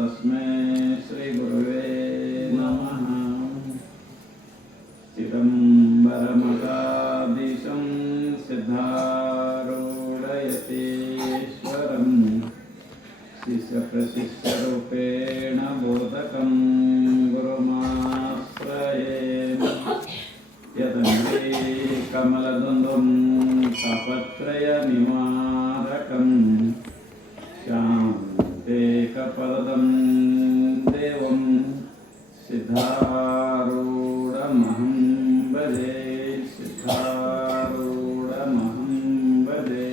ತಸ್ಮೈ ಶ್ರೀ ಗುರುವೇ ನಮಃ. ಚಿದಂಬರಮಠಾಧೀಶಂ ಸಿದ್ಧಾರೂಢಯತೀಶ್ವರಂ ಶಿಷ್ಯಪ್ರಶಿಷ್ಯರೂಪೇಣ ಬೋಧಕಂ ಗುರುಮಾಶ್ರಯೇ. ಯದಂಗ್ರೀ ಕಮಲದುಂದುಂ ತಾಪತ್ರಯ ನಿವಾರಕಂ ಶಾಂತೇಕಪದಂ ದೇವಂ ಸಿದ್ಧಾರೂಢಮಹಂ ಭಜೆ. ಸಿದ್ಧಾರೂಢಮಹಂ ಭಜೆ.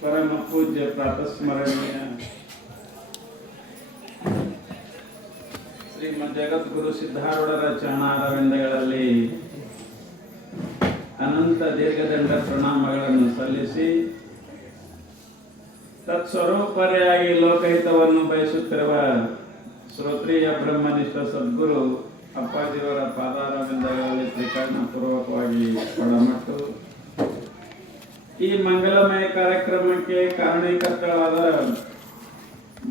ಪರಮ ಪೂಜ್ಯ ಪ್ರಾತಸ್ಮರಣೀಯ ಶ್ರೀಮದ್ ಜಗದ್ಗುರು ಸಿದ್ಧಾರೂಢರ ಚರಣಾರವಿಂದಗಳಲ್ಲಿ ಅನಂತ ದೀರ್ಘದಂಡ ಪ್ರಣಾಮಗಳನ್ನು ಸಲ್ಲಿಸಿ ತತ್ಸ್ವರೂಪರೆಯಾಗಿ ಲೋಕಹಿತವನ್ನು ಬಯಸುತ್ತಿರುವ ಶ್ರೋತ್ರಿಯ ಬ್ರಹ್ಮನಿಷ್ಠ ಸದ್ಗುರು ಅಪ್ಪಾಜಿಯವರ ಪಾದಾರವಿಂದಗಳಲ್ಲಿ ತ್ರಿಕರ್ಣಪೂರ್ವಕವಾಗಿ ಒಳಮಟ್ಟು ಈ ಮಂಗಲಮಯ ಕಾರ್ಯಕ್ರಮಕ್ಕೆ ಕಾರಣೀಕರ್ತಳಾದ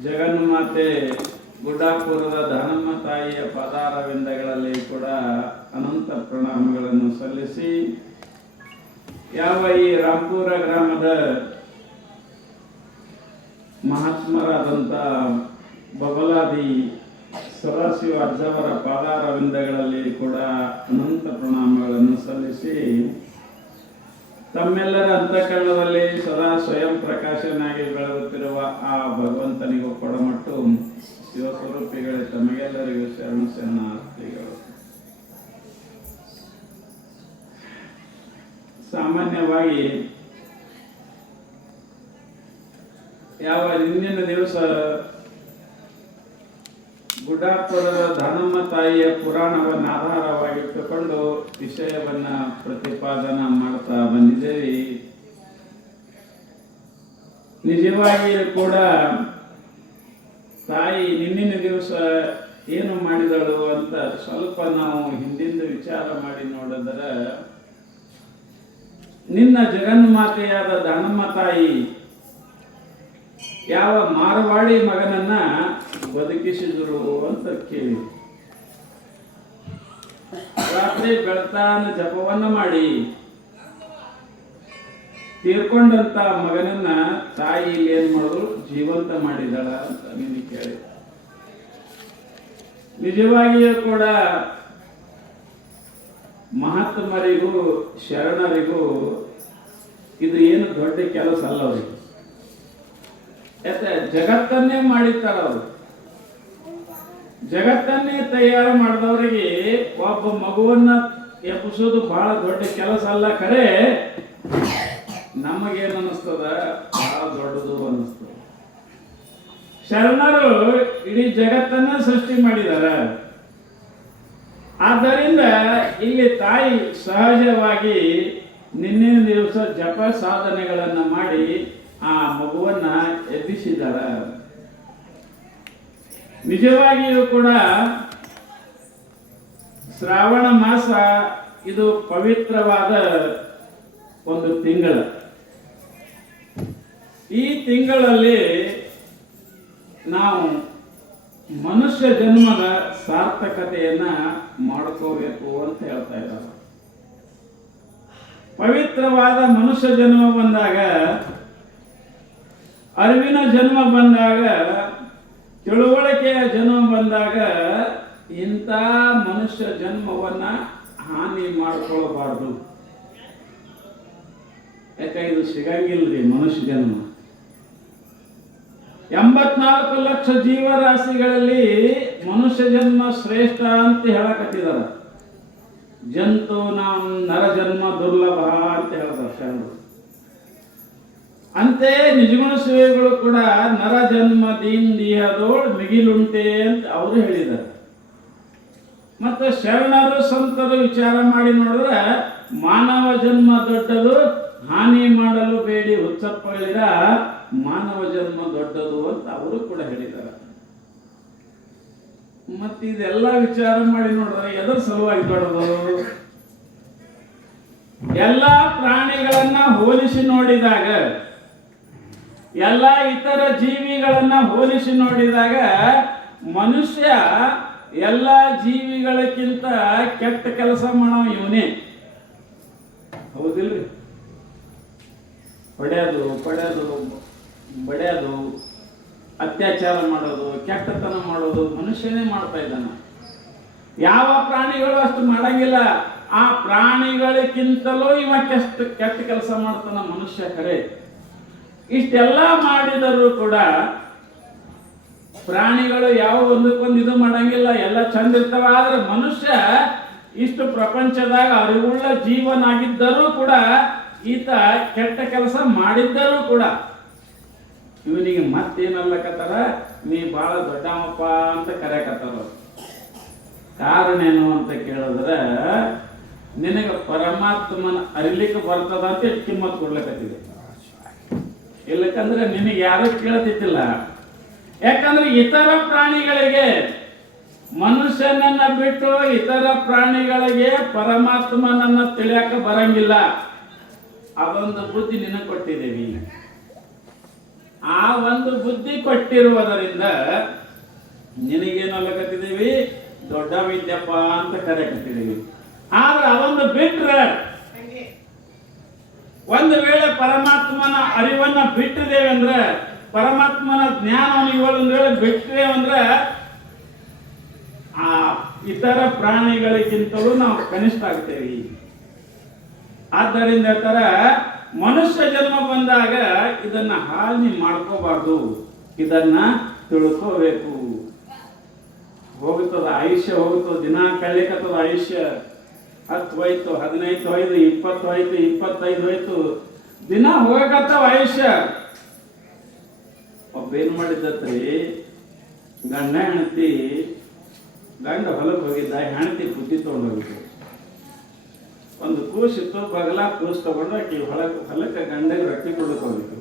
ಜಗನ್ಮಾತೆ ಗುಡ್ಡಾಪುರದ ದಾನಮ್ಮ ತಾಯಿಯ ಪಾದಾರವಿಂದಗಳಲ್ಲಿ ಕೂಡ ಅನಂತ ಪ್ರಣಾಮಗಳನ್ನು ಸಲ್ಲಿಸಿ ಯಾವ ಈ ರಾಂಪುರ ಗ್ರಾಮದ ಮಹಾತ್ಮರಾದಂಥ ಬಬಲಾದಿ ಸದಾಶಿವ ಅಜ್ಜವರ ಪಾದಾರವಿಂದಗಳಲ್ಲಿ ಕೂಡ ಅನಂತ ಪ್ರಣಾಮಗಳನ್ನು ಸಲ್ಲಿಸಿ ತಮ್ಮೆಲ್ಲರ ಅಂತಃಕರಣದಲ್ಲಿ ಸದಾ ಸ್ವಯಂ ಪ್ರಕಾಶನಾಗಿ ಬೆಳಗುತ್ತಿರುವ ಆ ಭಗವಂತನಿಗೂ ಕೊಡಮಟ್ಟು ಶಿವಸ್ವರೂಪಿಗಳೇ ತಮಗೆಲ್ಲರಿಗೂ ಶರಣ ಶರಣಾರ್ಥಿಗಳು. ಸಾಮಾನ್ಯವಾಗಿ ಯಾವ ಇಂದಿನ ದಿವಸ ಗುಡ್ಡಾಪುರದ ದಾನಮ್ಮ ತಾಯಿಯ ಪುರಾಣವನ್ನು ಆಧಾರವಾಗಿಟ್ಟುಕೊಂಡು ವಿಷಯವನ್ನ ಪ್ರತಿಪಾದನಾ ಮಾಡ್ತಾ ಬಂದಿದ್ದೇವೆ. ನಿಜವಾಗಿಯೂ ಕೂಡ ತಾಯಿ ನಿನ್ನಿನ ದಿವಸ ಏನು ಮಾಡಿದಳು ಅಂತ ಸ್ವಲ್ಪ ನಾವು ಹಿಂದಿಂದ ವಿಚಾರ ಮಾಡಿ ನೋಡಿದರೆ, ನಿನ್ನ ಜಗನ್ಮಾತೆಯಾದ ದಾನಮ್ಮ ತಾಯಿ ಯಾವ ಮಾರವಾಡಿ ಮಗನನ್ನ ಬದುಕಿಸಿದ್ರು ಅಂತ ಕೇಳಿ ರಾತ್ರಿ ಬೆಳತಾನ ಜಪವನ್ನ ಮಾಡಿ ತೀರ್ಕೊಂಡಂತ ಮಗನನ್ನ ತಾಯಿ ಏನ್ ಮಾಡಿದ್ರು, ಜೀವಂತ ಮಾಡಿದಳ ಅಂತ ನಿನಗೆ ಕೇಳಿ. ನಿಜವಾಗಿಯೂ ಕೂಡ ಮಹಾತ್ಮರಿಗೂ ಶರಣರಿಗೂ ಇದು ಏನು ದೊಡ್ಡ ಕೆಲಸ ಅಲ್ಲ. ಅವರಿಗೆ ಯಾಕೆ ಜಗತ್ತನ್ನೇ ಮಾಡಿರ್ತಾರ ಅವರು. ಜಗತ್ತನ್ನೇ ತಯಾರು ಮಾಡಿದವರಿಗೆ ಒಬ್ಬ ಮಗುವನ್ನ ಎಬ್ಬಿಸೋದು ಬಹಳ ದೊಡ್ಡ ಕೆಲಸ ಅಲ್ಲ. ಖರೆ ನಮಗೇನು ಅನ್ನಿಸ್ತದ, ಬಹಳ ದೊಡ್ಡದು ಅನ್ನಿಸ್ತದ. ಶರಣರು ಇಡೀ ಜಗತ್ತನ್ನ ಸೃಷ್ಟಿ ಮಾಡಿದಾರ. ಆದ್ದರಿಂದ ಇಲ್ಲಿ ತಾಯಿ ಸಹಜವಾಗಿ ನಿನ್ನೆ ದಿವಸ ಜಪ ಸಾಧನೆಗಳನ್ನ ಮಾಡಿ ಆ ಮಗುವನ್ನ ಎಬ್ಬಿಸಿದಾರ. ನಿಜವಾಗಿಯೂ ಕೂಡ ಶ್ರಾವಣ ಮಾಸ ಇದು ಪವಿತ್ರವಾದ ಒಂದು ತಿಂಗಳು. ಈ ತಿಂಗಳಲ್ಲಿ ನಾವು ಮನುಷ್ಯ ಜನ್ಮದ ಸಾರ್ಥಕತೆಯನ್ನ ಮಾಡ್ಕೋಬೇಕು ಅಂತ ಹೇಳ್ತಾ ಇದ್ದಾರೆ. ಪವಿತ್ರವಾದ ಮನುಷ್ಯ ಜನ್ಮ ಬಂದಾಗ, ಅರಿವಿನ ಜನ್ಮ ಬಂದಾಗ, ತಿಳುವಳಿಕೆಯ ಜನ್ಮ ಬಂದಾಗ ಇಂಥ ಮನುಷ್ಯ ಜನ್ಮವನ್ನ ಹಾನಿ ಮಾಡ್ಕೊಳ್ಬಾರ್ದು. ಯಾಕೆ ಇದು ಸಿಗಂಗಿಲ್ರಿ ಮನುಷ್ಯ ಜನ್ಮ. 84 ಲಕ್ಷ ಜೀವರಾಶಿಗಳಲ್ಲಿ ಮನುಷ್ಯ ಜನ್ಮ ಶ್ರೇಷ್ಠ ಅಂತ ಹೇಳಕತ್ತಿದಾರ. ಜಂತು ನಾಂ ನರ ಜನ್ಮ ದುರ್ಲಭ ಅಂತ ಹೇಳ್ತಾರೆ ಶರಣರು. ಅಂತೆ ನಿಜಗುಣ ಸೇವೆಗಳು ಕೂಡ ನರ ಜನ್ಮ ದೀನ್ ದಿಹದೋಳ್ ಮಿಗಿಲುಂಟೆ ಅಂತ ಅವರು ಹೇಳಿದ್ದಾರೆ. ಮತ್ತೆ ಶರಣರು ಸಂತರು ವಿಚಾರ ಮಾಡಿ ನೋಡಿದ್ರೆ ಮಾನವ ಜನ್ಮ ದೊಡ್ಡದು, ಹಾನಿ ಮಾಡಲು ಬೇಡಿ ಹುಚ್ಚಪ್ಪಗಳಿರ ಮಾನವ ಜನ್ಮ ದೊಡ್ಡದು ಅಂತ ಅವರು ಕೂಡ ಹೇಳಿದ್ದಾರೆ. ಮತ್ತೆ ಇದೆಲ್ಲ ವಿಚಾರ ಮಾಡಿ ನೋಡಿದ್ರೆ ಎದರ ಸಲುವಾಗಿ ದೊಡ್ಡದು? ಎಲ್ಲಾ ಪ್ರಾಣಿಗಳನ್ನ ಹೋಲಿಸಿ ನೋಡಿದಾಗ ಎಲ್ಲ ಇತರ ಜೀವಿಗಳನ್ನ ಹೋಲಿಸಿ ನೋಡಿದಾಗ ಮನುಷ್ಯ ಎಲ್ಲ ಜೀವಿಗಳಕ್ಕಿಂತ ಕೆಟ್ಟ ಕೆಲಸ ಮಾಡೋ ಇವನೇ. ಹೌದಿಲ್ರಿ? ಹೊಡೆಯೋದು, ಪಡೆಯೋದು, ಬಡಿಯೋದು, ಅತ್ಯಾಚಾರ ಮಾಡೋದು, ಕೆಟ್ಟತನ ಮಾಡೋದು ಮನುಷ್ಯನೇ ಮಾಡ್ತಾ ಇದ್ದಾನೆ. ಯಾವ ಪ್ರಾಣಿಗಳು ಅಷ್ಟು ಮಾಡಂಗಿಲ್ಲ. ಆ ಪ್ರಾಣಿಗಳಿಗಿಂತಲೂ ಇವ ಕೆಟ್ಟ ಕೆಲಸ ಮಾಡ್ತಾನ ಮನುಷ್ಯ. ಖರೆ ಇಷ್ಟೆಲ್ಲ ಮಾಡಿದರೂ ಕೂಡ ಪ್ರಾಣಿಗಳು ಯಾವ ಒಂದಕ್ಕೊಂದು ಇದು ಮಾಡಂಗಿಲ್ಲ, ಎಲ್ಲ ಚಂದ ಇರ್ತಾವ. ಆದ್ರೆ ಮನುಷ್ಯ ಇಷ್ಟು ಪ್ರಪಂಚದಾಗ ಅರಿವುಳ್ಳ ಜೀವನಾಗಿದ್ದರೂ ಕೂಡ ಈತ ಕೆಟ್ಟ ಕೆಲಸ ಮಾಡಿದ್ದರೂ ಕೂಡ ಇವನಿಗೆ ಮತ್ತೇನಲ್ಲಕತ್ತಾರ, ನೀ ಬಹಳ ದೊಡ್ಡವಪ್ಪ ಅಂತ ಕರೆಯಕತ್ತಾರ. ಕಾರಣ ಏನು ಅಂತ ಕೇಳಿದ್ರೆ, ನಿನಗೆ ಪರಮಾತ್ಮನ ಅರಿಲಿಕ್ಕೆ ಬರ್ತದ ಅಂತ ಕಿಮ್ಮತ್ ಕೊಡ್ಲಿಕ್ಕತ್ತಿದೆ. ಇಲ್ಲಕಂದ್ರೆ ನಿನಗೆ ಯಾರು ಕೇಳ್ತಿದ್ದಿಲ್ಲ. ಯಾಕಂದ್ರೆ ಇತರ ಪ್ರಾಣಿಗಳಿಗೆ, ಮನುಷ್ಯನನ್ನ ಬಿಟ್ಟು ಇತರ ಪ್ರಾಣಿಗಳಿಗೆ ಪರಮಾತ್ಮನನ್ನ ತಿಳಿಯಕ ಬರಂಗಿಲ್ಲ. ಅದೊಂದು ಬುದ್ಧಿ ನಿನಗೆ ಕೊಟ್ಟಿದ್ದೇವೆ. ಆ ಒಂದು ಬುದ್ಧಿ ಕೊಟ್ಟಿರುವುದರಿಂದ ನಿನಗೇನಲ್ಲಕತ್ತಿದ್ದೀವಿ, ದೊಡ್ಡ ವಿದ್ಯಪ್ಪ ಅಂತ ಕರೆಕತ್ತಿದ್ದೀವಿ. ಆದ್ರೆ ಅದೊಂದು ಬಿಟ್ರೆ, ಒಂದು ವೇಳೆ ಪರಮಾತ್ಮನ ಅರಿವನ್ನ ಬಿಟ್ಟಿದ್ದೇವೆ ಅಂದ್ರೆ, ಪರಮಾತ್ಮನ ಜ್ಞಾನವನ್ನು ಒಂದು ವೇಳೆ ಬಿಟ್ಟರೆ ಅಂದ್ರೆ ಆ ಇತರ ಪ್ರಾಣಿಗಳಿಗಿಂತಲೂ ನಾವು ಕನಿಷ್ಠ ಆಗ್ತೇವೆ. ಆದ್ದರಿಂದ ತರ ಮನುಷ್ಯ ಜನ್ಮ ಬಂದಾಗ ಇದನ್ನ ಹಾನಿ ಮಾಡ್ಕೋಬಾರ್ದು, ಇದನ್ನ ತಿಳ್ಕೋಬೇಕು. ಹೋಗುತ್ತದ ಆಯುಷ್ಯ, ಹೋಗುತ್ತದ, ದಿನ ಕಳ್ಲಿಕ್ಕತ್ತದ ಆಯುಷ್ಯ. 10 ಹೋಯ್ತು, 15 ಹೋಯ್ತು, 20 ಹೋಯ್ತು, 25 ಹೋಯ್ತು, ದಿನ ಹೋಗಕತ್ತವ ಆಯುಷ್ಯ. ಒಬ್ಬೇನು ಮಾಡಿದ್ದತ್ರಿ, ಗಂಡ ಹೆಂಡತಿ, ಗಂಡ ಹೊಲಕ್ಕೆ ಹೋಗಿದ್ದ, ಹೆಂಡತಿ ಬುದ್ಧಿ ತಗೊಂಡು ಹೋಗಿದ್ದು. ಒಂದು ಕೂಸಿತ್ತು, ಬಗಲ ಕೂಸು ತಗೊಂಡು ಆಕಿ ಹೊಲಕ್ಕೆ ಗಂಡಗೆ ರೊಟ್ಟಿ ಕೊಡಕ್ಕೆ ಹೋಗಿತ್ತು.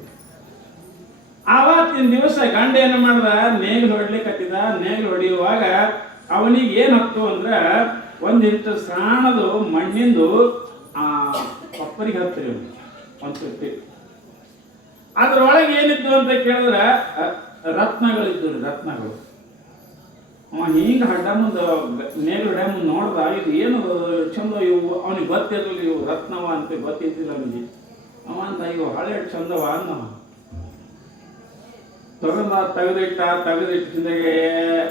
ಆವತ್ತಿನ ದಿವಸ ಗಂಡ ಏನು ಮಾಡ್ದ, ನೇಗಿಲು ಹೊಡ್ಲಿಕ್ಕೆ ಹತ್ತಿದ. ನೇಗಿಲು ಹೊಡೆಯುವಾಗ ಅವನಿಗೆ ಏನತ್ತು ಅಂದ್ರೆ, ಒಂದಿಷ್ಟು ಸಾಣದು ಮಣ್ಣಿಂದು ಪಪ್ಪರಿಗೆ ಹತ್ತಿರಿ ಒಂದು ಸುತ್ತಿ. ಅದ್ರೊಳಗೆ ಏನಿತ್ತು ಅಂತ ಕೇಳಿದ್ರೆ ರತ್ನಗಳಿದ್ದು, ರತ್ನಗಳು. ಅವ ಹಿಂಗೆ ಹಡ್ಡ ಮುಂದೆ ನೇಗಿಲು ಹೊಡ್ಯ ಮುಂದೆ ನೋಡ್ದ, ಇದು ಏನು ಚಂದ ಇವು, ಅವನಿಗೆ ಗೊತ್ತಿರಲಿಲ್ಲ ಇವು ರತ್ನವ ಅಂತ ಗೊತ್ತಿದ್ದಿಲ್ಲ ಅವನಿಗೆ. ಅವ ಅಂತ ಇವು ಹಳೆ ಚಂದವ ಅಂದವ. ತೆಗೆದಿಟ್ಟಿಂದಾಗೆ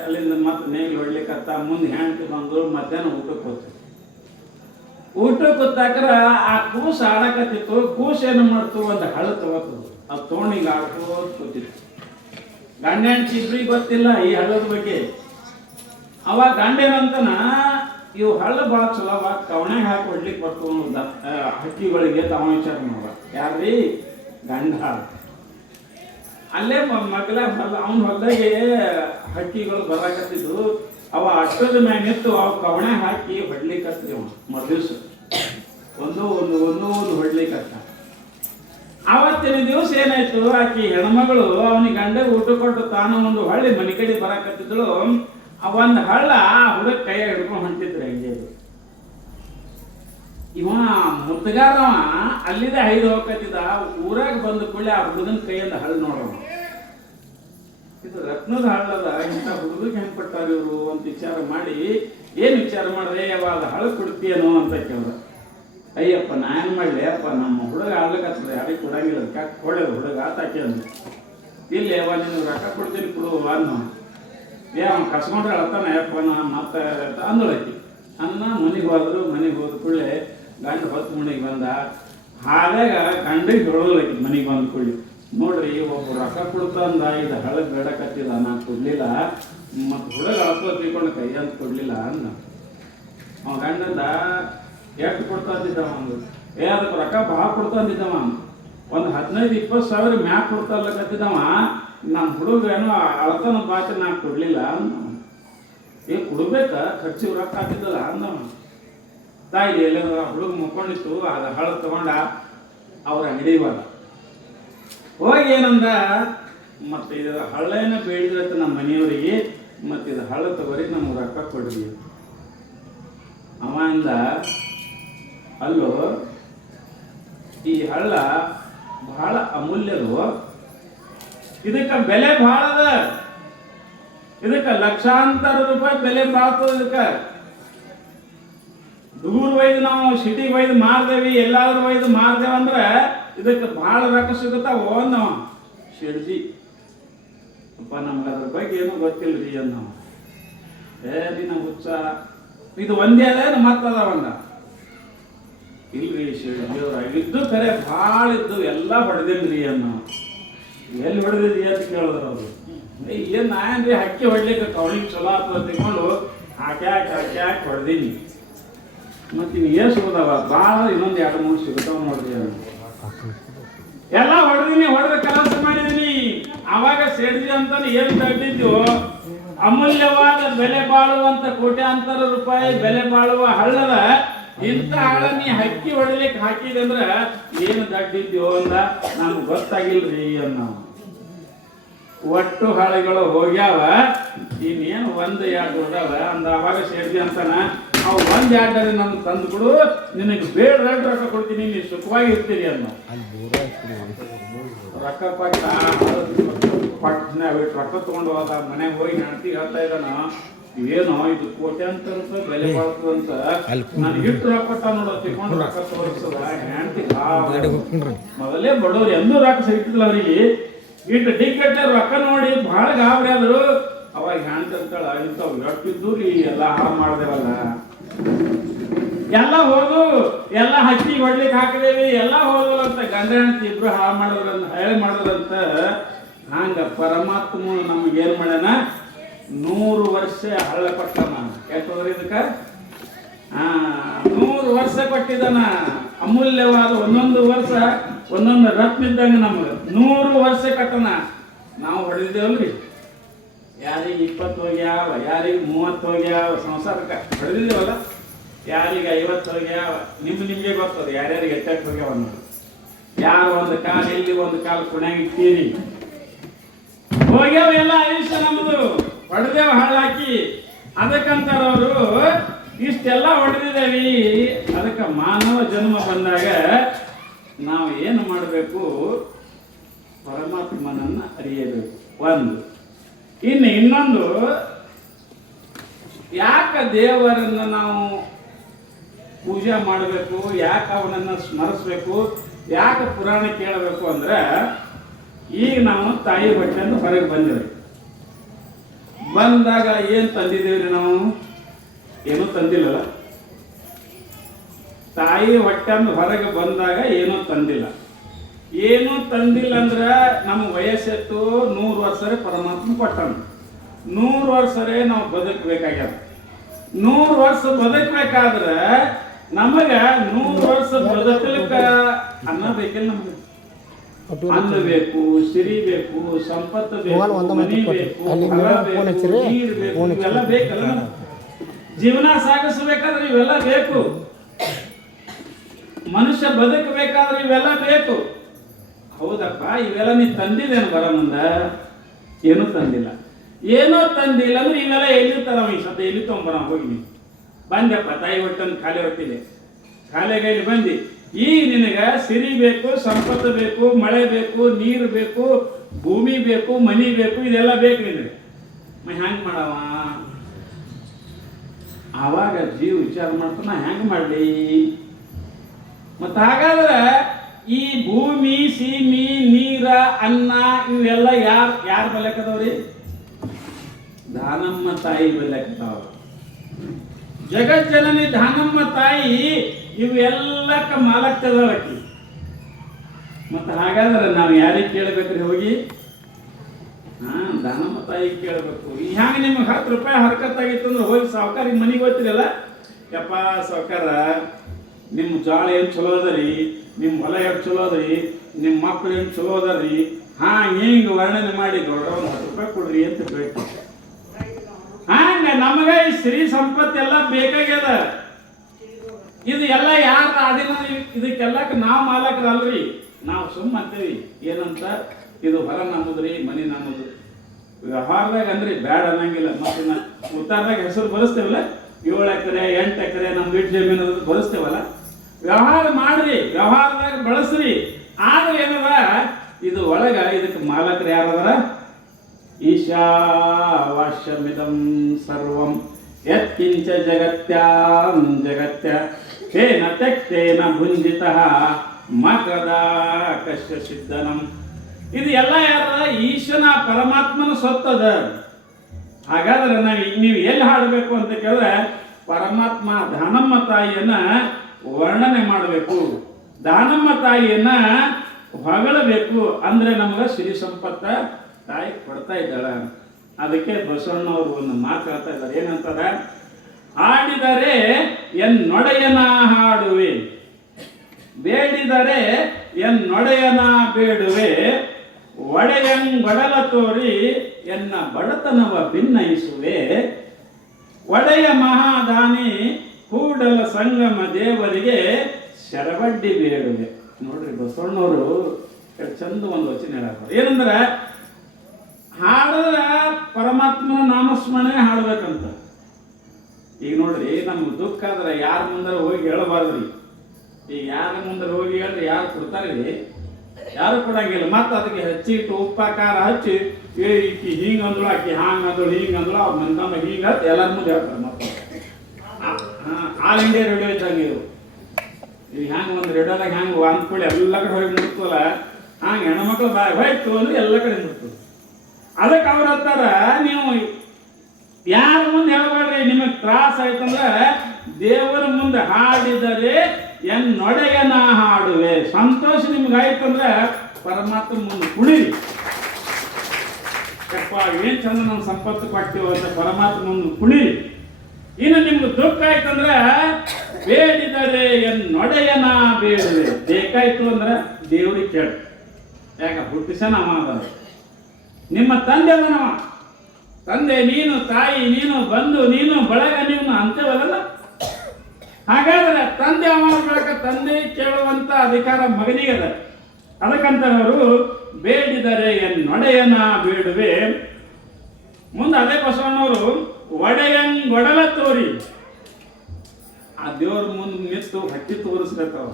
ಅಲ್ಲಿಂದ ಮತ್ತೆ ನೇಗಿಲು ಹೊಡ್ಲಿಕ್ಕತ್ತ. ಮುಂದೆ ಹೆಂಡತಿ ಬಂದು ಮಧ್ಯಾಹ್ನ ಊಟಕ್ಕೆ ಹೋಗ್ತಿತ್ತು. ಊಟಕ್ಕೆ ಕೂತಾಕ್ರ ಆ ಕೂಸು ಆಡಕತ್ತಿತ್ತು. ಕೂಸು ಏನು ಮಾಡ್ತು, ಒಂದು ಹಳು ತಗೋತದು, ಅದು ತೋಣಿಗೆ ಆಡ್ಕೋತ ಕೂತಿತ್ತು. ಗಂಡ ಹೆಂಡತಿ ಇಬ್ರಿಗೆ ಗೊತ್ತಿಲ್ಲ ಈ ಹಳ್ಳದ ಬಗ್ಗೆ. ಅವಾಗ ಗಂಡ ಏನಂತನ, ಇವು ಹಳ್ಳ ಭಾಳ ಚಲೋ, ಕವಣೆಗೆ ಹಾಕಿ ಹೊಡ್ಲಿಕ್ಕೆ ಬರ್ತು ಹಕ್ಕಿಗಳಿಗೆ ತವ ವಿಚಾರ ಮಾಡ. ಯಾರ್ರೀ? ಗಂಡ. ಅಲ್ಲೇ ಮಗ್ಲ ಅವನ ಹೊಲದಾಗೆ ಹಕ್ಕಿಗಳು ಬರಾಕತ್ತಿದ್ದು. ಅವ ಅಷ್ಟದ ಮ್ಯಾಗ ನಿಂತು ಅವು ಕವಣೆ ಹಾಕಿ ಹೊಡ್ಲಿಕ್ಕತ್ರಿ. ಅವ ಮರುದಿವ್ಸ ಒಂದು ಹೊಡ್ಲಿಕ್ಕತ್ತ. ಆವತ್ತಿನ ದಿವಸ ಏನಾಯ್ತು, ಆಕಿ ಹೆಣ್ಮಗಳು ಅವನಿಗೆ ಗಂಡ ಊಟ ಕೊಟ್ಟು ತಾನು ಒಂದು ಹೊಳ್ಳಿ ಮನೆ ಕಡೆ ಬರಾಕತ್ತಿದ್ದಳು. ಒಂದು ಹಳ್ಳ ಹುಡುಗ ಕೈಯ ಹಿಡ್ಕೊಂಡು ಹೊಂಟಿದ್ರು. ಹಂಗೆ ಇವ ಮುದ್ಗಾರವ ಅಲ್ಲಿದೆ ಐದು ಹೋಗತ್ತಿದ್ದ. ಊರಾಗ ಬಂದ ಕೂಡಲೇ ಆ ಹುಡುಗನ ಕೈಯಿಂದ ಹಳ್ಳ ನೋಡೋಣ, ಇದು ರತ್ನದ ಹಳ್ಳದ, ಇಂಥ ಹುಡುಗಕ್ಕೆ ಹೆಂಗೆ ಕೊಟ್ಟಾರ ಇವರು ಅಂತ ವಿಚಾರ ಮಾಡಿ, ಏನು ವಿಚಾರ ಮಾಡಿದ್ರೆ, ಯಾವಾಗ ಹಳ್ಳ ಕೊಡ್ತೀಯನೋ ಅಂತ ಕೇಳ್ದ. ಅಯ್ಯಪ್ಪ ನಾ ಏನು ಮಾಡಲಿ ಅಪ್ಪ, ನಮ್ಮ ಹುಡುಗ ಆಡ್ಲಿಕ್ಕತ್ತದ, ಯಾರಿಗೆ ಕೊಡಂಗಿಲ್ಲ, ಕೊಡೋದು ಹುಡುಗ ಆತಾಕೆ ಅಂದ. ಇಲ್ಲಿ ಯಾವ ನಿನಗೆ ರೊಕ್ಕ ಕೊಡ್ತೀನಿ ಕೊಡು ಅನ್ನೋ. ಅವನು ಕಸ್ಕೊಂಡ್ರೆ ಅಳ್ತಾನ, ಯಪ್ಪ ನಾನು ಮತ್ತೆ ಅಂದಳಕಿ ಅನ್ನ. ಮನೆಗೆ ಹೋದ್ರು. ಮನೆಗೆ ಹೋದ ಕೂಡಲೇ ಗಂಡ ಹೊತ್ತು ಮನೆಗೆ ಬಂದ. ಹಾಗಾಗಿ ಗಂಡಿಗೆ ಹೇಳೋದಕ್ಕೆ ಮನೆಗೆ ಬಂದ ಕೂಡಲಿ, ನೋಡ್ರಿ ಒಬ್ಬ ರೊಕ್ಕ ಕೊಡ್ತಂದ, ಇದು ಹಳಗ್ ಬೇಡಕತ್ತಿಲ್ಲ, ನಾನು ಕೊಡ್ಲಿಲ್ಲ, ಮತ್ತು ಹುಡುಗ ಅಳ್ಕೋ ತಿಳ್ಕೊಂಡು ಕೈ ಅಂತ ಕೊಡ್ಲಿಲ್ಲ ಅಂದ. ಅವ ಗಂಡಂದ ಎಷ್ಟು ಕೊಡ್ತಾಂದಿದ್ದವ ಒಂದು, ಅದಕ್ಕೆ ರೊಕ್ಕ ಭಾಳ ಕೊಡ್ತಾಂದಿದ್ದವ, ಒಂದು 15-20 ಸಾವಿರ ಮ್ಯಾಕ್ ಕೊಡ್ತಾರ್ಲಕತ್ತಿದ್ದವ. ನಮ್ಮ ಹುಡುಗ ಏನೋ ಅಳ್ತಾನ ಬಾಚ ನಾನು ಕೊಡ್ಲಿಲ್ಲ ಅಂದ. ಕೊಡ್ಬೇಕ, ಖರ್ಚಿಗೆ ರೊಕ್ಕ ಹಾಕಿದ್ದಲ್ಲ ಅಂದವ. ತಾಯಿ ಎಲ್ಲ ಹುಡುಗ ಮುಕ್ಕೊಂಡಿತ್ತು. ಅದು ಹಳ ತಗೊಂಡ ಅವ್ರ ಅಂಗಡಿ ಬಂದ. ಹೋಗಿ ಏನಂದ, ಮತ್ತು ಇದು ಹಳ್ಳೆನ ಬೇಡಿದ್ರತ್ತ ನಮ್ಮ ಮನೆಯವರಿಗೆ, ಮತ್ತು ಇದು ಹಳ್ಳ ತಗೋರಿ ನಮ್ಗೆ ರೊಕ್ಕ ಕೊಡ್ರಿ. ಅವ ಅಂದ, ಅಲ್ಲೋ ಈ ಹಳ್ಳ ಬಹಳ ಅಮೂಲ್ಯದು, ಇದಕ್ಕೆ ಬೆಲೆ ಭಾಳ ಅದ. ಇದಕ್ಕೆ ಲಕ್ಷಾಂತರ ರೂಪಾಯಿ ಬೆಲೆ ಬಾಳ್ತದ. ಇದಕ್ಕೆ ದೂರ ಒಯ್ದು ನಾವು ಸಿಟಿಗೆ ಒಯ್ದು ಮಾರ್ದೇವಿ, ಎಲ್ಲಾದ್ರೂ ಒಯ್ದು ಮಾರ್ದೇವ ಅಂದ್ರೆ ಇದಕ್ಕೆ ಭಾಳ ರೊಕ್ಕ ಸಿಗುತ್ತಾವ. ನಾವು ಶಿಡ್ಜಿ ಅಪ್ಪ ನಮ್ಗೆ ಅದ್ರ ಬಗ್ಗೆ ಏನೂ ಗೊತ್ತಿಲ್ರಿ ಅನ್ನೋ ಏನಿನ ಹುಚ್ಚ ಇದು ಒಂದೇ ಅದೇನು ಮತ್ತದವಂದ ಇಲ್ರಿ ಶಿಡ್ಜಿಯವ್ರ ಇದ್ದು ಖರೆ ಭಾಳ ಇದ್ದು ಎಲ್ಲ ಹೊಡೆದಿಲ್ರಿ ಅನ್ನೋ. ಎಲ್ಲಿ ಹೊಡೆದಿದ್ರಿ ಅಂತ ಕೇಳಿದ್ರು ಅವರು. ಏನು ನಾಯನ್ರಿ ಹಕ್ಕಿ ಹೊಡ್ಲಿಕ್ಕೆ ಕವಳಿಗೆ ಚಲೋ ಆಗ್ತದೆ ತಿಳ್ಕೊಂಡು ಹಾಕ್ಯಾಕೆ ಹೊಡೆದೀನಿ. ಮತ್ತು ಇನ್ನು ಏನು ಸಿಗೋದವ ಭಾಳ ಇನ್ನೊಂದು 2-3 ಸಿಗುತ್ತಾವ ನೋಡ್ರಿ. ಎಲ್ಲ ಹೊಡೆದ ಕೆಲಸ ಮಾಡಿದೀನಿ. ಅವಾಗ ಸೇಡ್ಜಿ ಅಂತಾನೆ ಏನು ತಗ್ದಿದ್ದು ಅಮೂಲ್ಯವಾದ ಬೆಲೆ ಬಾಳುವಂತ ಕೋಟ್ಯಾಂತರ ರೂಪಾಯಿ ಬೆಲೆ ಬಾಳುವ ಹಳ್ಳದ ಇಂಥ ಹಳ್ಳ ನೀ ಹಕ್ಕಿ ಹೊಡಿಲಿಕ್ಕೆ ಹಾಕಿದಂದ್ರ ಏನು ದಡ್ಡಿದ್ಯೋ ಅಂದ ನಮ್ಗೆ ಗೊತ್ತಾಗಿಲ್ರಿ ಅನ್ನೋ. ಒಟ್ಟು ಹಾಳೆಗಳು ಹೋಗ್ಯಾವ, ಇನ್ನೇನು 1-2 ಉಳ್ದಾವ ಅಂದ. ಅವಾಗ ಸೇಡ್ಜಿ ಅಂತಾನ ಅವು 1-2 ನಮ್ಗೆ ತಂದು ಕೊಡು, ನಿನಗೆ ಬೇಡ ರೊಕ್ಕ ಕೊಡ್ತೀನಿ, ನೀನು ಸುಖವಾಗಿ ಇರ್ತೀರಿ ಅನ್ನೋ. ರೊಕ್ಕ ರೊಕ್ಕ ತಗೊಂಡು ಹೋದ ಮನೆಗೆ ಹೋಗಿ ಹೆಣ್ತಿಗೆ ಹೇಳ್ತಾ ಇದ್ದಾನ, ಏನೋ ಇದು ಕೋಟ್ಯಾಂತರ ರೂಪಾಯಿ ಬೆಲೆ ಬಾಳ್ತದಂತ ನಾನು ಇಟ್ಟು ರೊಕ್ಕ ಕೊಟ್ಟ ನೋಡೋ ತಿಳ್ಕೊಂಡು ರೊಕ್ಕ ತೋರಿಸ್ತದ ಹೆಣ್ತಿಗೆ. ಮೊದಲೇ ಬಡವ್ರು ಎಂದೂ ರೊಕ್ಕ ಸಿಗ್ತಿಲ್ಲ ಅವರಿಗೆ. ಇಟ್ಟು ಟಿಕೆಟ್ ರೊಕ್ಕ ನೋಡಿ ಭಾಳ ಗಾಬರಿ ಆದ್ರು. ಅವಾಗ ಹೆಣ್ತಂತಾಳ ಇಂಥವು ಎಷ್ಟಿದ್ದು ರೀ ಎಲ್ಲ ಹಾಳು ಮಾಡ್ದೇವಲ್ಲ, ಎಲ್ಲ ಹೋದು ಎಲ್ಲ ಹಕ್ಕಿ ಹೊಡ್ಲಿಕ್ಕೆ ಹಾಕಿದೇವಿ, ಎಲ್ಲ ಹೋದವಲ್ಲ ಅಂತ ಗಂಡ ಹೆಂಡತಿ ಇಬ್ರು ಹಾಳು ಮಾಡಿದ್ರಂತ ಹೇಳಿ ಮಾಡಿದ್ರಂತ. ಹಂಗ ಪರಮಾತ್ಮ ನಮಗೇನು ಮಾಡ್ಯಾನ 100 ವರ್ಷ ಹಳ್ಳ ಕೊಟ್ಟನ. ಯಾಕಂದ್ರೆ ಇದಕ್ಕೆ 100 ವರ್ಷ ಕೊಟ್ಟಿದ್ದಾನ. ಅಮೂಲ್ಯವಾದ ಒಂದೊಂದು ವರ್ಷ ಒಂದೊಂದು ರತ್ನ ಇದ್ದಂಗೆ ನಮ್ಗೆ 100 ವರ್ಷ ಕಟ್ಟನ. ನಾವು ಹೊಡೆದಿದ್ದೇವಲ್ರಿ, ಯಾರಿಗೆ 20 ಹೋಗ್ಯಾವ, ಯಾರಿಗೆ 30 ಹೋಗ್ಯಾವ, ಸಂಸಾರಕ್ಕೆ ಹೊಡೆದಿದ್ದೇವಲ್ಲ, ಯಾರಿಗೆ 50 ಹೋಗ್ಯಾವ. ನಿಮ್ಗೆ ಗೊತ್ತದ ಯಾರ್ಯಾರಿಗೆ ಎಟ್ಟಾಕ್ ಹೋಗ್ಯಾವ ಅನ್ನೋದು. ಯಾರು ಒಂದು ಕಾಲು ಇಲ್ಲಿ ಒಂದು ಕಾಲು ಕುಣ್ಯಾಗ ಇಟ್ಟೀರಿ ಹೋಗ್ಯಾವ. ಎಲ್ಲ ಆಯುಷ್ಯ ನಮ್ದು ಹೊಡೆದೇವ ಹಾಳಾಕಿ. ಅದಕ್ಕಂತಾರ ಅವರು ಇಷ್ಟೆಲ್ಲ ಹೊಡೆದಿದ್ದೇವಿ. ಅದಕ್ಕೆ ಮಾನವ ಜನ್ಮ ಬಂದಾಗ ನಾವು ಏನು ಮಾಡಬೇಕು, ಪರಮಾತ್ಮನನ್ನ ಅರಿಯಬೇಕು ಒಂದು. ಇನ್ನೊಂದು, ಯಾಕೆ ದೇವರನ್ನ ನಾವು ಪೂಜೆ ಮಾಡಬೇಕು, ಯಾಕೆ ಅವನನ್ನು ಸ್ಮರಿಸ್ಬೇಕು, ಯಾಕೆ ಪುರಾಣ ಕೇಳಬೇಕು ಅಂದ್ರೆ, ಈಗ ನಾವು ತಾಯಿ ಹೊಟ್ಟೆಯಿಂದ ಹೊರಗೆ ಬಂದಿವಿ. ಬಂದಾಗ ಏನು ತಂದಿದ್ದೇವ್ರಿ ನಾವು? ಏನೂ ತಂದಿಲ್ಲಲ್ಲ. ತಾಯಿ ಹೊಟ್ಟೆಯಿಂದ ಹೊರಗೆ ಬಂದಾಗ ಏನೂ ತಂದಿಲ್ಲ. ಏನೂ ತಂದಿಲ್ಲ ಅಂದ್ರೆ ನಮ್ಮ ವಯಸ್ಸೆತ್ತು 100 ವರ್ಷರೇ ಪರಮಾತ್ಮ ಕೊಟ್ಟಾನ. 100 ವರ್ಷರೇ ನಾವು ಬದುಕಬೇಕಾಗ್ಯದ. 100 ವರ್ಷ ಬದುಕಬೇಕಾದ್ರೆ ನಮಗೆ 100 ವರ್ಷ ಬದುಕಲಿಕ್ಕೆ ಅನ್ನ ಬೇಕಿಲ್ಲ. ನಮ್ಗೆ ಅನ್ನ ಬೇಕು, ಸಿರಿ ಬೇಕು, ಸಂಪತ್ತು ಬೇಕು, ಮನಿ ಬೇಕು, ಹೊಲ ಬೇಕು, ನೀರು ಬೇಕು, ಇವೆಲ್ಲ ಬೇಕಲ್ಲ. ಜೀವನ ಸಾಗಿಸಬೇಕಾದ್ರೆ ಇವೆಲ್ಲ ಬೇಕು. ಮನುಷ್ಯ ಬದುಕಬೇಕಾದ್ರೆ ಇವೆಲ್ಲ ಬೇಕು. ಹೌದಪ್ಪ, ಇವೆಲ್ಲ ನೀ ತಂದಿದ್ದೇನು ಬರ ಮುಂದ? ಏನೂ ತಂದಿಲ್ಲ. ಏನೋ ತಂದಿಲ್ಲ ಅಂದ್ರೆ ಇವೆಲ್ಲ ಎಲ್ಲಿ ತರವ? ಈ ಸದ್ಯ ಎಲ್ಲಿ ತೊಗೊಂಬರ ಹೋಗಿ ನೀ ಬಂದೆಪ್ಪ, ತಾಯಿ ಹೊಟ್ಟೆಂದು ಖಾಲಿ ಹೊಟ್ಟಿದೆ, ಖಾಲಿಗೈಲಿ ಬಂದು ಈಗ ನಿನಗೆ ಸಿರಿ ಬೇಕು, ಸಂಪತ್ತು ಬೇಕು, ಮಳೆ ಬೇಕು, ನೀರು ಬೇಕು, ಭೂಮಿ ಬೇಕು, ಮನಿ ಬೇಕು, ಇದೆಲ್ಲ ಬೇಕು ನಿನಗೆ. ಹೆಂಗೆ ಮಾಡವ? ಆವಾಗ ಜೀವ ವಿಚಾರ ಮಾಡ್ತಾನ, ಹೆಂಗೆ ಮಾಡಲಿ? ಮತ್ತು ಹಾಗಾದ್ರೆ ಈ ಭೂಮಿ, ಸೀಮಿ, ನೀರ, ಅನ್ನ ಇವೆಲ್ಲ ಯಾರು ಬಲ್ಲೆಕ್ಕದವ್ರಿ? ದಾನಮ್ಮ ತಾಯಿ ಬಲ್ಲೆಕ್ಕತಾವ. ಜಗಜ್ಜನನಿ ದಾನಮ್ಮ ತಾಯಿ ಇವೆಲ್ಲಕ್ಕ ಮಾಲಕ್ತದಳಕಿ. ಮತ್ತು ಹಾಗಾದ್ರೆ ನಾವು ಯಾರಿಗೆ ಕೇಳಬೇಕ್ರಿ ಹೋಗಿ? ದಾನಮ್ಮ ತಾಯಿ ಕೇಳಬೇಕು. ಹ್ಯಾಂಗೆ ನಿಮ್ಗೆ 10 ರೂಪಾಯಿ ಹರ್ಕತ್ತಾಗಿತ್ತು ಅಂದ್ರೆ ಹೋಗಿ ಸಾವುಕಾರಿಗೆ ಮನೆಗೆ ಹೋಗ್ತಿರಲ್ಲ, ಯಪ್ಪ ಸಾವುಕಾರ ನಿಮ್ಮ ಜಾಳ ಏನು ಚಲೋ ಅದರಿ, ನಿಮ್ಮ ಹೊಲ ಎಷ್ಟು ಚಲೋ ಅದರಿ, ನಿಮ್ಮ ಮಕ್ಕಳು ಏನು ಚಲೋ ಅದರಿ, ಹಿಂಗೆ ವರ್ಣನೆ ಮಾಡಿ ದೊಡ್ಡ 10 ರೂಪಾಯಿ ಕೊಡ್ರಿ ಅಂತ ಬೇಕು. ಹಂಗೆ ನಮಗೆ ಈ ಸ್ತ್ರೀ ಸಂಪತ್ತೆಲ್ಲ ಬೇಕಾಗ್ಯದ. ಇದು ಎಲ್ಲ ಯಾರು ಅದಿನ? ಇದಕ್ಕೆಲ್ಲಕ್ಕೆ ನಾವು ಮಾಲಕರಲ್ರಿ. ನಾವು ಸುಮ್ಮ ಅಂತೀವಿ ಏನಂತ, ಇದು ಹೊಲ ನಮ್ಮದ್ರಿ, ಮನೆ ನಮ್ಮದು. ವ್ಯವಹಾರದಾಗ ಅಂದ್ರೆ ಬ್ಯಾಡ ಅನ್ನಂಗಿಲ್ಲ. ಮತ್ತೆ ಉತ್ತಾರದಾಗ ಹೆಸರು ಬರೆಸ್ತೇವಲ್ಲ, 7 ಎಕರೆ 8 ಎಕರೆ ನಮ್ದು ಇಟ್ಟು ಜಮೀನು ಬರೆಸ್ತೇವಲ್ಲ. ವ್ಯವಹಾರ ಮಾಡ್ರಿ, ವ್ಯವಹಾರದಾಗ ಬಳಸ್ರಿ. ಆದ್ರೆ ಏನದ ಇದು ಒಳಗ ಇದಕ್ಕೆ ಮಾಲಕರು ಯಾರದರ? ಈಶಾವಾಸ್ಯಮಿದಂ ಸರ್ವಂ ಯತ್ಕಿಂಚ ಜಗತ್ಯಾಂ ಜಗತ್ಯ ತೇನ ತ್ಯಕ್ತೇನ ಭುಂಜಿತಃ ಮಕದಾಕಶ್ಯ ಸಿದ್ಧನಂ. ಇದು ಎಲ್ಲ ಯಾರದ? ಈಶನ ಪರಮಾತ್ಮನ ಸೊತ್ತದ. ಹಾಗಾದ್ರೆ ನೀವು ಎಲ್ಲಿ ಹಾಡಬೇಕು ಅಂತ ಕೇಳಿದ್ರೆ ಪರಮಾತ್ಮ ದಾನಮ್ಮ ತಾಯಿಯನ್ನ ವರ್ಣನೆ ಮಾಡಬೇಕು, ದಾನಮ್ಮ ತಾಯಿಯನ್ನ ಹೊಗಳಬೇಕು. ಅಂದ್ರೆ ನಮಗ ಸಿರಿ ಸಂಪತ್ತ ತಾಯಿ ಕೊಡ್ತಾ ಇದ್ದಾಳ. ಅದಕ್ಕೆ ಬಸವಣ್ಣವರು ಒಂದು ಮಾತು ಹೇಳ್ತಾ ಇದ್ದಾರೆ, ಏನಂತಾರ? ಹಾಡಿದರೆ ಎನ್ನೊಡೆಯನ ಹಾಡುವೆ, ಬೇಡಿದರೆ ಎನ್ನೊಡೆಯನ ಬೇಡುವೆ, ಒಡೆಯಂಗೊಡಲ ತೋರಿ ಎನ್ನ ಬಡತನವ ಭಿನ್ನಯಿಸುವೆ, ಒಡೆಯ ಮಹಾದಾನಿ ಕೂಡಲ ಸಂಗಮ ದೇವರಿಗೆ ಶರವಡ್ಡಿ ಬೇಡುವೆ. ನೋಡ್ರಿ ಬಸವಣ್ಣವರು ಚಂದ ಒಂದು ವಚನ ಹೇಳ್ತಾರೆ. ಏನಂದ್ರೆ ಹಾಡಿದ್ರೆ ಪರಮಾತ್ಮನ ನಾಮಸ್ಮರಣೆ ಹಾಡ್ಬೇಕಂತ. ಈಗ ನೋಡ್ರಿ ನಮ್ಗೆ ದುಃಖ ಆದ್ರೆ ಯಾರ ಮುಂದೆ ಹೋಗಿ ಹೇಳಬಾರ್ದ್ರಿ. ಈಗ ಯಾರ ಮುಂದೆ ಹೋಗಿ ಹೇಳ್ರಿ ಯಾರು ಕೊಡ್ತಾರ್ರಿ? ಯಾರು ಕೊಡಂಗಿಲ್ಲ. ಮತ್ತೆ ಅದಕ್ಕೆ ಹಚ್ಚಿಟ್ಟು ಉಪ್ಪ ಖಾರ ಹಚ್ಚಿ ಈಕಿ ಹಿಂಗ ಅಂದ್ಳು, ಆಕಿ ಹಾಂಗ ಅಂದಳು, ಹಿಂಗ ಅಂದ್ಳು, ಅವ್ರ ಮಂದಮ್ಮ ಹಿಂಗ ಎಲ್ಲರ ಮುಂದೆ ಹೇಳ್ತಾರೆ. ಮತ್ತೆ ಆಲ್ ಇಂಡಿಯಾ ರೇಡಿಯೋ ಇದ್ದಂಗೆ ಇವು. ಈಗ ಹ್ಯಾಂಗ ಒಂದು ರೇಡಿಯೋದಾಗ ಹ್ಯಾಂಗ ಅಂದ್ಕೊಳ್ಳಿ ಎಲ್ಲ ಕಡೆ ಹೋಗಿ ಮುಟ್ತಲ್ಲ, ಹಂಗೆ ಹೆಣ್ಮಕ್ಳು ಬಾಯ್ ಹೋಯ್ತು ಅಂದ್ರೆ ಎಲ್ಲ ಕಡೆ ಮುಟ್ತು. ಅದಕ್ಕೆ ಅವ್ರ ಹತ್ತಾರ ನೀವು ಯಾರ ಮುಂದೆ ಹೇಳ್ಬೇಡ್ರಿ, ನಿಮಗೆ ತ್ರಾಸ ಆಯ್ತಂದ್ರೆ ದೇವರ ಮುಂದೆ ಹಾಡಿದರೆ ಎನ್ನೊಡೆಯನ ಹಾಡುವೆ. ಸಂತೋಷ ನಿಮ್ಗೆ ಆಯ್ತಂದ್ರೆ ಪರಮಾತ್ಮ ಮುಂದೆ ಕುಣಿರಿ. ಯಪ್ಪ ಏನ್ ಚಂದ ನಮ್ಮ ಸಂಪತ್ತು ಕೊಡ್ತೀವಿ ಅಂತ ಪರಮಾತ್ಮ ಮುಂದೆ ಕುಣಿರಿ. ಇನ್ನು ನಿಮ್ಗೆ ದುಃಖ ಆಯ್ತಂದ್ರೆ ಬೇಡಿದರೆ ಎನ್ನೊಡೆಯನ ಬೇಡುವೆ. ಬೇಕಾಯ್ತು ಅಂದ್ರೆ ದೇವ್ರಿಗೆ ಕೇಳಿ, ಯಾಕ ಹುಟ್ಟಿಸ ನಾಮ ಅದ. ನಿಮ್ಮ ತಂದೆ ಅದನವ, ತಂದೆ ನೀನು, ತಾಯಿ ನೀನು, ಬಂಧು ನೀನು, ಬಳಗ ನೀನು ಅಂತೇವಲ್ಲ. ಹಾಗಾದ್ರೆ ತಂದೆ ಅವ ಬಳಕ ತಂದೆ ಕೇಳುವಂತ ಅಧಿಕಾರ ಮಗನಿಗದ. ಅದಕ್ಕಂತವರು ಬೇಡಿದರೆ ಎನ್ನೊಡೆಯನ ಬೇಡುವೆ. ಮುಂದೆ ಅದೇ ಬಸವಣ್ಣವರು ಒಡೆಯಂಗೊಡಲ ತೋರಿ, ಆ ದೇವ್ರ ಮುಂದೆ ನಿಂತು ಹಟ್ಟಿ ತೋರಿಸ್ಬೇಕವ.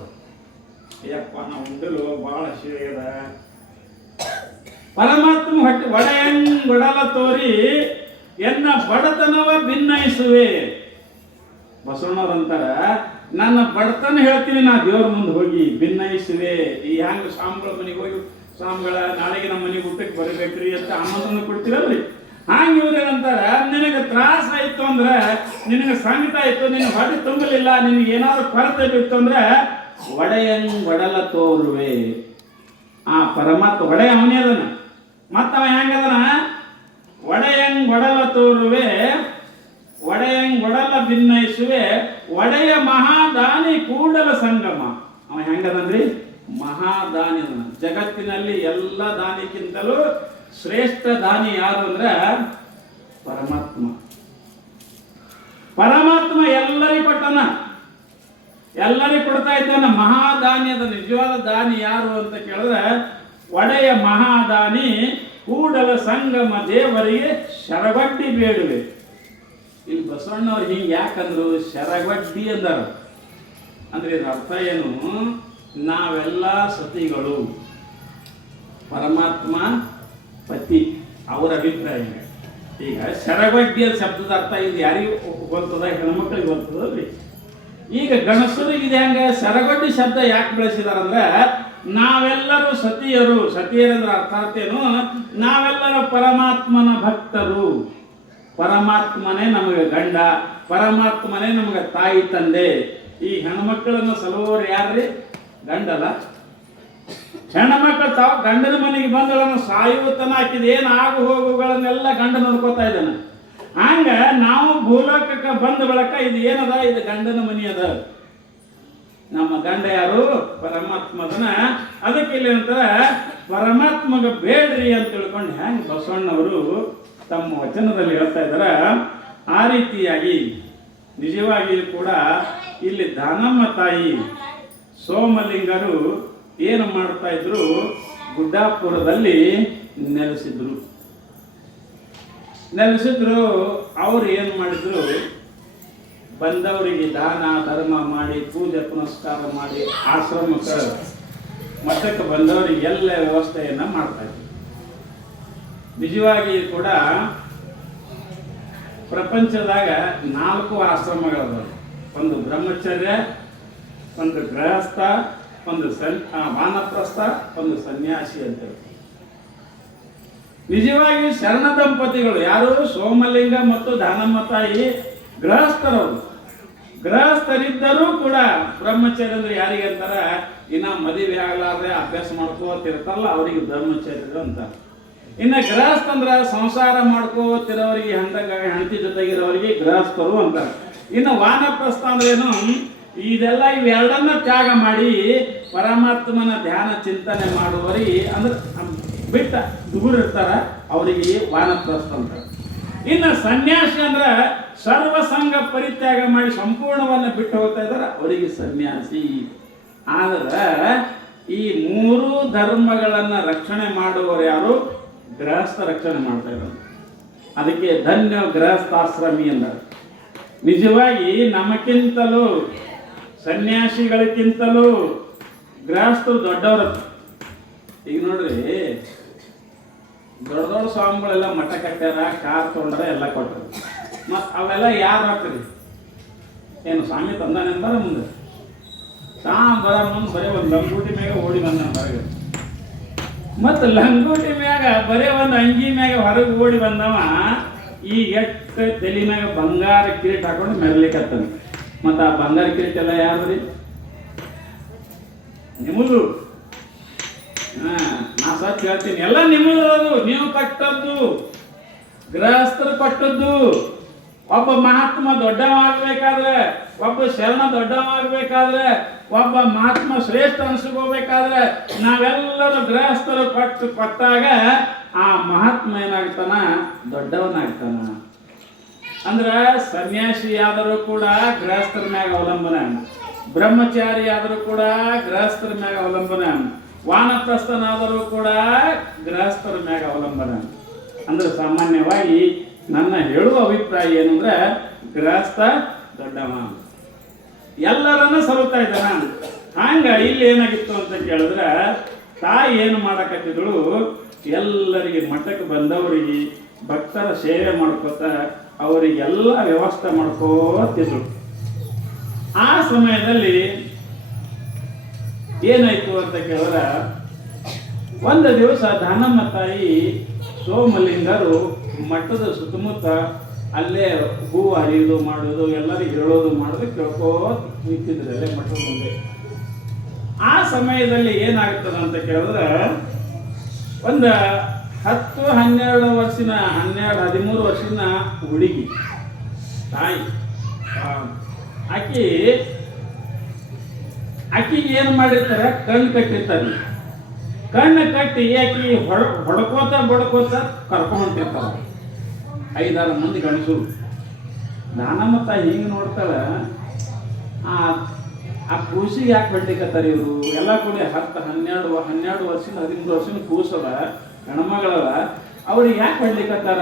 ಅಯ್ಯಪ್ಪ ನಾವು ಉಂಡಲು ಬಹಳ ಶಿವದ ಪರಮಾತ್ಮ ಹೊಟ್ಟೆ ಒಡೆಯಂಗೊಡಲ ತೋರಿ ಎನ್ನ ಬಡತನವ ಭಿನ್ನಯಿಸುವೆ. ಬಸವಣ್ಣವ್ರಂತಾರ ನನ್ನ ಬಡತನ ಹೇಳ್ತೀನಿ ನಾ ದೇವ್ರ ಮುಂದೆ ಹೋಗಿ ಭಿನ್ನಯಿಸುವೆ. ಈ ಹ್ಯಾಂಗ ಸ್ವಾಮಿಗಳ ಮನೆಗೆ ಹೋಗಿ ಸ್ವಾಮಿಗಳ ನಾಳೆಗೆ ನಮ್ಮ ಮನೆಗೆ ಊಟಕ್ಕೆ ಬರಬೇಕ್ರಿ ಅಂತ ಆಮಂತ್ರಣ ಕೊಡ್ತೀರಲ್ರಿ, ಹಂಗೆ ಇವ್ರೇನಂತಾರ ನಿನಗೆ ತ್ರಾಸ ಆಯ್ತು ಅಂದ್ರೆ, ನಿನಗೆ ಸಂಕಟ ಆಯ್ತು, ನಿನ್ನ ಹೊಟ್ಟೆ ತುಂಬಲಿಲ್ಲ, ನಿನಗೆ ಏನಾದ್ರು ಕೊರತೆ ಬಿತ್ತು ಅಂದ್ರೆ ಒಡೆಯಂಗೊಡಲ ತೋರುವೆ. ಆ ಪರಮಾತ್ಮ ಒಡೆಯ ಅವನೇ ಅದನ. ಮತ್ತವ ಹೆಂಗದನ? ಒಡೆಯಂಗೊಡಲ ತೋರುವೆ, ಒಡೆಯಂಗೊಡಲ ಭಿನ್ನಯಿಸುವೆ, ಒಡೆಯ ಮಹಾದಾನಿ ಕೂಡಲ ಸಂಗಮ. ಅವ ಹೆಂಗದನ್ರಿ? ಮಹಾದಾನಿ ಅದನ. ಜಗತ್ತಿನಲ್ಲಿ ಎಲ್ಲ ದಾನಿಗಿಂತಲೂ ಶ್ರೇಷ್ಠ ದಾನಿ ಯಾರು ಅಂದ್ರೆ ಪರಮಾತ್ಮ. ಪರಮಾತ್ಮ ಎಲ್ಲರಿಗೂ ಕೊಟ್ಟನ, ಎಲ್ಲರಿಗೂ ಕೊಡ್ತಾ ಇದ್ದಾನ. ಮಹಾದಾನಿ ಅದ. ನಿಜವಾದ ದಾನಿ ಯಾರು ಅಂತ ಕೇಳಿದ್ರೆ ಒಡೆಯ ಮಹಾದಾನಿ ಕೂಡಲ ಸಂಗಮ ದೇವರಿಗೆ ಶರವಡ್ಡಿ ಬೇಡುವೆ. ಇಲ್ಲಿ ಬಸವಣ್ಣವ್ರು ಹಿಂಗೆ ಯಾಕಂದ್ರು ಶರವಡ್ಡಿ ಅಂದಾರ ಅಂದ್ರೆ ಇದ್ರ ಅರ್ಥ ಏನು? ನಾವೆಲ್ಲ ಸತಿಗಳು, ಪರಮಾತ್ಮ ಪತಿ, ಅವರ ಅಭಿಪ್ರಾಯ. ಈಗ ಶರವಡ್ಡಿ ಅಂತ ಶಬ್ದದ ಅರ್ಥ ಇದು ಯಾರಿಗೂ ಗೊತ್ತದ? ಹೆಣ್ಮಕ್ಳಿಗೆ ಗೊತ್ತದಲ್ರಿ. ಈಗ ಗಣಸರಿಗೆ ಇದೆ ಹಂಗ ಶರವಡ್ಡಿ ಶಬ್ದ ಯಾಕೆ ಬಳಸಿದಾರಂದ್ರೆ ನಾವೆಲ್ಲರೂ ಸತಿಯರು. ಸತಿಯರಂದ್ರೆ ಅರ್ಥಾತ್ ಏನು? ನಾವೆಲ್ಲರೂ ಪರಮಾತ್ಮನ ಭಕ್ತರು. ಪರಮಾತ್ಮನೇ ನಮಗೆ ಗಂಡ, ಪರಮಾತ್ಮನೇ ನಮಗೆ ತಾಯಿ ತಂದೆ. ಈ ಹೆಣ್ಮಕ್ಕಳನ್ನು ಸಲುವರು ಯಾರ್ರಿ? ಗಂಡಲ್ಲ. ಹೆಣ್ಮಕ್ಳು ತಾವು ಗಂಡನ ಮನೆಗೆ ಬಂದಳನ್ನು ಸಾಯುವತನ ಹಾಕಿದ ಏನು ಆಗು ಹೋಗುಗಳನ್ನೆಲ್ಲ ಗಂಡ ನೋಡ್ಕೋತಾ ಇದ್ದಾನೆ. ಹಂಗ ನಾವು ಭೂಲೋಕಕ್ಕೆ ಬಂದ ಬಳಕ ಇದು ಏನದ? ಇದು ಗಂಡನ ಮನಿ ಅದ. ನಮ್ಮ ಗಂಡ ಯಾರು? ಪರಮಾತ್ಮದನ. ಅದಕ್ಕೆ ಇಲ್ಲಿ ಅಂತಾರ ಪರಮಾತ್ಮಗ ಬೇಡ್ರಿ ಅಂತ ತಿಳ್ಕೊಂಡು ಹೆಂಗ್ ಬಸವಣ್ಣವರು ತಮ್ಮ ವಚನದಲ್ಲಿ ಹೇಳ್ತಾ ಇದ್ದಾರ. ಆ ರೀತಿಯಾಗಿ ನಿಜವಾಗಿ ಕೂಡ ಇಲ್ಲಿ ದಾನಮ್ಮ ತಾಯಿ ಸೋಮಲಿಂಗರು ಏನು ಮಾಡ್ತಾ ಇದ್ರು? ಗುಡ್ಡಾಪುರದಲ್ಲಿ ನೆಲೆಸಿದ್ರು. ಅವ್ರು ಏನು ಮಾಡಿದ್ರು? ಬಂದವರಿಗೆ ದಾನ ಧರ್ಮ ಮಾಡಿ, ಪೂಜೆ ಪುನಸ್ಕಾರ ಮಾಡಿ, ಆಶ್ರಮಕ್ಕೆ ಮಠಕ್ಕೆ ಬಂದವರಿಗೆ ಎಲ್ಲ ವ್ಯವಸ್ಥೆಯನ್ನ ಮಾಡ್ತಾ ಇದ್ರು. ನಿಜವಾಗಿ ಕೂಡ ಪ್ರಪಂಚದಾಗ 4 ಆಶ್ರಮಗಳದ. ಒಂದು ಬ್ರಹ್ಮಚರ್ಯ, ಒಂದು ಗೃಹಸ್ಥ, ಒಂದು ವಾನಪ್ರಸ್ಥ, ಒಂದು ಸನ್ಯಾಸಿ ಅಂತೇಳಿ. ನಿಜವಾಗಿ ಶರಣ ದಂಪತಿಗಳು ಯಾರು? ಸೋಮಲಿಂಗ ಮತ್ತು ದಾನಮ್ಮ ತಾಯಿ ಗೃಹಸ್ಥರವರು. ಗೃಹಸ್ಥರಿದ್ದರೂ ಕೂಡ ಬ್ರಹ್ಮಚರ್ಯ ಅಂದ್ರೆ ಯಾರಿಗೆ ಅಂತಾರ? ಇನ್ನ ಮದುವೆ ಆಗಲಾರ್ದೆ ಅಭ್ಯಾಸ ಮಾಡ್ಕೋತಿರ್ತಾರಲ್ಲ ಅವರಿಗೆ ಬ್ರಹ್ಮಚರ್ಯರು ಅಂತ. ಇನ್ನು ಗೃಹಸ್ಥ ಅಂದ್ರ ಸಂಸಾರ ಮಾಡ್ಕೋತಿರೋರಿಗೆ, ಹೆಂಡತಿ ಜೊತೆಗಿರೋರಿಗೆ ಗೃಹಸ್ಥರು ಅಂತ. ಇನ್ನು ವಾನಪ್ರಸ್ಥ ಅಂದ್ರೇನು? ಇವೆರಡನ್ನ ತ್ಯಾಗ ಮಾಡಿ ಪರಮಾತ್ಮನ ಧ್ಯಾನ ಚಿಂತನೆ ಮಾಡುವವರಿಗೆ ಅಂದ್ರೆ ಬಿಟ್ಟ ದೂರ ಇರ್ತಾರ ಅವರಿಗೆ ವಾನಪ್ರಸ್ಥ ಅಂತ. ಇನ್ನು ಸನ್ಯಾಸಿ ಅಂದ್ರ ಸರ್ವಸಂಗ ಪರಿತ್ಯಾಗ ಮಾಡಿ ಸಂಪೂರ್ಣವನ್ನ ಬಿಟ್ಟು ಹೋಗ್ತಾ ಇದಾರೆ ಅವರಿಗೆ ಸನ್ಯಾಸಿ. ಆದ್ರೆ ಈ 3 ಧರ್ಮಗಳನ್ನ ರಕ್ಷಣೆ ಮಾಡುವವರು ಯಾರು? ಗೃಹಸ್ಥ ರಕ್ಷಣೆ ಮಾಡ್ತಾ ಇದ್ದಾರೆ. ಅದಕ್ಕೆ ಧನ್ಯ ಗೃಹಸ್ಥಾಶ್ರಮಿ ಅಂತಾರೆ. ನಿಜವಾಗಿ ನಮಕ್ಕಿಂತಲೂ ಸನ್ಯಾಸಿಗಳಿಗಿಂತಲೂ ಗೃಹಸ್ಥರು ದೊಡ್ಡವರು. ಈಗ ನೋಡ್ರಿ, ದೊಡ್ಡ ದೊಡ್ಡ ಸ್ವಾಮಿಗಳೆಲ್ಲ ಮಠ ಕಟ್ಟ್ಯಾರ, ಕಾರ್ ತೊಗೊಂಡ್ರ, ಎಲ್ಲ ಕೊಟ್ಟರು. ಮತ್ತು ಅವೆಲ್ಲ ಯಾರು ಹಾಕ್ರಿ? ಏನು ಸ್ವಾಮಿ ತಂದಾನೆಂದಾರ ಮುಂದೆ ಬರ ಮುಂದೆ ಬರೀ ಒಂದು ಲಂಗೋಟಿ ಮ್ಯಾಗ ಓಡಿ ಬಂದ ಹೊರಗೆ. ಮತ್ತು ಲಂಗೋಟಿ ಮ್ಯಾಗ ಬರೀ ಒಂದು ಅಂಗಿ ಮ್ಯಾಗ ಹೊರಗೆ ಓಡಿ ಬಂದವ ಈಗ ಎಷ್ಟು ತಲೆ ಮ್ಯಾಗ ಬಂಗಾರ ಕಿರೀಟ ಹಾಕೊಂಡು ಮೆರಲಿಕ್ಕತ್ತಾನ. ಮತ್ತು ಆ ಬಂಗಾರ ಕಿರೀಟ ಎಲ್ಲ ಯಾರ್ದ್ರಿ? ನಿಮ್ಮದು. ನಾ ಸತ್ ಹೇಳ್ತೀನಿ, ಎಲ್ಲ ನಿಮ್ಮದು. ನೀವು ಕಟ್ಟದ್ದು, ಗೃಹಸ್ಥರು ಕೊಟ್ಟದ್ದು. ಒಬ್ಬ ಮಹಾತ್ಮ ದೊಡ್ಡವಾಗಬೇಕಾದ್ರೆ, ಒಬ್ಬ ಶರಣ ದೊಡ್ಡವಾಗಬೇಕಾದ್ರೆ, ಒಬ್ಬ ಮಹಾತ್ಮ ಶ್ರೇಷ್ಠ ಅನಿಸ್ಕೋಬೇಕಾದ್ರೆ ನಾವೆಲ್ಲರೂ ಗೃಹಸ್ಥರು ಕೊಟ್ಟಾಗ ಆ ಮಹಾತ್ಮ ಏನಾಗ್ತಾನ? ದೊಡ್ಡವನಾಗ್ತಾನ. ಅಂದ್ರ ಸನ್ಯಾಸಿ ಆದರೂ ಕೂಡ ಗೃಹಸ್ಥರ ಮ್ಯಾಗ ಅವಲಂಬನ, ಬ್ರಹ್ಮಚಾರಿ ಆದರೂ ಕೂಡ ಗೃಹಸ್ಥರ ಮ್ಯಾಗ ಅವಲಂಬನ, ವಾನಪ್ರಸ್ಥನಾದರೂ ಕೂಡ ಗೃಹಸ್ಥರ ಮ್ಯಾಗ ಅವಲಂಬನ. ಅಂದ್ರೆ ಸಾಮಾನ್ಯವಾಗಿ ನನ್ನ ಹೇಳುವ ಅಭಿಪ್ರಾಯ ಏನಂದ್ರೆ ಗೃಹಸ್ಥ ದೊಡ್ಡವ, ಎಲ್ಲರನ್ನ ಸರುತ್ತಾ ಇದ್ದಾನ. ಹಂಗ ಇಲ್ಲಿ ಏನಾಗಿತ್ತು ಅಂತ ಕೇಳಿದ್ರೆ, ತಾಯಿ ಏನು ಮಾಡಕತ್ತಿದಳು? ಎಲ್ಲರಿಗೆ ಮಠಕ್ಕೆ ಬಂದವರಿಗೆ ಭಕ್ತರ ಸೇವೆ ಮಾಡ್ಕೋತ ಅವರಿಗೆಲ್ಲ ವ್ಯವಸ್ಥೆ ಮಾಡ್ಕೋತಿದ್ರು. ಆ ಸಮಯದಲ್ಲಿ ಏನಾಯ್ತು ಅಂತ ಕೇಳಿದ್ರೆ, ಒಂದು ದಿವಸ ದಾನಮ್ಮ ತಾಯಿ ಸೋಮಲಿಂಗರು ಮಠದ ಸುತ್ತಮುತ್ತ ಅಲ್ಲೇ ಹೂ ಹರಿಯೋದು ಮಾಡೋದು, ಎಲ್ಲರಿಗೂ ಹೇಳೋದು ಮಾಡೋದು ಕೇಳ್ಕೋತ ನಿಂತಿದ್ರು ಅಲ್ಲೇ ಮಠದ ಮುಂದೆ. ಆ ಸಮಯದಲ್ಲಿ ಏನಾಗ್ತದೆ ಅಂತ ಕೇಳಿದ್ರೆ, ಒಂದು 10-12 ವರ್ಷದ 13 ವರ್ಷದ ಹುಡುಗಿ ತಾಯಿ, ಆಕಿಗೆ ಏನು ಮಾಡಿರ್ತಾರೆ? ಕಣ್ಣು ಕಟ್ಟಿರ್ತಾರೆ. ಕಣ್ಣು ಕಟ್ಟಿ ಆಕಿ ಹೊಡ್ಕೋತ ಬಡ್ಕೋತ ಕರ್ಕೊಂಡ್ತಿರ್ತಾರೆ 5-6 ಮಂದಿ ಗಂಡಸರು. ದಾನಮ್ಮ ತಾಯಿ ಹಿಂಗೆ ನೋಡ್ತಾಳೆ, ಆ ಕೂಸಿಗೆ ಯಾಕೆ ಹೊಡ್ಲಿಕ್ಕತ್ತಾರೆ ಇವರು? ಎಲ್ಲ ಕೂಡಿ 10-12 ವರ್ಷದ 13 ವರ್ಷದ ಕೂಸದ ಹೆಣ್ಮಗಳವ, ಅವ್ರಿಗೆ ಯಾಕೆ ಹೊಡ್ಲಿಕ್ಕತ್ತಾರ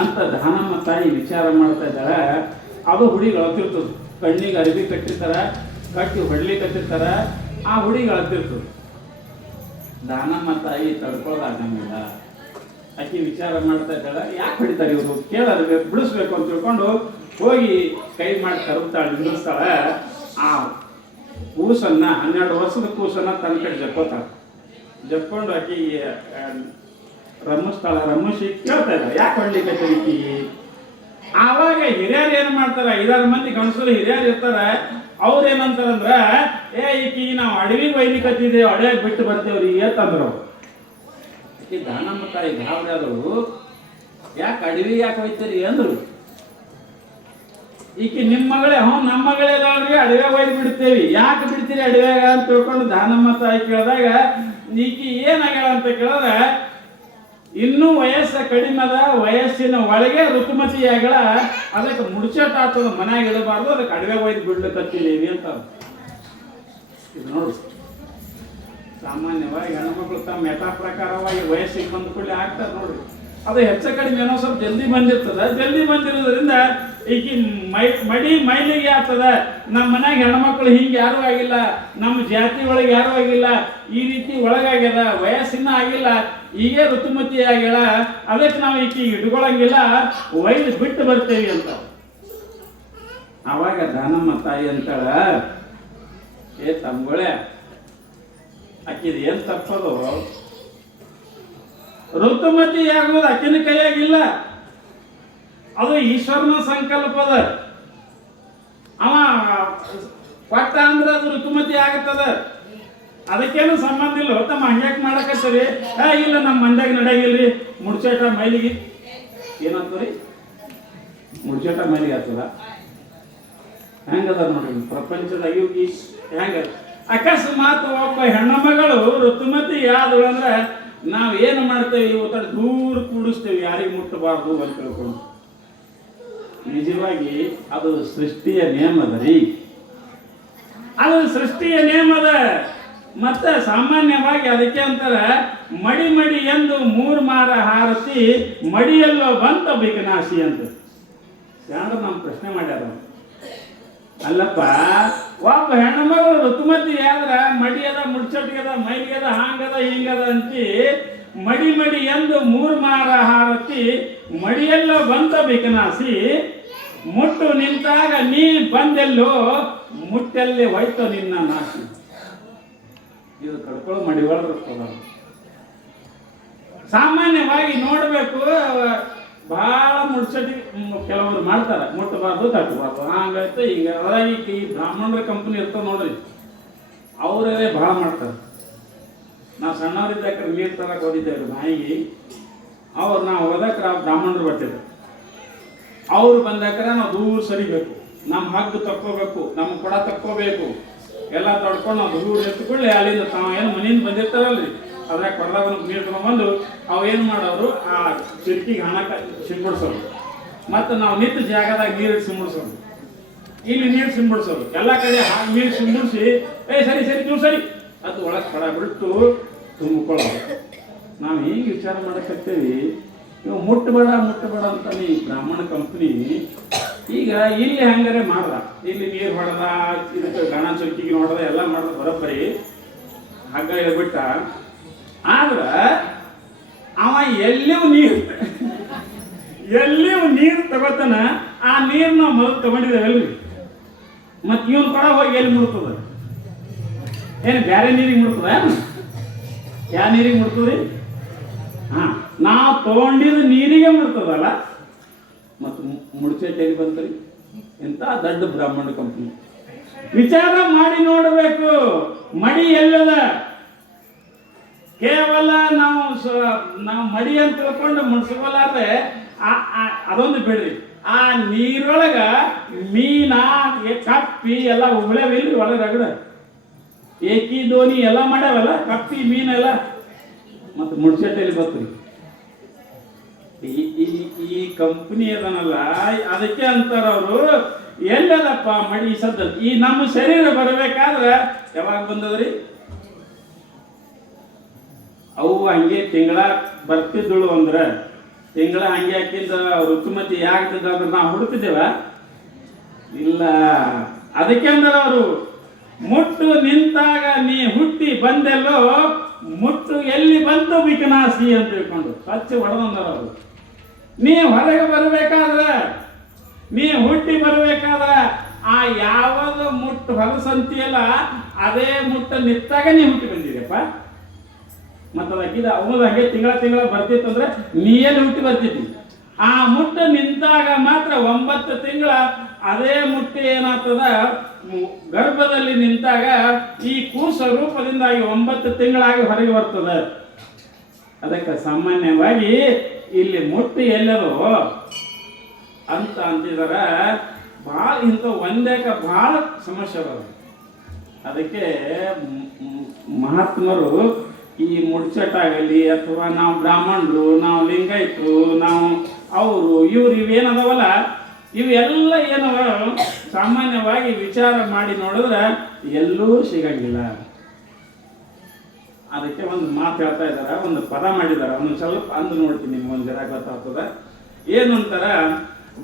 ಅಂತ ದಾನಮ್ಮ ತಾಯಿ ವಿಚಾರ ಮಾಡ್ತಾ ಇದ್ದಾಳೆ. ಅದು ಹುಡುಗಿ ಅಳ್ತಿರ್ತದೆ, ಕಣ್ಣಿಗೆ ಅರಿವಿ ಕಟ್ಟಿರ್ತಾರ, ಕಟ್ಟಿ ಹೊಡ್ಲಿಕ್ಕತ್ತಿರ್ತಾರ, ಆ ಹುಡುಗಿ ಅಳ್ತಿರ್ತದೆ. ದಾನಮ್ಮ ತಾಯಿ ತಡ್ಕೊಳ್ಳೋದಾಗಂಗಿಲ್ಲ. ಆಕೆ ವಿಚಾರ ಮಾಡ್ತಾ ಇದ್ದಾಳೆ, ಯಾಕೆ ಹೊಡಿತಾರೆ ಇವರು? ಕೇಳೋದು ಬಿಡಿಸ್ಬೇಕು ಅಂತ ತಿಳ್ಕೊಂಡು ಹೋಗಿ ಕೈ ಮಾಡಿ ಕರುತ್ತಾಳೆ, ನಿಲ್ಲಿಸ್ತಾಳೆ. ಆ ಕೂಸನ್ನ 12 ವರ್ಷದ ಕೂಸನ್ನ ತನ್ನ ಕಡೆ ಜಕ್ಕೋತಾಳೆ. ಜಕ್ಕೊಂಡು ಆಕೆಗೆ ರಮ್ಮಿಸ್ತಾಳೆ. ರಮ್ಮಿಸಿ ಕೇಳ್ತಾ ಇದ್ದಾಳೆ, ಯಾಕೆ ಹೊಡ್ಲಿಕ್ಕೆ ಈಕಿ? ಆವಾಗ ಹಿರಿಯರು ಏನು ಮಾಡ್ತಾರೆ? 5-6 ಮಂದಿ ಗಂಡಸರು ಹಿರಿಯರು ಇರ್ತಾರೆ. ಅವ್ರು ಏನಂತಾರಂದ್ರೆ, ಈಕಿ ನಾವು ಅಡವಿಗೆ ಒಯ್ಲಿಕ್ಕತ್ತಿದ್ದೇವೆ, ಅಡವಿಗೆ ಬಿಟ್ಟು ಬರ್ತೇವ್ರಿ ಅಂತಂದ್ರು. ಈ ದಾನಮ್ಮ ತಾಯಿ ಗಾಬರಿ ಆದವು, ಯಾಕೆ ಅಡವಿಗೆ ಯಾಕೆ ಒಯ್ತೀರಿ ಅಂದ್ರು. ಈಕಿ ನಿಮ್ಮ ಮಗಳೇ? ನಮ್ಮ ಮಗಳೇ ಅದಾಳ್ರಿ, ಅಡವ್ಯಾಗ ಒಯ್ದು ಬಿಡ್ತೇವಿ. ಯಾಕೆ ಬಿಡ್ತೀರಿ ಅಡವ್ಯಾಗ ಅಂತ ತಿಳ್ಕೊಂಡು ದಾನಮ್ಮ ತಾಯಿ ಕೇಳಿದಾಗ, ಈಕಿ ಏನಾಗ್ಯಾಳ ಅಂತ ಕೇಳಿದ್ರೆ, ಇನ್ನೂ ವಯಸ್ಸು ಕಡಿಮೆ ಅದ, ವಯಸ್ಸಿನ ಒಳಗೆ ಋತುಮತಿಯಾಗಳ, ಅದಕ್ಕೆ ಮುಡ್ಚಟ್ ಆಗ್ತದ, ಮನ್ಯಾಗ ಇಡಬಾರ್ದು, ಅದಕ್ಕೆ ಅಡವ್ಯಾಗ ಒಯ್ದು ಬಿಡ್ಲಿಕ್ಕತ್ತೀವಿ ಅಂತ. ಇದು ನೋಡ್ರಿ, ಸಾಮಾನ್ಯವಾಗಿ ಹೆಣ್ಮಕ್ಳು ತಮ್ಮ ಯಥಾ ಪ್ರಕಾರವಾಗಿ ವಯಸ್ಸಿಗೆ ಬಂದ ಕೂಡಲೇ ಆಗ್ತಾರೆ ನೋಡ್ರಿ. ಅದು ಹೆಚ್ಚು ಕಡಿಮೆ ಏನೋ ಸ್ವಲ್ಪ ಜಲ್ದಿ ಬಂದಿರ್ತದೆ. ಜಲ್ದಿ ಬಂದಿರೋದ್ರಿಂದ ಈಗ ಮೈಲಿಗೆ ಆಗ್ತದ. ನಮ್ಮ ಮನ್ಯಾಗ ಹೆಣ್ಮಕ್ಳು ಹಿಂಗೆ ಯಾರೂ ಆಗಿಲ್ಲ, ನಮ್ಮ ಜಾತಿ ಒಳಗೆ ಯಾರೂ ಆಗಿಲ್ಲ, ಈ ರೀತಿ ಒಳಗಾಗ್ಯದ, ವಯಸ್ಸಿನ ಆಗಿಲ್ಲ, ಈಗೇ ಋತುಮತಿ ಆಗ್ಯಾಳ, ಅದಕ್ಕೆ ನಾವು ಈಕಿ ಇಟ್ಕೊಳಂಗಿಲ್ಲ, ಒಯ್ದು ಬಿಟ್ಟು ಬರ್ತೇವಿ ಅಂತ. ಅವಾಗ ದಾನಮ್ಮ ತಾಯಿ ಅಂತಾಳ, ಏ ತಮ್ಗಳೇ, ಆಕಿದ ಏನ್ ತಪ್ಪದು? ಋತುಮತಿ ಆಗೋದು ಆಕಿನ ಕೈಯಾಗಿಲ್ಲ, ಅದು ಈಶ್ವರನ ಸಂಕಲ್ಪದ. ಅವ ಕೊಟ್ಟ ಅಂದ್ರೆ ಅದು ಋತುಮತಿ ಆಗತ್ತದ, ಅದಕ್ಕೇನು ಸಂಬಂಧ ಇಲ್ಲ. ತಮ್ಮ ಹಂಗ್ಯಾಕೆ ಮಾಡಕತ್ತೀರಿ? ಇಲ್ಲ ನಮ್ಮ ಮಂದ್ಯಾಗ ನಡೆಯಂಗಿಲ್ರಿ, ಮುಡ್ಚೇಟ ಮೈಲಿಗೆ ಏನಾಗ್ತದ್ರಿ, ಮುಡ್ಚೇಟ ಮೈಲಿಗೆ ಆಗ್ತದ. ಹೆಂಗದ ನೋಡ್ರಿ ಪ್ರಪಂಚದ ಅಯೋಗಿ ಹೆಂಗ. ಅಕಸ್ಮಾತ್ ಒಬ್ಬ ಹೆಣ್ಣಮಗಳು ಋತುಮತಿ ಯಾದಳು ಅಂದ್ರೆ ನಾವು ಏನು ಮಾಡ್ತೇವೆ, ಇವತ್ತ ದೂರ ಕೂಡಿಸ್ತೇವೆ, ಯಾರಿಗೆ ಮುಟ್ಟಬಾರ್ದು ಅಂತ ತಿಳ್ಕೊಂಡು. ನಿಜವಾಗಿ ಅದು ಸೃಷ್ಟಿಯ ನಿಯಮದ ರೀ, ಅದು ಸೃಷ್ಟಿಯ ನಿಯಮದ. ಮತ್ತೆ ಸಾಮಾನ್ಯವಾಗಿ ಅದಕ್ಕೆ ಅಂತಾರ, ಮಡಿ ಮಡಿ ಎಂದು ಮೂರು ಮಾರ ಹಾರತಿ, ಮಡಿಯಲ್ಲೋ ಬಂತ ಬಿಕನಾಶಿ ಅಂತ. ಯಾರು ನಮ್ಮ ಪ್ರಶ್ನೆ ಮಾಡ್ಯಾರ. ಅಲ್ಲಪ್ಪ, ಒಬ್ಬ ಹೆಣ್ಣಮಗಳು ಋತುಮತಿ ಆದ್ರ ಮಡಿಯದ, ಮುಡ್ಚಟ್ಟಿಗದ, ಮೈಲಿಗದ, ಹಾಂಗದ ಹಿಂಗದ ಅಂತಿ, ಮಡಿ ಮಡಿ ಎಂದು ಮೂರು ಮಾರ ಹಾರತಿ, ಮಡಿಯಲ್ಲೋ ಬಂತ ಬಿಕನಾಸಿ, ಮುಟ್ಟು ನಿಂತಾಗ ನೀ ಬಂದೆಲ್ಲೋ, ಮುಟ್ಟಲ್ಲಿ ಹೋಯ್ತು ನಿನ್ನ ನಾಶಿ. ಇದು ಕಡ್ಕೊಳ್ಳೋ ಮಡಿ ಒಳಗಿರ್ತದ. ಸಾಮಾನ್ಯವಾಗಿ ನೋಡಬೇಕು, ಬಹಳ ಮುಡ್ಸಟಿ ಕೆಲವರು ಮಾಡ್ತಾರೆ, ಮುಟ್ಟಬಾರ್ದು ತಟ್ಟಬಾರ್ದು, ಹಂಗಾಯ್ತು ಹಿಂಗ. ಅದಾಗಿ ಈ ಬ್ರಾಹ್ಮಣರ ಕಂಪನಿ ಇರ್ತಾವ ನೋಡ್ರಿ, ಅವರೇ ಭಾಳ ಮಾಡ್ತಾರೆ. ನಾವು ಸಣ್ಣವರಿದ್ದಾಗ ನೀರು ತರಕ್ಕೆ ಹೋಗಿದ್ದೇವೆ ನಾಯಿಗೆ, ನಾವು ಹೋದಕ್ರ ಬ್ರಾಹ್ಮಣರು ಬರ್ತಿದ್ರು. ಅವ್ರು ಬಂದಾಕ್ರ ನಾವು ದೂರ ಸರಿಬೇಕು, ನಮ್ಮ ಹಗ್ಗ ತಕ್ಕೋಬೇಕು, ನಮ್ಮ ಕೊಡ ತಕ್ಕೋಬೇಕು, ಎಲ್ಲ ತಡ್ಕೊಂಡು ನಾವು ದೂರ ಎತ್ಕೊಳ್ಳಿ. ಅಲ್ಲಿಂದ ತಾವು ಏನು ಮನೆಯಿಂದ ಬಂದಿರ್ತಾರಲ್ರಿ, ಅದ್ರಾಗ ಕೊಡದಾಗ ನೀರು ತಗೊಂಡ್ಬಂದು ಅವು ಏನು ಮಾಡೋರು, ಆ ಚಿರ್ಕಿಗೆ ಹಣಕ್ಕೆ ಸಿಂಪಡಿಸೋರು. ಮತ್ತು ನಾವು ನಿಂತ ಜಾಗದಾಗ ನೀರು ಸಿಂಪಡಿಸೋರು, ಇಲ್ಲಿ ನೀರು ಸಿಂಪಡಿಸೋರು, ಎಲ್ಲ ಕಡೆ ನೀರು ಸಿಂಪಡಿಸಿ, ಸರಿ ಸರಿ ನೀವು ಸರಿ ಅದು ಒಳಗೆ ಕೊಡ ಬಿಟ್ಟು ತುಂಬಿಕೊಳ್ಳೋದು. ನಾವು ಹಿಂಗೆ ವಿಚಾರ ಮಾಡಕತ್ತೇವಿ, ಇವು ಮುಟ್ಟಬೇಡ ಅಂತ ನೀ ಬ್ರಾಹ್ಮಣ ಕಂಪ್ನಿ ಈಗ ಇಲ್ಲಿ ಹಂಗಾರೆ ಮಾಡ್ದ, ಇಲ್ಲಿ ನೀರು ಹೊಡೆದ, ಇದಕ್ಕೆ ಗಣ ಚೌಕಿಗೆ ನೋಡ್ದ, ಎಲ್ಲ ಮಾಡ್ದ ಬರೋಬ್ಬರಿ ಹಗ್ಗ ಹೇಳ್ಬಿಟ್ಟ. ಆದ್ರ ಅವ ಎಲ್ಲಿಯೂ ನೀರು ತಗೋತಾನ, ಆ ನೀರು ನಾವು ಮೊದಲು ತಗೊಂಡಿದ್ದೇವಲ್ರಿ, ಮತ್ತು ಇವನು ಕೊಡ ಹೋಗಿ ಎಲ್ಲಿ ಮುಡ್ತದ? ಏನು ಬೇರೆ ನೀರಿಗೆ ಮುಡ್ತದ? ಯಾವ ನೀರಿಗೆ ಮುಡ್ತದ್ರಿ? ನಾವು ತಗೊಂಡಿದ್ದು ನೀರಿಗೆ ಮುಡ್ತದಲ್ಲ, ಮತ್ತು ಮುಡ್ಚೇಟೆಗೆ ಬಂತರಿ. ಎಂತ ದೊಡ್ಡ ಬ್ರಾಹ್ಮಣ ಕಂಪನಿ. ವಿಚಾರ ಮಾಡಿ ನೋಡಬೇಕು, ಮಡಿ ಎಲ್ಲದ. ಕೇವಲ ನಾವು ಮಡಿ ಅಂತ ತಿಳ್ಕೊಂಡು ಮುನ್ಸಿಪಲಾದ್ರೆ ಅದೊಂದು ಬಿಡ್ರಿ, ಆ ನೀರೊಳಗ ಮೀನ, ಕಪ್ಪಿ ಎಲ್ಲ ಉಗುಳವಿಲ್ರಿ ಒಳಗೆ ರಗಡ, ಏಕಿ ದೋಣಿ ಎಲ್ಲ ಮಾಡ್ಯಾವಲ್ಲ, ಕಪ್ಪಿ ಮೀನೆಲ್ಲ. ಮತ್ತು ಮುಡ್ಚೆಟ್ಟೆಯಲ್ಲಿ ಬರ್ತರಿ ಈ ಕಂಪನಿ ಅದನ್ನಲ್ಲ, ಅದಕ್ಕೆ ಅಂತಾರ ಅವರು, ಎಲ್ಲದಪ್ಪ ಮಡಿ ಸದ್ದ. ಈ ನಮ್ಮ ಶರೀರ ಬರಬೇಕಾದ್ರೆ ಯಾವಾಗ ಬಂದದ್ರಿ? ಅವು ಹಂಗೆ ತಿಂಗಳ ಬರ್ತಿದ್ದಳು ಅಂದ್ರೆ, ತಿಂಗಳ ಹಂಗೆ ಹಾಕಿಂದ ಋತುಮತಿ ಯಾಗ್ತದ ಅಂದ್ರೆ ನಾವು ಹುಡುಕಿದ್ದೇವ? ಇಲ್ಲ. ಅದಕ್ಕೆ ಅಂದ್ರೆ ಅವರು, ಮುಟ್ಟು ನಿಂತಾಗ ನೀ ಹುಟ್ಟಿ ಬಂದೆಲ್ಲೋ, ಮುಟ್ಟು ಎಲ್ಲಿ ಬಂತು ಬಿಕನಾಸಿ ಅಂತ ತಿಳ್ಕೊಂಡು ಸ್ವಚ್ಛ ಹೊಡೆದಂದಾರ ಅವರು. ನೀ ಹೊರಗೆ ಬರಬೇಕಾದ್ರ, ನೀ ಹುಟ್ಟಿ ಬರಬೇಕಾದ್ರ, ಆ ಯಾವುದು ಮುಟ್ಟು ಹೊಲಸಂತಿಯಲ್ಲ ಅದೇ ಮುಟ್ಟ ನಿಂತಾಗ ನೀ ಹುಟ್ಟಿ ಬಂದಿದೆಯಪ್ಪ. ಮತ್ತು ಅದಕ್ಕಿದ ಅವನದು ಹಂಗೆ ತಿಂಗಳ ಬರ್ತಿತ್ತಂದ್ರೆ ನೀ ಎಲ್ಲಿ ಹುಟ್ಟಿ ಬರ್ತಿದ್ದಿ? ಆ ಮುಟ್ಟ ನಿಂತಾಗ ಮಾತ್ರ 9 ತಿಂಗಳ ಅದೇ ಮುಟ್ಟಿ ಏನಾಗ್ತದ, ಗರ್ಭದಲ್ಲಿ ನಿಂತಾಗ ಈ ಕೂಸ ರೂಪದಿಂದಾಗಿ 9 ತಿಂಗಳಾಗಿ ಹೊರಗೆ ಬರ್ತದೆ. ಅದಕ್ಕೆ ಸಾಮಾನ್ಯವಾಗಿ ಇಲ್ಲಿ ಮುಟ್ಟಿ ಎಲ್ಲದೋ ಅಂತ ಅಂತಿದಾರ. ಭಾಳ ಇಂಥ ಒಂದೇಕ ಭಾಳ ಸಮಸ್ಯೆ ಅದ. ಅದಕ್ಕೆ ಮಹಾತ್ಮರು ಈ ಮುಡ್ಚಟ್ಟಾಗಲಿ, ಅಥವಾ ನಾವು ಬ್ರಾಹ್ಮಣರು, ನಾವು ಲಿಂಗಾಯತರು, ನಾವು ಅವರು ಇವ್ರು ಇವೇನದವಲ್ಲ, ಇವೆಲ್ಲ ಏನವ ಸಾಮಾನ್ಯವಾಗಿ ವಿಚಾರ ಮಾಡಿ ನೋಡಿದ್ರೆ ಎಲ್ಲೂ ಸಿಗಂಗಿಲ್ಲ. ಅದಕ್ಕೆ ಒಂದು ಮಾತು ಹೇಳ್ತಾ ಇದ್ದಾರೆ, ಒಂದು ಪದ ಮಾಡಿದ್ದಾರೆ, ಒಂದು ಸ್ವಲ್ಪ ಅಂದು ನೋಡ್ತೀನಿ, ನಿಮ್ಗೆ ಒಂದು ಜರ ಗೊತ್ತಾಗ್ತದೆ. ಏನು ಅಂತಾರ,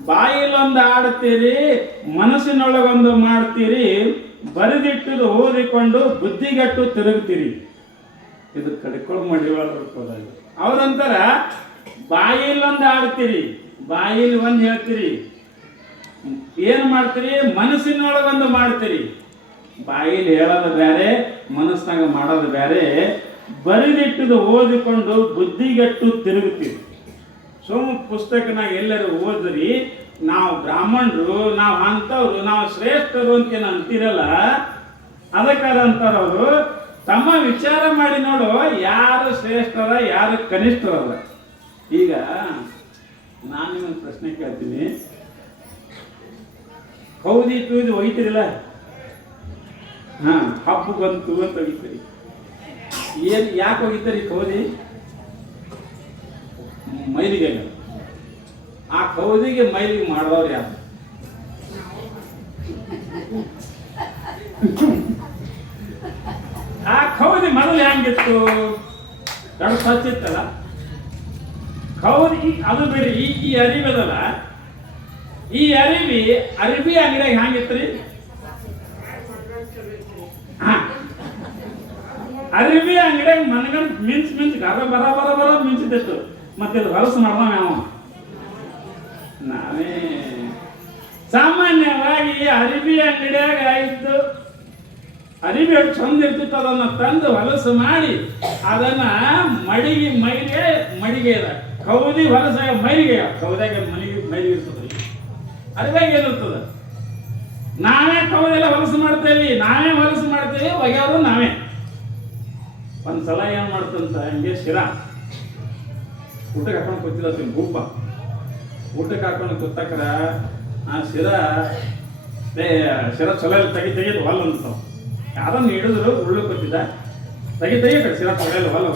ಬಾಯಿಲೊಂದು ಆಡ್ತೀರಿ, ಮನಸ್ಸಿನೊಳಗೊಂದು ಮಾಡ್ತೀರಿ, ಬರೆದಿಟ್ಟದು ಓದಿಕೊಂಡು ಬುದ್ಧಿಗೆಟ್ಟು ತಿರುಗ್ತೀರಿ. ಇದು ಕಡಿಕೊಳ್ಳ ಮಡಿವಾಳ ಅವ್ರಂತಾರ, ಬಾಯಿಲೊಂದು ಆಡ್ತೀರಿ, ಬಾಯಿಲಿ ಒಂದು ಹೇಳ್ತೀರಿ, ಏನು ಮಾಡ್ತೀರಿ, ಮನಸ್ಸಿನೊಳಗೊಂದು ಮಾಡ್ತೀರಿ. ಬಾಯಿಲಿ ಹೇಳೋದು ಬೇರೆ, ಮನಸ್ಸಿನಾಗ ಮಾಡೋದು ಬೇರೆ. ಬರೆದಿಟ್ಟದು ಓದಿಕೊಂಡು ಬುದ್ಧಿಗೆಟ್ಟು ತಿರುಗುತ್ತೀರಿ. ಪುಸ್ತಕನಾಗ ಎಲ್ಲರೂ ಓದ್ರಿ, ನಾವು ಬ್ರಾಹ್ಮಣರು, ನಾವು ಅಂಥವ್ರು, ನಾವು ಶ್ರೇಷ್ಠರು ಅಂತೇನು ಅಂತೀರಲ್ಲ, ಅದಕ್ಕಾದ ಅಂತಾರವರು. ತಮ್ಮ ವಿಚಾರ ಮಾಡಿ ನೋಡು, ಯಾರು ಶ್ರೇಷ್ಠರ ಯಾರು ಕನಿಷ್ಠರಲ್ಲ. ಈಗ ನಾನು ನಿಮ್ಮೊಂದು ಪ್ರಶ್ನೆ ಕೇಳ್ತೀನಿ, ಕೌದಿ ಪೂದಿ ಒಯ್ತಿರಲ್ಲ, ಹಬ್ಬ ಬಂತು ಅಂತ ಒಯ್ತೀರಿ. ಏನು ಯಾಕೆ ಹೋಗಿದ್ದೀರಿ ಕೌದಿ? ಮೈಲಿಗೆ. ಆ ಕೌದಿಗೆ ಮೈಲಿಗೆ ಮಾಡಿದವ್ರು ಯಾರು? ಆ ಕೌದಿ ಮೊದಲು ಹೆಂಗಿತ್ತು? ದೊಡ್ಡ ಸ್ವಚ್ಛಿತ್ತಲ್ಲ ಕೌದಿ. ಅದು ಬೇರೆ. ಈ ಅರಿವಿ ಅದಲ್ಲ, ಈ ಅರಿವಿ ಅಂಗಡಿಯಾಗ ಹೆಂಗಿತ್ರಿ? ಅರಿವಿ ಅಂಗಡಿಯಾಗ ಮನಗಂಡ್ ಮಿಂಚ್ ಬರ ಮಿಂಚಿತ್ತು. ಮತ್ತೆ ಅದು ಹೊಲಸು ಮಾಡ್ದ ನಾವು ನಾವೇ. ಸಾಮಾನ್ಯವಾಗಿ ಅರಿವಿ ಅಂಗಡಿಯಾಗ ಇದ್ದು ಅರಿವಿ ಎಷ್ಟು ಚಂದ ಇರ್ತಿತ್ತು, ಅದನ್ನ ತಂದು ಹೊಲಸು ಮಾಡಿ ಅದನ್ನ ಮಡಿಗೆ ಅದ. ಕೌದಿ ಹೊಲಸ ಮೈಲಿಗೆ, ಕೌದಾಗ ಮೈಲಿಗೆ ಇರ್ತದ್ರಿ. ಅರಿವಾಗ ಏನಿರ್ತದ? ನಾವೇ ಕೌದೆಲ್ಲ ಹೊಲಸು ಮಾಡ್ತೇವಿ, ಒಗ್ಯಾರು ನಾವೇ. ಒಂದ್ಸಲ ಏನ್ ಮಾಡ್ತಂತ, ಹಂಗೆ ಶಿರಾ ಊಟಕ್ಕೆ ಹಾಕೊಂಡು ಕೂತಿರತ್ತೀನಿ, ಭೂಪ ಊಟಕ್ಕೆ ಹಾಕೊಂಡು ಕೂತಕ್ರ ಆ ಶಿರಾ ಚಲೋ ತೆಗಿದು ಹೊಲ ಅಂತ ಯಾರನ್ನು ಹಿಡಿದ್ರು ಉಳ್ಳು ಕೂತಿದ್ದ, ತೆಗಿತಾರೆ ಶಿರಾ ತೊಳೆಯಲ್ಲ ಹೊಲ.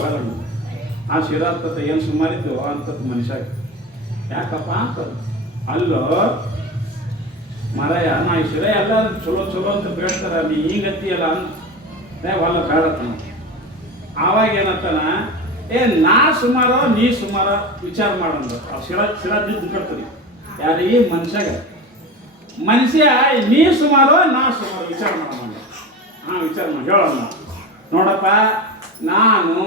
ಆ ಶಿರಾ ಅಂತ ಏನು ಸುಮಾರಿತ್ತು ಅಂತದ್ದು ಮನುಷ್ಯ. ಯಾಕಪ್ಪ ಅಂತ ಅಲ್ಲೋ ಮರಯ, ನಾ ಈ ಶಿರಾ ಎಲ್ಲ ಚಲೋ ಅಂತ ಬೇಡ್ತಾರ, ನೀ ಹಿಂಗತ್ತೀಯಲ್ಲ ಹೊಲ ಬೇಡತ್ತನ. ಆವಾಗ ಏನತ್ತಾನ, ನಾ ಸುಮಾರೋ ನೀ ಸುಮಾರೋ ವಿಚಾರ ಮಾಡಂದ. ಆ ಶಿರಾ ಜಿದ್ದು ಕಟ್ತರಿ ಯಾರಿಗೆ? ಮನುಷ್ಯ ನೀ ಸುಮಾರೋ ನಾ ಸುಮಾರು ವಿಚಾರ ಮಾಡೋಣ. ವಿಚಾರ ಮಾಡಿ ಹೇಳೋಣ. ನೋಡಪ್ಪ, ನಾನು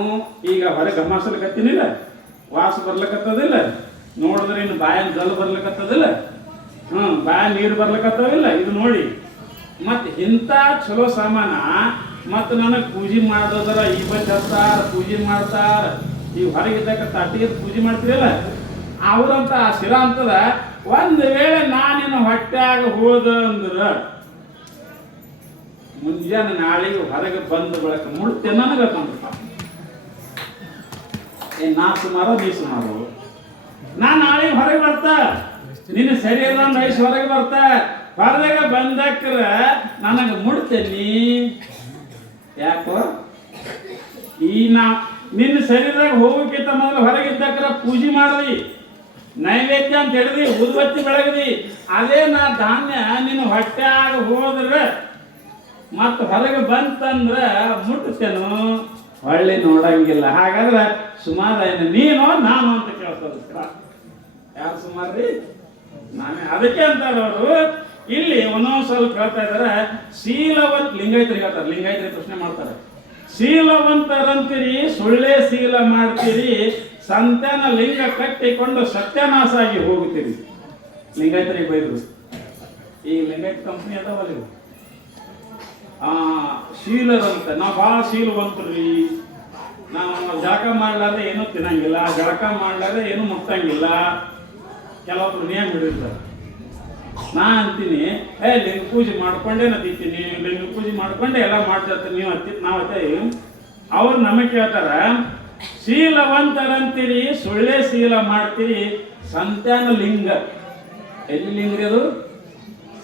ಈಗ ಹೊರಗೆ ಗಮನಿಸ್ಲಿಕ್ಕತ್ತೀನಿಲ್ಲ, ವಾಸ ಬರ್ಲಿಕ್ಕತ್ತದಿಲ್ಲ, ನೋಡಿದ್ರೆ ಇನ್ನು ಬಾಯನ್ ಜಲ್ ಬರ್ಲಿಕ್ಕತ್ತದಿಲ್ಲ, ಬಾಯ ನೀರು ಬರ್ಲಿಕ್ಕತ್ತವಿಲ್ಲ. ಇದು ನೋಡಿ, ಮತ್ತೆ ಇಂಥ ಚಲೋ ಸಾಮಾನ ಮತ್ತು ನನಗೆ ಪೂಜೆ ಮಾಡೋದ್ರ ಇವತ್ತು ಹಚ್ತಾರ, ಪೂಜೆ ಮಾಡ್ತಾರ. ಈಗ ಹೊರಗಿದ್ದಕ್ಕ ತಟ್ಟಿಗೆ ಪೂಜೆ ಮಾಡ್ತೀರಲ್ಲ, ಅವ್ರಂತ ಆ ಶಿರಾ ಅಂತದ. ಒಂದು ವೇಳೆ ನಾನಿನ್ನು ಹೊಟ್ಟ್ಯಾಗ ಹೋದ ಅಂದ್ರೆ ಮುಂಜಾನೆ ನಾಳೆಗೆ ಹೊರಗೆ ಬಂದ ಬಳಕ ಮುಡ್ತೆ ನನಗೆ ತಂದ್ರಪ್ಪ. ನಾ ಸುಮಾರು ನೀ ಸುಮಾರು. ನಾ ನಾಳೆ ಹೊರಗೆ ಬರ್ತಾ, ನಿನ್ನ ಸರಿಯಾದ ವಯಸ್ಸು ಹೊರಗೆ ಬರ್ತಾ, ಹೊರಗೆ ಬಂದಕ್ರ ನನಗೆ ಮುಡ್ತೇನಿ. ಯಾಕೋ ನಿನ್ನ ಶರೀರದಾಗ ಹೋಗಕ್ಕಿಂತ ಮೊದಲು ಹೊರಗಿದ್ದಕ್ರ ಪೂಜೆ ಮಾಡಿದ್ವಿ, ನೈವೇದ್ಯ ಅಂತ ಹೇಳಿದ್ವಿ, ಉದ್ಬತ್ತಿ ಬೆಳಗದಿ. ಅದೇ ನಾ ಧಾನ್ಯ ನಿನ್ನ ಹೊಟ್ಟ್ಯಾಗ ಹೋದ್ರೆ ಮತ್ತು ಹೊರಗೆ ಬಂತಂದ್ರೆ ಮುಟ್ಟತೇನು, ಹೊಳ್ಳಿ ನೋಡಂಗಿಲ್ಲ. ಹಾಗಾದ್ರೆ ಸುಮಾರು ಏನು ನೀನೋ ನಾನು ಅಂತ ಕೇಳ್ತಾರೆ. ಯಾರು ಸುಮಾರು? ನಾನೇ. ಅದಕ್ಕೆ ಅಂತಾರೆ ಅವರು ಇಲ್ಲಿ ಒಂದೊಂದು ಸ್ವಲ್ಪ ಹೇಳ್ತಾ ಇದ್ದಾರೆ, ಶೀಲವಂತ ಲಿಂಗಾಯತರಿಗೆ ಹೇಳ್ತಾರೆ. ಲಿಂಗಾಯತರಿಗೆ ಪ್ರಶ್ನೆ ಮಾಡ್ತಾರೆ, ಶೀಲವಂತರಂತೀರಿ, ಸುಳ್ಳೆ ಶೀಲ ಮಾಡ್ತೀರಿ, ಸಂತಾನ ಲಿಂಗ ಕಟ್ಟಿಕೊಂಡು ಸತ್ಯನಾಶ ಆಗಿ ಹೋಗುತ್ತೀರಿ. ಲಿಂಗಾಯತರಿಗೆ ಬೈದರು. ಈ ಲಿಂಗಾಯತ ಕಂಪ್ನಿ ಅದಾವಲ್ಲ ಇವು, ಶೀಲರಂತ ನಾವು ಭಾಳ ಶೀಲವಂತರಿ, ನಾವು ಜಳಕ ಮಾಡ್ಲಾರ್ದೆ ಏನೂ ತಿನ್ನಂಗಿಲ್ಲ, ಜಳಕ ಮಾಡ್ಲಾರ್ದೆ ಏನೂ ಮುಟ್ಟಂಗಿಲ್ಲ, ಕೆಲವೊಬ್ರು ನೇಮ್ ಹಿಡಿರ್ತಾರೆ. ನಾ ಅಂತೀನಿ, ಲಿಂಗ ಪೂಜೆ ಮಾಡ್ಕೊಂಡೇ ನತೀತೀನಿ, ಲಿಂಗ ಪೂಜೆ ಮಾಡ್ಕೊಂಡೆ ಎಲ್ಲ ಮಾಡ್ತಿರ್ತೀನಿ, ನೀವು ನಾವು ಹತ್ತೀವಿ. ಅವ್ರು ನಮಗೆ ಕೇಳ್ತಾರ, ಶೀಲವಂತರಂತೀರಿ, ಸುಳ್ಳೆ ಶೀಲ ಮಾಡ್ತೀರಿ, ಸಂತಾನ ಲಿಂಗ. ಎಲ್ಲಿ ಲಿಂಗ ಅದು?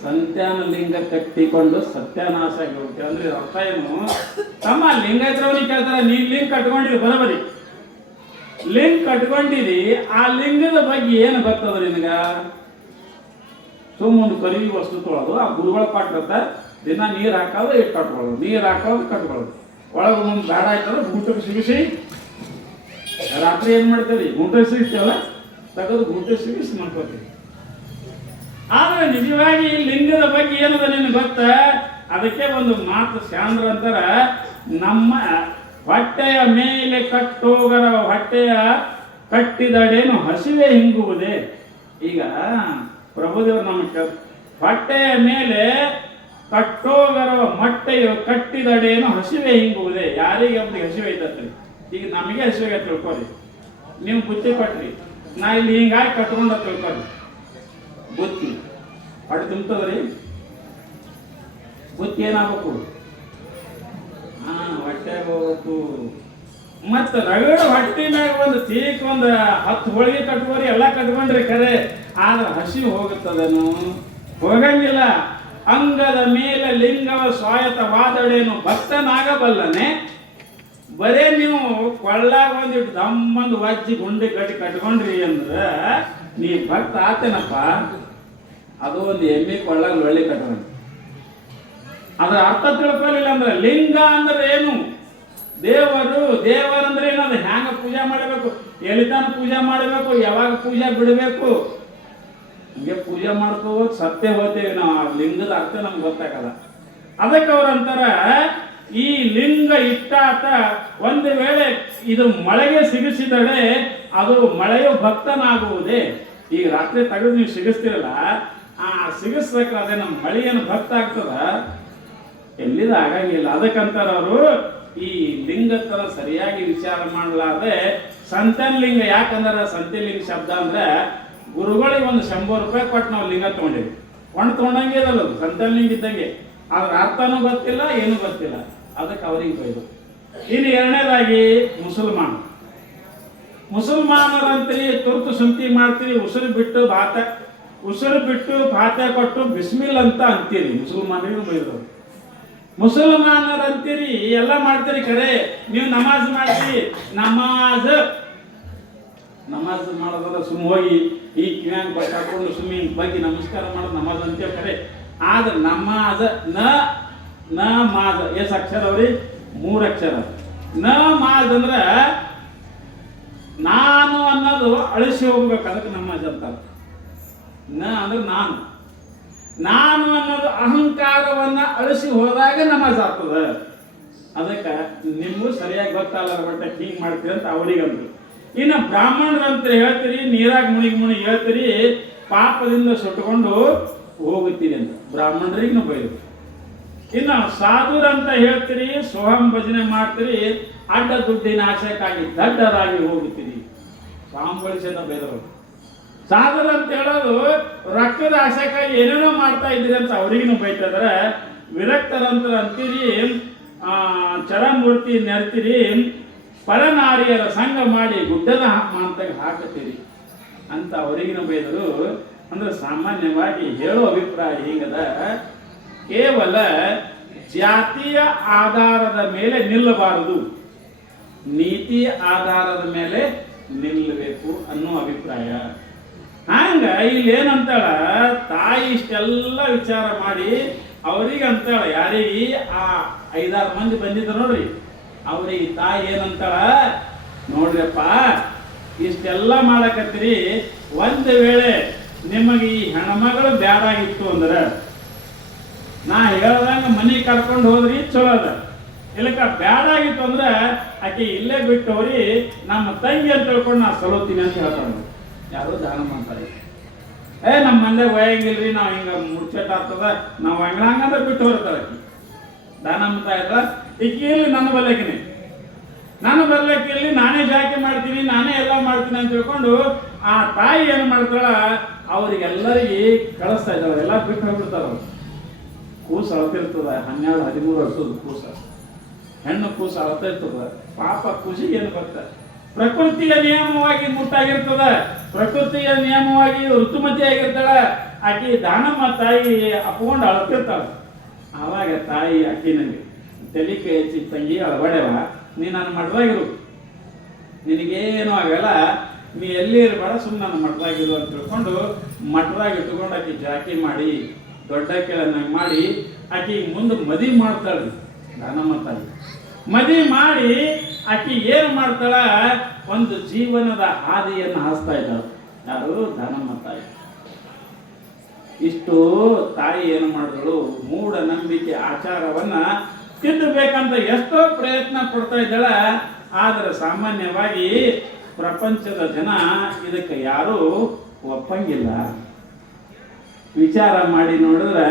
ಸಂತಾನ ಲಿಂಗ ಕಟ್ಟಿಕೊಂಡು ಸತ್ಯನಾಶ ಆಗಿ ಹೋಗ್ತೀವಿ. ಅಂದ್ರೆ ಅರ್ಥ ಏನು? ತಮ್ಮ ಲಿಂಗಾಯತ್ರವನಿಗೆ ಕೇಳ್ತಾರ, ನೀನ್ ಲಿಂಗ ಕಟ್ಕೊಂಡಿರಿ, ಬರೋಬರಿ ಲಿಂಗ ಕಟ್ಕೊಂಡಿರಿ, ಆ ಲಿಂಗದ ಬಗ್ಗೆ ಏನು ಗೊತ್ತದ ನಿನಗ? ಸುಮ್ಮನೆ ಕರಿವಿ ವಸ್ತು ತೊಳೋದು, ಆ ಗುರುಗಳ ಪಾಠ ದಿನ ನೀರು ಹಾಕೋದು, ಇಟ್ಟು ಕಟ್ಕೊಳ್ಳೋದು, ನೀರು ಹಾಕೋದು, ಕಟ್ಕೊಳ್ಳೋದು. ಒಳಗೆ ಮುಂದೆ ಬೇಡ ಆಯ್ತಲ್ಲ ಗುಂಟಕ್ಕೆ ಸಿಗಿಸಿ, ರಾತ್ರಿ ಏನು ಮಾಡ್ತೀವಿ, ಗುಂಟಕ್ಕೆ ಸಿಗಿಸ್ತೇವಲ್ಲ, ತೆಗೆದು ಗುಂಟಕ್ಕೆ ಸಿಗಿಸಿ ಮಾಡ್ಕೋತೀವಿ. ಆದ್ರೆ ನಿಜವಾಗಿ ಈ ಲಿಂಗದ ಬಗ್ಗೆ ಏನದ ನಿನಗೆ ಗೊತ್ತ? ಅದಕ್ಕೆ ಒಂದು ಮಾತು ಶಾಂದ್ರ ಅಂತಾರ, ನಮ್ಮ ಹೊಟ್ಟೆಯ ಮೇಲೆ ಕಟ್ಟೋಗರ ಹೊಟ್ಟೆಯ ಕಟ್ಟಿದಡೇನು ಹಸಿವೆ ಹಿಂಗುವುದೇ. ಈಗ ಪ್ರಭುದೇವರು ನಮಗೆ ಹೊಟ್ಟೆಯ ಮೇಲೆ ಕಟ್ಟೋಗರ ಮೊಟ್ಟೆಯು ಕಟ್ಟಿದಡೇನು ಹಸಿವೆ ಹಿಂಗುವುದೇ. ಯಾರಿಗೆ ಒಬ್ಬರಿಗೆ ಹಸಿವೆ ಐತತ್ರಿ? ಈಗ ನಮಗೆ ಹಸಿವೆ ತಿಳ್ಕೊರಿ, ನೀವು ಬುತ್ತಿ ಕೊಟ್ರಿ, ನಾ ಇಲ್ಲಿ ಹಿಂಗಾಗಿ ಕಟ್ಕೊಂಡ ತಿಳ್ಕೊರಿ, ಬುತ್ತಿ ಹೊಟ್ಟೆ ತುಂಬ್ತದ್ರಿ, ಬುತ್ತಿ ಏನಾಗಬೇಕು? ಹೊಟ್ಟೆ ಹೋಗ್ಬೇಕು. ಮತ್ತು ರಗಡ ಹೊಟ್ಟೆ ಮ್ಯಾಗ ಒಂದು ತೀಕ್ ಒಂದು 10 ಹೋಳಿಗೆ ಕಟ್ಕೋರಿ, ಎಲ್ಲ ಕಟ್ಕೊಂಡ್ರಿ ಖರೆ, ಆದ್ರೆ ಹಸಿ ಹೋಗುತ್ತದನು? ಹೋಗಂಗಿಲ್ಲ. ಅಂಗದ ಮೇಲೆ ಲಿಂಗವ ಸ್ವಾಯತ್ತವಾದಡೇನು ಭಕ್ತನಾಗಬಲ್ಲನೆ. ಬರೇ ನೀವು ಕೊಳ್ಳಾಗ ಒಂದಿಟ್ಟು ದಮ್ಮಂದು ವಜ್ಜಿ ಗುಂಡಿ ಕಟ್ಟಿ ಕಟ್ಕೊಂಡ್ರಿ ಅಂದ್ರೆ ನೀ ಭಕ್ತ ಆತೇನಪ್ಪ. ಅದು ಒಂದು ಎಮ್ಮೆ ಕೊಳ್ಳಾಗ ಒಳ್ಳೆ ಕಟ್ಕೊಂಡು ಅದರ ಅರ್ಥ ತಿಳ್ಕೊಳ್ಳಿಲ್ಲ ಅಂದ್ರೆ, ಲಿಂಗ ಅಂದ್ರೆ ಏನು? ದೇವರು. ದೇವರಂದ್ರೆ ಏನದು? ಹ್ಯಾಂಗ ಪೂಜೆ ಮಾಡಬೇಕು, ಎಲ್ಲಿತಾನ ಪೂಜೆ ಮಾಡಬೇಕು, ಯಾವಾಗ ಪೂಜೆ ಬಿಡಬೇಕು, ಹಂಗೆ ಪೂಜೆ ಮಾಡ್ಕೋಬೋದು. ಸತ್ಯ ಹೋಗ್ತೇವೆ ನಾವು, ಆ ಲಿಂಗದ ಅರ್ಥ ನಮ್ಗೆ ಗೊತ್ತಾಗಲ್ಲ. ಅದಕ್ಕೆ ಅವ್ರಂತಾರ, ಈ ಲಿಂಗ ಇಟ್ಟಾತ ಒಂದು ವೇಳೆ ಇದು ಮಳೆಗೆ ಸಿಗಿಸಿದಡೆ ಅದು ಮಳೆಯು ಭಕ್ತನಾಗುವುದೇ. ಈಗ ರಾತ್ರಿ ತೆಗೆದು ನೀವು ಸಿಗಿಸ್ತಿರಲ್ಲ, ಆ ಸಿಗಿಸ್ಬೇಕಲ್ಲ, ಅದೇ ನಮ್ಮ ಮಳೆಯನ್ನು ಭಕ್ತ ಆಗ್ತದ? ಎಲ್ಲಿದ ಆಗಂಗಿಲ್ಲ. ಅದಕ್ಕಂತಾರ ಅವರು, ಈ ಲಿಂಗತ್ತರ ಸರಿಯಾಗಿ ವಿಚಾರ ಮಾಡಲಾರ್ದೆ ಸಂತನ ಲಿಂಗ. ಯಾಕಂದ್ರೆ ಸಂತಲಿಂಗ ಶಬ್ದ ಅಂದ್ರೆ ಗುರುಗಳಿಗೆ ಒಂದು 100 ರೂಪಾಯಿ ಕೊಟ್ಟು ನಾವು ಲಿಂಗ ತಗೊಂಡೇವಿ, ಕೊಂಡು ತಗೊಂಡಂಗೆ ಇದಲ್ಲ ಅದು, ಸಂತನ ಲಿಂಗ ಇದ್ದಂಗೆ. ಅದ್ರ ಅರ್ಥನೂ ಗೊತ್ತಿಲ್ಲ, ಏನೂ ಗೊತ್ತಿಲ್ಲ. ಅದಕ್ಕೆ ಅವ್ರಿಗೆ ಬೈದು. ಇನ್ನು ಎರಡನೇದಾಗಿ ಮುಸಲ್ಮಾನರಂತ್ರಿ ತುರ್ತು ಸುಂತಿ ಮಾಡ್ತೀರಿ, ಉಸಿರು ಬಿಟ್ಟು ಭಾತೆ ಕೊಟ್ಟು ಬಿಸ್ಮಿಲ್ ಅಂತ ಅಂತೀರಿ. ಮುಸಲ್ಮಾನರಿಗೂ ಬೈದ್ರು. ಮುಸಲ್ಮಾನರಂತೀರಿ ಎಲ್ಲ ಮಾಡ್ತೀರಿ ಖರೆ, ನೀವು ನಮಾಜ್ ಮಾಡ್ತೀರಿ. ನಮಾಜ್ ಮಾಡೋದ್ರ ಸುಮ್ಮ ಹೋಗಿ ಈ ಕಿವ್ಯಾಂಗ್ ಬಟ್ ಹಾಕೊಂಡು ಸುಮ್ಮನೆ ಬಗ್ಗೆ ನಮಸ್ಕಾರ ಮಾಡೋದು ನಮಾಜ್ ಅಂತೇಳಿ ಖರೆ. ಆದ್ರೆ ನಮಾಜ್ ನಮಾಜ್ ಎಷ್ಟು ಅಕ್ಷರ ಅವ್ರಿ? 3 ಅಕ್ಷರ. ನಮಾಜ್ ಅಂದ್ರೆ ನಾನು ಅನ್ನೋದು ಅಳಿಸಿ ಹೋಗ್ಬೇಕು, ಅದಕ್ಕೆ ನಮಾಜ್ ಅಂತ. ಅಂದ್ರೆ ನಾನು ಅನ್ನೋದು ಅಹಂಕಾರವನ್ನ ಅಳಿಸಿ ಹೋದಾಗ ನಮಾಜ್ ಆಗ್ತದ. ಅದಕ್ಕೆ ನಿಮಗೂ ಸರಿಯಾಗಿ ಗೊತ್ತಲ್ಲ, ಬಟ್ ಹಿಂಗೆ ಮಾಡ್ತೀರಿ ಅಂತ ಅವರಿಗಂದ್ರು. ಇನ್ನು ಬ್ರಾಹ್ಮಣರಂತ ಹೇಳ್ತೀರಿ, ನೀರಾಗ ಮುಣಿ ಹೇಳ್ತೀರಿ, ಪಾಪದಿಂದ ಸುಟ್ಟುಕೊಂಡು ಹೋಗುತ್ತೀರಿ ಅಂತ ಬ್ರಾಹ್ಮಣರಿಗೂ ಬೈದು. ಇನ್ನು ಸಾಧುರಂತ ಹೇಳ್ತೀರಿ, ಸೋಹಂ ಭಜನೆ ಮಾಡ್ತೀರಿ, ಅಡ್ಡ ದುಡ್ಡಿನ ಆಶಯಕ್ಕಾಗಿ ದಡ್ಡರಾಗಿ ಹೋಗುತ್ತೀರಿ. ಸ್ವಾಮಿಗಳಿಸಿದ ಬೈದರು. ಸಾಧುರ ಅಂತ ಹೇಳೋದು ರೊಕ್ಕದ ಆಶಯಕ್ಕಾಗಿ ಏನೇನೋ ಮಾಡ್ತಾ ಇದ್ದೀರಿ ಅಂತ ಅವ್ರಿಗೂ ಬೈತಿದ್ರೆ. ವಿರಕ್ತರಂತರ ಅಂತೀರಿ, ಚರಮೂರ್ತಿ ನೆರ್ತೀರಿ, ಪರನಾರಿಯರ ಸಂಘ ಮಾಡಿ ಗುಡ್ಡದ ಮಾಂತಾಗ ಹಾಕುತ್ತೀರಿ ಅಂತ ಅವರಿಗಿನ ಬೈದರು. ಅಂದ್ರೆ ಸಾಮಾನ್ಯವಾಗಿ ಹೇಳೋ ಅಭಿಪ್ರಾಯ ಹೀಗದ, ಕೇವಲ ಜಾತಿಯ ಆಧಾರದ ಮೇಲೆ ನಿಲ್ಲಬಾರದು, ನೀತಿ ಆಧಾರದ ಮೇಲೆ ನಿಲ್ಲಬೇಕು ಅನ್ನೋ ಅಭಿಪ್ರಾಯ. ಹಂಗ ಇಲ್ಲಿ ಏನಂತಾಳ ತಾಯಿ, ಇಷ್ಟೆಲ್ಲ ವಿಚಾರ ಮಾಡಿ ಅವ್ರಿಗೆ ಅಂತಾಳ, ಯಾರಿಗೆ ಆ 5-6 ಮಂದಿ ಬಂದಿದ್ರು ನೋಡ್ರಿ, ಅವ್ರಿಗೆ ತಾಯಿ ಏನಂತಾಳ, ನೋಡ್ರಿಯಪ್ಪ ಇಷ್ಟೆಲ್ಲ ಮಾಡಕತ್ತೀರಿ, ಒಂದು ವೇಳೆ ನಿಮಗೆ ಈ ಹೆಣ್ಮಗಳು ಬ್ಯಾಡಾಗಿತ್ತು ಅಂದ್ರೆ ನಾ ಹೇಳ್ದಂಗ ಮನೆ ಕರ್ಕೊಂಡು ಹೋದ್ರಿ ಚಲೋ ಅದ. ಇಲ್ಲಕ್ಕ ಬ್ಯಾಡಾಗಿತ್ತು ಅಂದ್ರೆ ಆಕೆ ಇಲ್ಲೇ ಬಿಟ್ಟವ್ರಿ, ನಮ್ಮ ತಂಗಿ ಅಂತ ತಿಳ್ಕೊಂಡು ನಾ ಸಲೋತೀನಿ ಅಂತ ಹೇಳ್ತಾಳೆ. ಯಾರು ದಾನಮ್ಮ ಅಂತಾರೆ. ನಮ್ಮ ಮಂದೆ ಒಯ್ಯಂಗಿಲ್ರಿ, ನಾವು ಹಿಂಗೆ ಮುಡ್ಚೆಟ್ ಆಗ್ತದ, ನಾವು ಹಂಗಂದ್ರೆ ಬಿಟ್ಟು ಹೊರ್ತಾಳೆ ಆಕಿ. ದಾನಮ್ಮ ಇದ್ರ ಈಕಿ ಇಲ್ಲಿ ನನ್ನ ಬಲ್ಲಕಿನಿ, ನಾನು ಬರ್ಲಿಕ್ಕಿಲ್ಲಿ ನಾನೇ ಜಾಕೆ ಮಾಡ್ತೀನಿ, ನಾನೇ ಎಲ್ಲ ಮಾಡ್ತೀನಿ ಅಂತ ತಿಳ್ಕೊಂಡು ಆ ತಾಯಿ ಏನು ಮಾಡ್ತಾಳ, ಅವ್ರಿಗೆಲ್ಲರಿಗೆ ಕಳಿಸ್ತಾ ಇದ್ದಾವೆ, ಎಲ್ಲ ಬಿಟ್ಟು ಹೋಗ್ಬಿಡ್ತಾರ. ಕೂಸು ಅಳತಿರ್ತದ, 12-13 ವರ್ಷದ ಕೂಸ, ಹೆಣ್ಣು ಕೂಸು ಅಳತಾ ಇರ್ತದ. ಪಾಪ ಖುಷಿಗೆ ಏನು ಬರ್ತ, ಪ್ರಕೃತಿಯ ನಿಯಮವಾಗಿ ಮುಟ್ಟಾಗಿರ್ತದ, ಪ್ರಕೃತಿಯ ನಿಯಮವಾಗಿ ಋತುಮತಿ ಆಗಿರ್ತಾಳ. ಆಕಿ ದಾನಮ್ಮ ತಾಯಿ ಅಪ್ಕೊಂಡು ಅಳತಿರ್ತಾಳ. ಆವಾಗ ತಾಯಿ ಆಕಿ ನನಗೆ ತಲೆ ಕೈ ಹಚ್ಚಿ, ತಂಗಿ ಅಳಬಡೆವ, ನೀ ನನ್ನ ಮಠದಾಗಿರು, ನಿನಗೇನು ಆಗಲ್ಲ, ನೀ ಎಲ್ಲಿ ಇರಬೇಡ, ಸುಮ್ಮನೆ ನನ್ನ ಮಠದಾಗಿರು ಅಂತ ತಿಳ್ಕೊಂಡು ಮಠದಾಗ ಇಟ್ಕೊಂಡು ಆಕಿ ಜಾಕಿ ಮಾಡಿ ದೊಡ್ಡ ಕೆಳನಾಗ ಮಾಡಿ ಆಕಿ ಮುಂದೆ ಮದುವೆ ಮಾಡ್ತಾಳೆ. ದಾನಮ್ಮ ತಾಯಿ ಮದುವೆ ಮಾಡಿ ಆಕಿ ಏನು ಮಾಡ್ತಾಳ, ಒಂದು ಜೀವನದ ಹಾದಿಯನ್ನು ಹಾಸ್ತಾ ಇದ್ದಾಳೆ. ಯಾರು? ದಾನಮ್ಮ ತಾಯಿ. ಇಷ್ಟು ತಾಯಿ ಏನು ಮಾಡಿದಳು, ಮೂಢನಂಬಿಕೆ ಆಚಾರವನ್ನ ತಿದ್ದಬೇಕಂತ ಎಷ್ಟೋ ಪ್ರಯತ್ನ ಪಡ್ತಾ ಇದ್ದಾಳ. ಆದರೆ ಸಾಮಾನ್ಯವಾಗಿ ಪ್ರಪಂಚದ ಜನ ಇದಕ್ಕೆ ಯಾರೂ ಒಪ್ಪಂಗಿಲ್ಲ. ವಿಚಾರ ಮಾಡಿ ನೋಡಿದ್ರೆ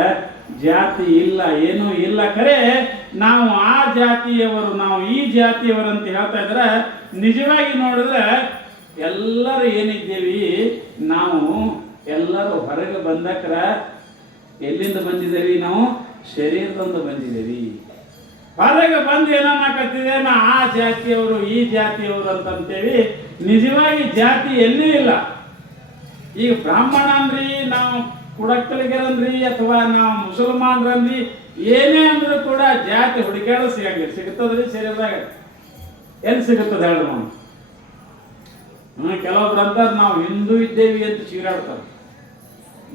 ಜಾತಿ ಇಲ್ಲ, ಏನೂ ಇಲ್ಲ. ಖರೆ ನಾವು ಆ ಜಾತಿಯವರು, ನಾವು ಈ ಜಾತಿಯವರು ಅಂತ ಹೇಳ್ತಾ ಇದ್ರೆ ನಿಜವಾಗಿ ನೋಡಿದ್ರೆ ಎಲ್ಲರೂ ಏನಿದ್ದೇವಿ, ನಾವು ಎಲ್ಲರೂ ಹೊರಗೆ ಬಂದಕ್ರ ಎಲ್ಲಿಂದ ಬಂದಿದ್ದೇವೆ? ನಾವು ಶರೀರದಿಂದ ಬಂದಿದ್ದೇವೆ. ಹೊರಗೆ ಬಂದು ಏನಾಕತ್ತಿದೆ, ನಾ ಆ ಜಾತಿಯವರು ಈ ಜಾತಿಯವರು ಅಂತಂತೇವಿ. ನಿಜವಾಗಿ ಜಾತಿ ಎಲ್ಲಿ ಇಲ್ಲ. ಈಗ ಬ್ರಾಹ್ಮಣ ಅಂದ್ರಿ, ನಾವು ಕುಡಕ್ಕಲಿಗರಂದ್ರಿ, ಅಥವಾ ನಾವು ಮುಸಲ್ಮಾನ್ರಂದ್ರಿ, ಏನೇ ಅಂದ್ರೂ ಕೂಡ ಜಾತಿ ಹುಡುಕಾಡ ಸಿಗಂಗಿಲ್ಲ. ಸಿಗುತ್ತದ್ರಿ ಶರೀರದಾಗ? ಎಲ್ಲಿ ಸಿಗುತ್ತದೆ ಹೇಳ? ನಾವು ಕೆಲವೊಬ್ರು ಅಂತಾರೆ ನಾವು ಹಿಂದೂ ಇದ್ದೇವಿ ಅಂತ ಚೀರಾಡ್ತಾರೆ,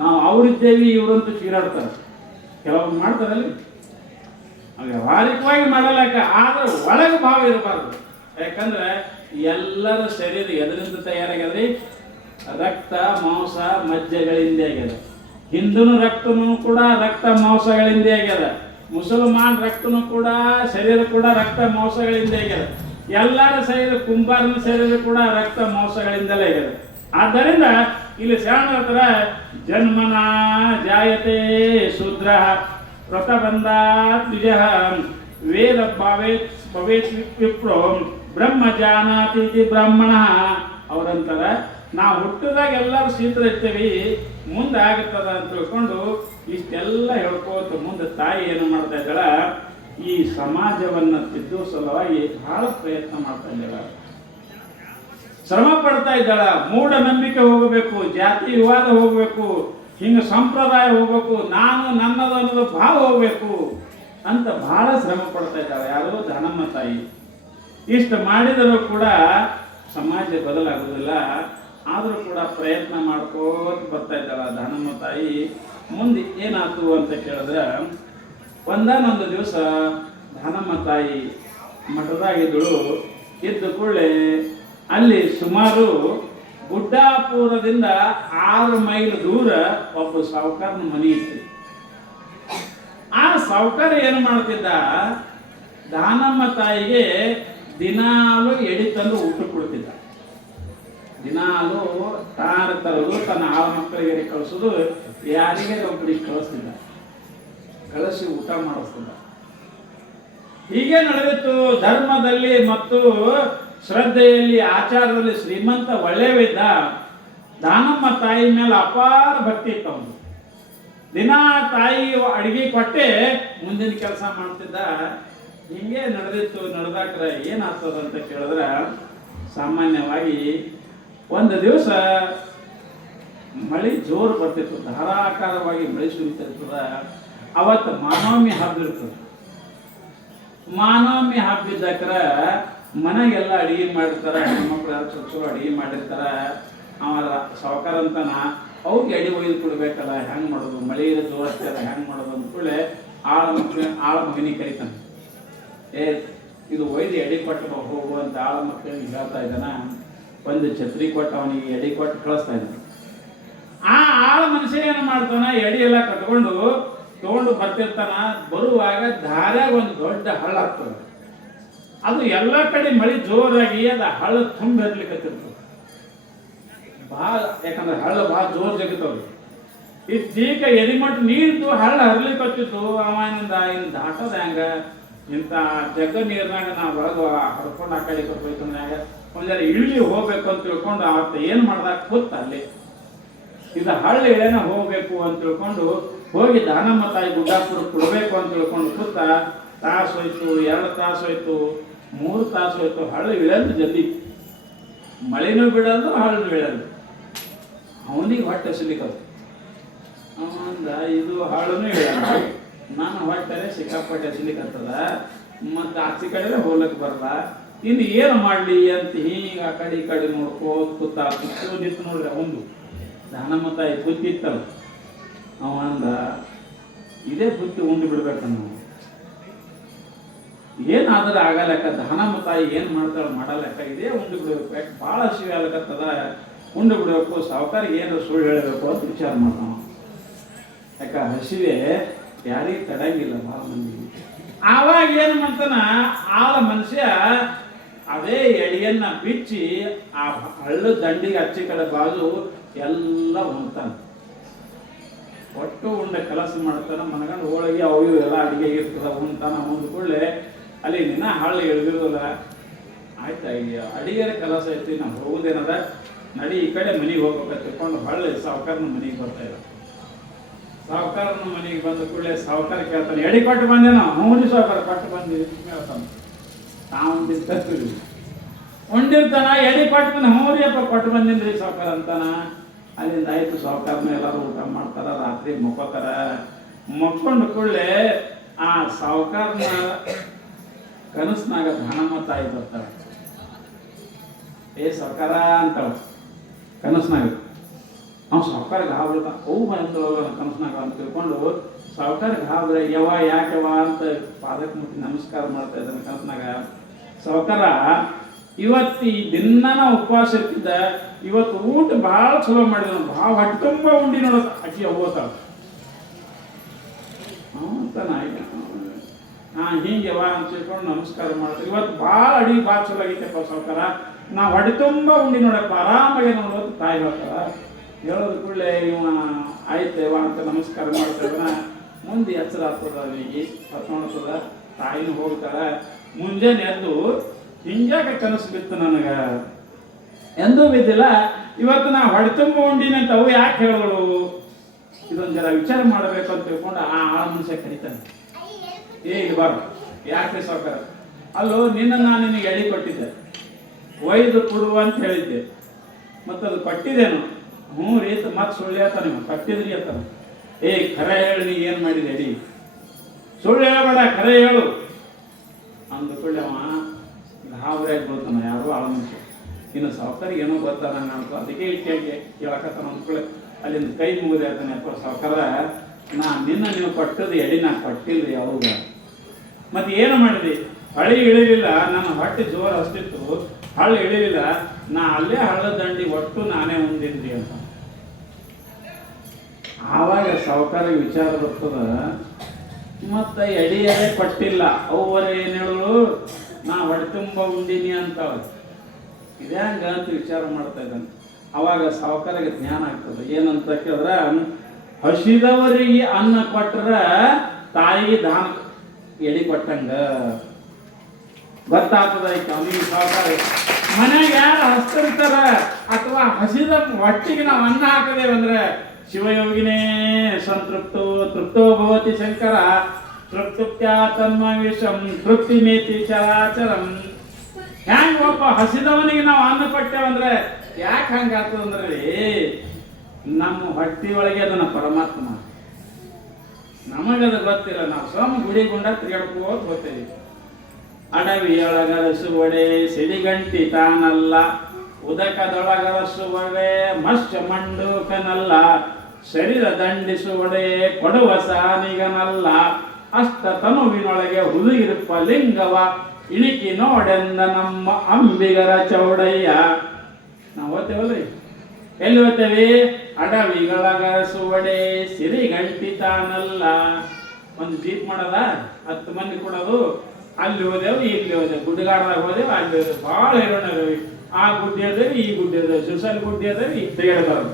ನಾವು ಅವರಿದ್ದೇವಿ ಇವರಂತೂ ಚೀರಾಡ್ತಾರೆ. ಕೆಲವೊಬ್ರು ಮಾಡ್ತಾರಲ್ಲಿ, ವ್ಯಾವಹಾರಿಕವಾಗಿ ಮಾಡಲಾಕ. ಆದ್ರೆ ಒಳಗೆ ಭಾವ ಇರಬಾರ್ದು. ಯಾಕಂದ್ರೆ ಎಲ್ಲರ ಶರೀರ ಎದರಿಂದ ತಯಾರಾಗ್ಯದ್ರಿ? ರಕ್ತ ಮಾಂಸ ಮಜ್ಜೆಗಳಿಂದ ಆಗ್ಯದ. ಹಿಂದೂನು ರಕ್ತನೂ ಕೂಡ ರಕ್ತ ಮಾಂಸಗಳಿಂದ ಆಗ್ಯದ. ಮುಸಲ್ಮಾನ್ ರಕ್ತನೂ ಕೂಡ ಶರೀರ ಕೂಡ ರಕ್ತ ಮಾಂಸಗಳಿಂದ ಆಗ್ಯದ. ಎಲ್ಲರ ಶರೀರ, ಕುಂಬಾರನ ಶರೀರ ಕೂಡ ರಕ್ತ ಮಾಂಸಗಳಿಂದಲೇ ಆಗ್ಯದ. ಆದ್ದರಿಂದ ಇಲ್ಲಿ ಶರಣ ಹತ್ರ ಜನ್ಮನ ಜಾಯತೆ ಶೂದ್ರ ವ್ರತಬಂಧಾತ್ ದ್ವಿಜಃ ವೇದ ಭವೇತ್ ವಿಪ್ರೋ ಬ್ರಹ್ಮ ಜಾನಾತಿ ಬ್ರಾಹ್ಮಣ. ಅವರಂತರ ನಾವು ಹುಟ್ಟಿದಾಗ ಎಲ್ಲರೂ ಶೀತ ಇರ್ತೀವಿ, ಮುಂದೆ ಆಗುತ್ತದ ಅಂತ ತಿಳ್ಕೊಂಡು ಇಷ್ಟೆಲ್ಲ ಹೇಳ್ಕೋತ ಮುಂದೆ ತಾಯಿ ಏನು ಮಾಡ್ತಾ ಇದ್ದಾಳ, ಈ ಸಮಾಜವನ್ನು ತಿದ್ದುವ ಸಲುವಾಗಿ ಬಹಳ ಪ್ರಯತ್ನ ಮಾಡ್ತಾ ಇದ್ದಾಳ, ಶ್ರಮ ಪಡ್ತಾ ಇದ್ದಾಳ. ಮೂಢನಂಬಿಕೆ ಹೋಗಬೇಕು, ಜಾತಿ ವಿವಾದ ಹೋಗಬೇಕು, ಹಿಂಗೆ ಸಂಪ್ರದಾಯ ಹೋಗ್ಬೇಕು, ನಾನು ನನ್ನದು ಅನ್ನೋದು ಭಾವ ಹೋಗ್ಬೇಕು ಅಂತ ಬಹಳ ಶ್ರಮ ಪಡ್ತಾ ಇದ್ದಾಳೆ. ಯಾರು? ದಾನಮ್ಮ ತಾಯಿ. ಇಷ್ಟು ಮಾಡಿದರೂ ಕೂಡ ಸಮಾಜ ಬದಲಾಗುವುದಿಲ್ಲ. ಆದರೂ ಕೂಡ ಪ್ರಯತ್ನ ಮಾಡ್ಕೋತ ಬರ್ತಾ ಇದ್ದಾಳ ದಾನಮ್ಮ ತಾಯಿ. ಮುಂದೆ ಏನಾಯ್ತು ಅಂತ ಕೇಳಿದ್ರೆ, ಒಂದಾನೊಂದು ದಿವಸ ದಾನಮ್ಮ ತಾಯಿ ಮಠದಾಗಿದ್ದಳು. ಇದ್ದ ಕೂಡಲೇ ಅಲ್ಲಿ ಸುಮಾರು ಗುಡ್ಡಾಪುರದಿಂದ 6 ಮೈಲ್ ದೂರ ಒಬ್ಬ ಸಾಹುಕಾರನ ಮನೆ ಇತ್ತು. ಆ ಸಾಹುಕಾರ ಏನು ಮಾಡ್ತಿದ್ದ, ದಾನಮ್ಮ ತಾಯಿಗೆ ದಿನಾಲು ಎಡಿ ತಂದು ಊಟ ಕೊಡ್ತಿದ್ದ. ದಿನಾಲು ತರೋದು, ತನ್ನ 6 ಮಕ್ಕಳಿಗೆ ಕಳಿಸೋದು, ಯಾರಿಗೆ ಒಬ್ಬರಿಗೆ ಕಳಿಸ್ತಿದ್ದ, ಕಳಿಸಿ ಊಟ ಮಾಡಿಸ್ತಿದ್ದ. ಹೀಗೆ ನಡೆದಿತ್ತು. ಧರ್ಮದಲ್ಲಿ ಮತ್ತು ಶ್ರದ್ಧೆಯಲ್ಲಿ ಆಚಾರದಲ್ಲಿ ಶ್ರೀಮಂತ ಒಳ್ಳೆಯವಿದ್ದ. ದಾನಮ್ಮ ತಾಯಿ ಮೇಲೆ ಅಪಾರ ಭಕ್ತಿ ಇತ್ತು ಅವನು. ದಿನ ತಾಯಿ ಅಡಿಗೆ ಕೊಟ್ಟೆ ಮುಂದಿನ ಕೆಲಸ ಮಾಡ್ತಿದ್ದ. ಹಿಂಗೆ ನಡೆದಿತ್ತು. ನಡೆದಾಕ್ರೆ ಏನಾಗ್ತದ ಅಂತ ಕೇಳಿದ್ರೆ, ಸಾಮಾನ್ಯವಾಗಿ ಒಂದು ದಿವಸ ಮಳೆ ಜೋರು ಬರ್ತಿತ್ತು, ಧಾರಾಕಾರವಾಗಿ ಮಳೆ ಸುರಿತಿರ್ತದ. ಅವತ್ತು ಮಾನವಮಿ ಹಬ್ಬ ಇರ್ತದೆ. ಮಾನವಮಿ ಹಬ್ಬ ಇದ್ದಾಕ್ರ ಮನೆಗೆಲ್ಲ ಅಡಿಗೆ ಮಾಡಿರ್ತಾರ, ಹೆಣ್ಮಕ್ಳು ಯಾರು ಚಲೋ ಅಡಿಗೆ ಮಾಡಿರ್ತಾರ. ಅವ ಸಾವುಕಾರ ಅಂತಾನ, ಅವ್ರಿಗೆ ಅಡಿ ಒಯ್ದು ಕೊಡ್ಬೇಕಲ್ಲ, ಹೆಂಗೆ ಮಾಡೋದು, ಮಳೆ ಜೋರಷ್ಟೇ ಅದ, ಹೆಂಗೆ ಮಾಡೋದು ಅಂದ್ಕೂಳೆ ಆಳ ಮಗನಿಗೆ ಕರಿತಾನೆ. ಇದು ಒಯ್ದು ಎಡಿ ಕೊಟ್ಟು ಹೋಗು ಅಂತ ಆಳ ಮಕ್ಕಳಿಗೆ ಹೇಳ್ತಾ ಇದ್ದಾನ. ಒಂದು ಛತ್ರಿ ಕೊಟ್ಟು ಅವನಿಗೆ ಎಡಿ ಕೊಟ್ಟು ಕಳಿಸ್ತಾ ಇದ್ದಾನೆ. ಆ ಆಳ ಮನುಷ್ಯ ಏನು ಮಾಡ್ತಾನ, ಎಡಿ ಎಲ್ಲ ಕಟ್ಕೊಂಡು ತಗೊಂಡು ಬರ್ತಿರ್ತಾನ. ಬರುವಾಗ ದಾರ್ಯಾಗ ಒಂದು ದೊಡ್ಡ ಹಳ್ಳ ಆಗ್ತದೆ. ಅದು ಎಲ್ಲ ಕಡೆ ಮಳೆ ಜೋರಾಗಿ ಅದು ಹಳ್ಳ ತುಂಬ ಹರ್ಲಿಕ್ಕತ್ತಿರ್ತದೆ ಭಾಳ. ಯಾಕಂದ್ರೆ ಹಳ್ಳ ಭಾಳ ಜೋರು ಜಗತ್ತವ್ರು. ಈ ತೀಕ ಎದಿಮಟ್ಟು ನೀರಿದ್ದು ಹಳ್ಳ ಹರ್ಲಿಕ್ಕತ್ತಿತ್ತು. ಅವನಿಂದ ಇನ್ನು ದಾಟದ ಹೆಂಗ, ಇಂಥ ಜಗ್ಗ ನೀರ್ನಾಗ ನಾವು ಒಳಗೆ ಹರ್ಕೊಂಡು ಆ ಕಡೆ ಹೋಯ್ತಂದಾಗ ಒಂದಾರ ಇಳಿಲಿ ಹೋಗ್ಬೇಕು ಅಂತ ತಿಳ್ಕೊಂಡು ಅವತ್ತು ಏನು ಮಾಡ್ದಾಗ ಕೂತ ಅಲ್ಲಿ ಇದು ಹಳ್ಳ ಇಳೆನ ಹೋಗ್ಬೇಕು ಅಂತ ತಿಳ್ಕೊಂಡು ಹೋಗಿ ದಾನಮ್ಮ ತಾಯಿ ಗುಡ್ಡಾಪುರ ಕೊಡಬೇಕು ಅಂತ ತಿಳ್ಕೊಂಡು ಕೂತ. ತಾಸು ಹೋಯ್ತು, 2 ತಾಸು ಹೋಯ್ತು, 3 ತಾಸು ಹೋಯ್ತು. ಹಳ್ಳ ಇಳೆದು ಜಲ್ದಿ, ಮಳೆನೂ ಬಿಡೋದು, ಹಳ್ಳ ಬೀಳೋದು. ಅವನಿಗೆ ಹೊಟ್ಟೆ ಹಸಿಲಿಕ್ಕದು. ಅವಂದ ಇದು ಹಳ್ಳನೂ ಇಳಲ್ಲ, ನಾನು ಹೊಟ್ಟೆ ಸಿಕ್ಕಾಪಟ್ಟೆ ಹಸಿಲಿಕ್ಕತ್ತದ, ಮತ್ತು ಆಚೆ ಕಡೆ ಹೋಗ್ಲಿಕ್ಕೆ ಬರಲ್ಲ, ಇನ್ನು ಏನು ಮಾಡಲಿ ಅಂತ ಹೀಗೆ ಆ ಕಡೆ ಈ ಕಡೆ ನೋಡ್ಕೋತ ಕೂತ. ನಿಂತು ನೋಡ್ರಿ ಅವಂದು ದಾನಮ್ಮ ತಾಯಿ ಬುದ್ಧಿ ಇತ್ತಲ್ಲ. ಅವಂದ ಇದೇ ಬುದ್ಧಿ ಉಂಡು ಬಿಡ್ಬೇಕು ನಾವು, ಏನಾದ್ರೆ ಆಗಲೆಕ್ಕ. ದಾನಮ್ಮ ತಾಯಿ ಏನು ಮಾಡ್ತಾಳೆ ಮಾಡಲೆಕ್ಕ, ಇದೇ ಉಂಡು ಬಿಡಬೇಕು. ಯಾಕೆ ಭಾಳ ಹಸಿವೆ ಆಗ್ಲಕ್ಕತ್ತದ, ಉಂಡು ಬಿಡಬೇಕು. ಸಾವುಕಾರಿಗೆ ಏನಾದ್ರು ಸುಳ್ಳು ಹೇಳಬೇಕು ಅಂತ ವಿಚಾರ ಮಾಡ್ತಾವ. ಯಾಕ ಹಸಿವೆ ಯಾರಿಗೆ ತಡಂಗಿಲ್ಲ ಭಾಳ ಮಂದಿ. ಆವಾಗ ಏನು ಮಾಡ್ತಾನ ಆಳ ಮನುಷ್ಯ ಅದೇ ಎಡಿಯನ್ನ ಬಿಚ್ಚಿ ಆ ಹಳ್ಳ ದಂಡಿಗೆ ಹಚ್ಚಿ ಕಡೆ ಬಾಜು ಎಲ್ಲ ಉಣ್ತಾನ. ಒಟ್ಟು ಉಂಡೆ ಕೆಲಸ ಮಾಡ್ತಾನ, ಮನಗಂಡು ಹೋಳಿಗೆ ಅವು ಎಲ್ಲ ಅಡಿಗೆ ಇರ್ತದ ಉಣ್ತಾನ. ಮುಂದೆ ಕೂಡಲೇ ಅಲ್ಲಿ ನಿನ್ನ ಹಳ್ಳ ಇಳಿದಿರೋಲ್ಲ. ಆಯ್ತಾ, ಈಗ ಅಡಿಗೆರ ಕೆಲಸ ಐತಿ, ನಾವು ಹೋಗುದೇನದ ನಡಿ ಈ ಕಡೆ ಮನೆಗೆ ಹೋಗ್ಬೇಕ ತಿಳ್ಕೊಂಡು ಹಳ್ಳಿ ಸಾವುಕಾರನ ಮನೆಗೆ ಬರ್ತಾ ಇದ್ದ. ಸಾವುಕಾರನ ಮನೆಗೆ ಬಂದ ಕೂಡಲೇ ಸಾವುಕಾರ ಕೇಳ್ತಾನೆ, ಎಡಿ ಕೊಟ್ಟು ಬಂದೇನೋ? ಹ್ಞೂ ಸಾವುಕಾರ ಕೊಟ್ಟು ಬಂದಿರಿ ಹೇಳ್ತಾನೆ. ತಾವು ಉಂಡಿರ್ತಾನ, ಎಡಿ ಕೊಟ್ಟು ಹ್ಞೂ ರೀ ಅಪ್ಪ ಕೊಟ್ಟು ಬಂದಿನ್ರಿ ಸಾವುಕಾರ ಅಂತಾನ. ಅಲ್ಲಿಂದ ಆಯ್ತು, ಸಾವುಕಾರನ ಎಲ್ಲರೂ ಊಟ ಮಾಡ್ತಾರ, ರಾತ್ರಿ ಮಕ್ಕೋತಾರ. ಮಕ್ಕೊಂಡು ಕೂಡಲೇ ಆ ಸಾವುಕಾರನ ಕನಸ್ನಾಗ ದಾನಮ್ಮ ತಾಯಿ ಬರ್ತಾಳೆ. ಏ ಸಾವುಕಾರ ಅಂತಾಳ ಕನಸ್ನಾಗ. ಅವ್ನು ಸಾವುಕಾರಿಗೆ ಹಾಬಿಡ್ತ ಅವು ಅಂತ ಕನಸ್ನಾಗ ಅಂತ ತಿಳ್ಕೊಂಡು ಸಾವುಕಾರಿಗೆ ಹಾಬ್ರೆ ಯವ ಯಾಕೆವ ಅಂತ ಪಾದಕ್ಕೆ ಮುಟ್ಟಿ ನಮಸ್ಕಾರ ಮಾಡ್ತಾ ಇದ್ದಾನೆ ಕನಸ್ನಾಗ. ಸಾವುಕಾರ ಇವತ್ತು ಈ ದಿನ ಉಪವಾಸ ಇರ್ತಿದ್ದ, ಇವತ್ತು ಊಟ ಭಾಳ ಚಲೋ ಮಾಡಿದ, ಭಾಳ ಹೊಟ್ಟೆ ತುಂಬ ಉಂಡಿ ನೋಡ ಅಕ್ಕಿ ಹೋಗ್ತಾಳ ಅಂತಾನ. ಹಿಂಗೆವ ಅಂತ ತಿಳ್ಕೊಂಡು ನಮಸ್ಕಾರ ಮಾಡ್ತಾರೆ. ಇವತ್ತು ಭಾಳ ಅಡಿಗೆ ಭಾಳ ಚಲೋ ಆಗೈತೆಪ್ಪ ಸಾವುಕಾರ, ನಾ ಹೊಟ್ಟೆ ತುಂಬ ಉಂಡಿ ನೋಡಪ್ಪ ಆರಾಮಾಗಿ ನೋಡೋದು ತಾಯಿ ಹೇಳ್ತಾರ. ಹೇಳೋದು ಕೂಡಲೇ ಇವ ಆಯ್ತೇವ ಅಂತ ನಮಸ್ಕಾರ ಮಾಡ್ತಾ ಇದ್ದಾನ. ಮುಂದೆ ಎಚ್ಚರ ಆಗ್ತದ, ಅವನಿಗೆ ಹತ್ಕೊಂಡ್ತದ. ತಾಯಿನೂ ಹೋಗ್ತಾರ. ಮುಂಜಾನೆ ಎದ್ದು ಹಿಂಗ್ಯಾಕೆ ಕನಸು ಬಿತ್ತು ನನಗೆ? ಎಂದೂ ಬಿದ್ದಿಲ್ಲ, ಇವತ್ತು ನಾ ಹೊಟ್ಟೆ ತುಂಬ ಉಂಡಿನಂತ ಅವು ಯಾಕೆ ಹೇಳೋಳು? ಇದೊಂದು ಜರ ವಿಚಾರ ಮಾಡಬೇಕು ಅಂತ ತಿಳ್ಕೊಂಡು ಆ ಮನುಷ್ಯ ಕರೀತಾನೆ. ಏ ಇದು ಬಾರ, ಯಾಕೆ ಸಾವುಕಾರ? ಅಲ್ಲೋ ನಿನ್ನ ನಾನು ನಿನಗೆ ಎಡಿ ಕೊಟ್ಟಿದ್ದೆ, ಒಯ್ದು ಕೊಡುವ ಅಂತ ಹೇಳಿದ್ದೆ, ಮತ್ತದು ಕೊಟ್ಟಿದ್ದೇನು? ಹ್ಞೂ ರೀ ಮತ್ತೆ ಸುಳ್ಳು ಹೇಳ್ತಾನೆ. ಕಟ್ಟಿದ್ರಿ ಅಂತಾನೆ. ಏ ಖರೆ ಹೇಳಿ, ನೀ ಏನು ಮಾಡಿದೆ ಎಡಿ? ಸುಳ್ಳು ಹೇಳಬೇಡ, ಖರೆ ಹೇಳು ಅಂದುಕೊಳ್ಳಿ. ಅವ ಗಾಬರಿಯಾಗಿ ಬೀಳ್ತಾನ, ಯಾರೋ ಆಳ ಮನುಷ್ಯ. ಇನ್ನು ಸಾವುಕಾರಿಗೆ ಏನೋ ಗೊತ್ತಾರ ನಂಗೆ ಅನ್ಕೋ, ಅದಕ್ಕೆ ಇಟ್ಟೆ ಕೇಳಕತ್ತಾನ ಅಂದ್ಕೊಳ್ಳಿ. ಅಲ್ಲಿಂದ ಕೈ ಮುಗಿದು ಹೇಳ್ತಾನೆ, ಅಪ್ಪ ಸಾವುಕಾರ, ನಿನ್ನ ನೀವು ಕೊಟ್ಟದ್ದು ಎಡಿ ನಾ ಕೊಟ್ಟಿಲ್ರಿ ಅವಾಗ. ಮತ್ತೆ ಏನು ಮಾಡಿದೆ? ಹಳಿ ಇಳಿಲಿಲ್ಲ, ನನ್ನ ಹೊಟ್ಟೆ ಜೋರು ಅಷ್ಟಿತ್ತು, ಹಳ್ಳ ಇಳಿಲಿಲ್ಲ, ನಾ ಅಲ್ಲೇ ಹಳ್ಳ ದಂಡಿ ಒಟ್ಟು ನಾನೇ ಹೊಂದಿನ್ರಿ ಅಂತ. ಆವಾಗ ಸಾವುಕಾರಿಗೆ ವಿಚಾರ ಬರ್ತದ, ಮತ್ತ ಎಡಿಯರೇ ಕೊಟ್ಟಿಲ್ಲ, ಅವ್ವರ ಏನು ಹೇಳೋಳು, ನಾ ಹೊಟ್ಟೆ ತುಂಬ ಉಂಡಿನಿ ಅಂತ. ಇದ್ಯಾಂಗ ಅಂತ ವಿಚಾರ ಮಾಡ್ತಾ ಇದ್ದಾನೆ. ಅವಾಗ ಸಾವುಕಾರಿಗೆ ಜ್ಞಾನ ಆಗ್ತದೆ. ಏನಂತ ಕೇಳಿದ್ರೆ, ಹಸಿದವರಿಗೆ ಅನ್ನ ಕೊಟ್ರ ತಾಯಿಗೆ ದಾನ ಎಡಿ ಕೊಟ್ಟಂಗ ಗೊತ್ತಾಗ್ತದ. ಅವನಿಗೆ ಸಾವುಕಾರ ಮನೆಗೆ ಯಾರು ಹಸ್ತಿರ್ತಾರ ಅಥವಾ ಹಸಿದ ಹೊಟ್ಟಿಗೆ ನಾವು ಅನ್ನ ಹಾಕದೇವಂದ್ರೆ ಶಿವಯೋಗಿನೇ ಸಂತೃಪ್ತೋ ತೃಪ್ತೋ ಭವತಿ ಶಂಕರ ತೃಪ್ತ್ಯಾ ತನ್ಮ ವಿಷಂ ತೃಪ್ತಿ ಮೇತಿ ಚರಾಚರಂ. ಹ್ಯಾಂಗ ಒಬ್ಬ ಹಸಿದವನಿಗೆ ನಾವು ಅನ್ನ ಕೊಟ್ಟೇವಂದ್ರೆ ಯಾಕೆ ಹಂಗಾಗ್ತದಂದ್ರೆ ನಮ್ಮ ಹೊಟ್ಟಿ ಒಳಗೆ ಅದನ್ನ ಪರಮಾತ್ಮ, ನಮಗದು ಗೊತ್ತಿಲ್ಲ. ನಾವು ಸ್ವಾಮಿ ಗುಡಿ ಗುಂಡ ತಿರುಗಾಡ್ಕೋತ ಹೋಗ್ತೇವೆ. ಅಡವಿಯೊಳಗರಸುವಡೆ ಸಿಡಿಗಂಟಿ ತಾನಲ್ಲ, ಉದಕದೊಳಗರಸುವಡೆ ಮತ್ಸ್ಯ ಮಂಡೂಕನಲ್ಲ, ಶರೀರ ದಂಡಿಸುವಡೆ ಕೊಡುವ ಸಾನಿಗನಲ್ಲ, ಅಷ್ಟ ತನುವಿನೊಳಗೆ ಹುದುಗಿರುಪ ಲಿಂಗವ ಇಣಿಕಿ ನೋಡೆಂದ ನಮ್ಮ ಅಂಬಿಗರ ಚೌಡಯ್ಯ. ನಾವು ಓದ್ತೇವಲ್ರಿ, ಎಲ್ಲಿ ಓದ್ತೇವಿ? ಅಡವಿಗಳಗರಸುವಡೆ ಸಿರಿಗಂಟಿ ತಾನಲ್ಲ. ಒಂದು ಜೀಪ್ ಮಾಡೋದ 10 ಮಂದಿ ಕೊಡೋದು, ಅಲ್ಲಿ ಹೋದೆವು ಇಲ್ಲಿ ಹೋದೆವು, ಗುಡ್ಡಗಾಡದಾಗ ಹೋದೆವು ಅಲ್ಲಿ ಹೋದೆವು, ಭಾಳ ಹೇಳೋಣ ಆ ಗುಡ್ಡೆ ಅದೇವಿ ಈ ಗುಡ್ಡೆ ಅದೇವಿ, ಸುಸಲ್ ಗುಡ್ಡೆ ಅದೇವಿ ಈ ತೆಗೆಡಬಾರದು.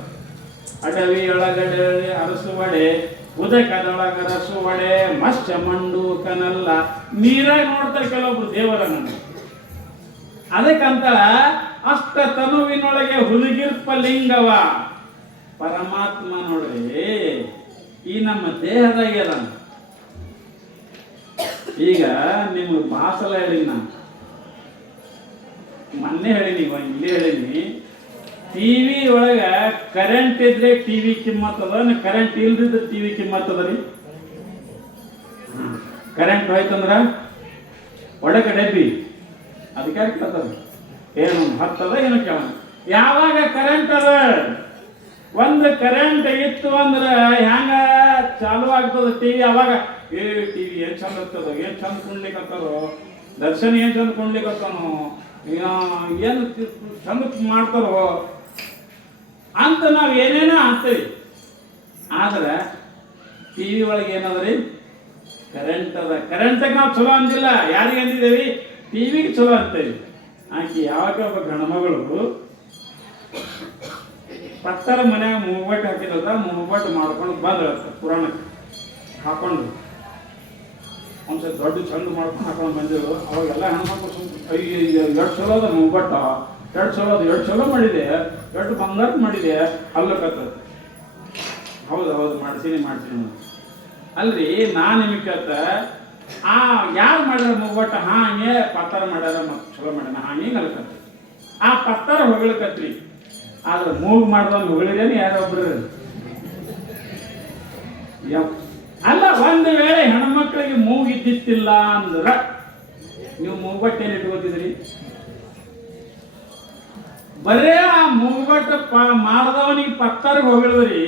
ಅಡವಿಯೊಳಗಡೆ ಅರಸುವಡೆ ಉದಕದೊಳಗರಸುವಡೆ ಮತ್ಸ್ಯ ಮಂಡೂಕನಲ್ಲ. ನೀರಾಗಿ ನೋಡ್ತಾರೆ ಕೆಲವೊಬ್ರು ದೇವರನ್ನ. ಅದಕ್ಕಂತ ಅಷ್ಟ ತನುವಿನೊಳಗೆ ಹುದುಗಿರ್ಪ ಲಿಂಗವ ಪರಮಾತ್ಮ. ನೋಡ್ರಿ, ಈ ನಮ್ಮ ದೇಹದಾಗ ಈಗ ನಿಮ್ಗೆ ಭಾಸಲ ಹೇಳಿ, ನಾನು ಮೊನ್ನೆ ಹೇಳಿನಿ, ಇಲ್ಲಿ ಹೇಳಿನಿ, ಟಿವಿ ಒಳಗ ಕರೆಂಟ್ ಇದ್ರೆ ಟಿವಿ ಕಿಮ್ಮತ್ತದ, ಕರೆಂಟ್ ಇಲ್ದಿದ್ರೆ ಟಿವಿ ಕಿಮ್ಮತ್ತದ ರೀ. ಕರೆಂಟ್ ಹೋಯ್ತಂದ್ರ ಒಳಗೆ ಡಬ್ಬಿ ಅದಕ್ಕೆ ಕೇಳ್ತದ, ಏನು ಹತ್ತದ ಏನು ಕೇಳ. ಯಾವಾಗ ಕರೆಂಟ್ ಅದ, ಒಂದು ಕರೆಂಟ್ ಇತ್ತು ಅಂದ್ರೆ ಹೆಂಗ ಚಾಲು ಆಗ್ತದ ಟಿವಿ. ಅವಾಗ ಟಿವಿ ಏನ್ ಚಂದ ಇರ್ತದ, ಏನ್ ಚಂದ ಕುಣ್ಲಿಕ್ಕತ್ತದೋ, ದರ್ಶನ ಏನ್ ಚಂದ ಕುಣ್ಲಿಕ್ಕತ್ತಾನೋ, ಏನು ಚಂದ ಮಾಡ್ತಾರೋ ಅಂತ ನಾವು ಏನೇನೋ ಅಂತೀವಿ. ಆದ್ರೆ ಟಿವಿ ಒಳಗೆ ಏನದ್ರಿ ಕರೆಂಟ್ ಅದ. ಕರೆಂಟಾಗ ನಾವು ಚಲೋ ಅಂದಿಲ್ಲ, ಯಾರಿಗೆ ಅಂದಿದ್ದೇವಿ? ಟಿವಿಗೆ ಚಲೋ ಅಂತೇವಿ. ಆಕೆ ಯಾವಾಗ ಒಬ್ಬ ಗಣಮಗಳು ಪತ್ತರ ಮನ್ಯಾಗ ಮೂವಟ್ಟು ಹಾಕಿದ್ರಲ್ಲ, ಮೂವಟ್ಟು ಮಾಡ್ಕೊಂಡು ಬಂದ್ರತ್ತ ಪುರಾಣಕ್ಕೆ ಹಾಕೊಂಡು ಒಂದ್ಸರಿ ದೊಡ್ಡ ಚಂದ ಮಾಡ್ಕೊಂಡು ಹಾಕೊಂಡು ಬಂದಿರು. ಅವಾಗೆಲ್ಲ ಹೆಣ್ಮಕ್ಳು ಎಷ್ಟು ಚಲೋ ಅದ ಮೂವಟ್ಟ, ಎರಡು ಚಲೋ ಅದು, ಎರಡು ಚಲೋ ಮಾಡಿದೆ, ಎರಡು ಬಂಗಾರ ಮಾಡಿದೆ ಅಲ್ಲಕತ್ತ. ಹೌದು ಹೌದು ಮಾಡ್ತೀನಿ ಅಲ್ರಿ. ನಾನು ನಿಮಗೆ ಕೇಳ್ತ ಯಾರು ಮಾಡ್ಯಾರ ಮೂವಟ್ಟ? ಹಾಗೆ ಪತ್ತರ ಮಾಡ್ಯಾರ, ಮತ್ತು ಚಲೋ ಮಾಡ್ಯಾನ ಹಾಗೆ ಅಲ್ಕತ್ತ. ಆ ಪತ್ತರ ಹೊಗಳಕತ್ರಿ, ಆದ್ರೆ ಮೂಗು ಮಾಡ್ದವ್ನು ಹೊಗಳಿರೇನು ಯಾರೊಬ್ರು? ಅಲ್ಲ, ಒಂದು ವೇಳೆ ಹೆಣ್ಮಕ್ಳಿಗೆ ಮೂಗಿದ್ದಿತ್ತಿಲ್ಲ ಅಂದ್ರ ನೀವು ಮೂಗ್ಬಟ್ಟೇನು ಇಟ್ಕೋತಿದ್ರಿ? ಬರೇ ಆ ಮೂಗ್ಬಟ್ಟ ಮಾಡ್ದವನಿಗೆ ಪತ್ತರ್ಗೆ ಹೊಗಳಿದ್ರಿ.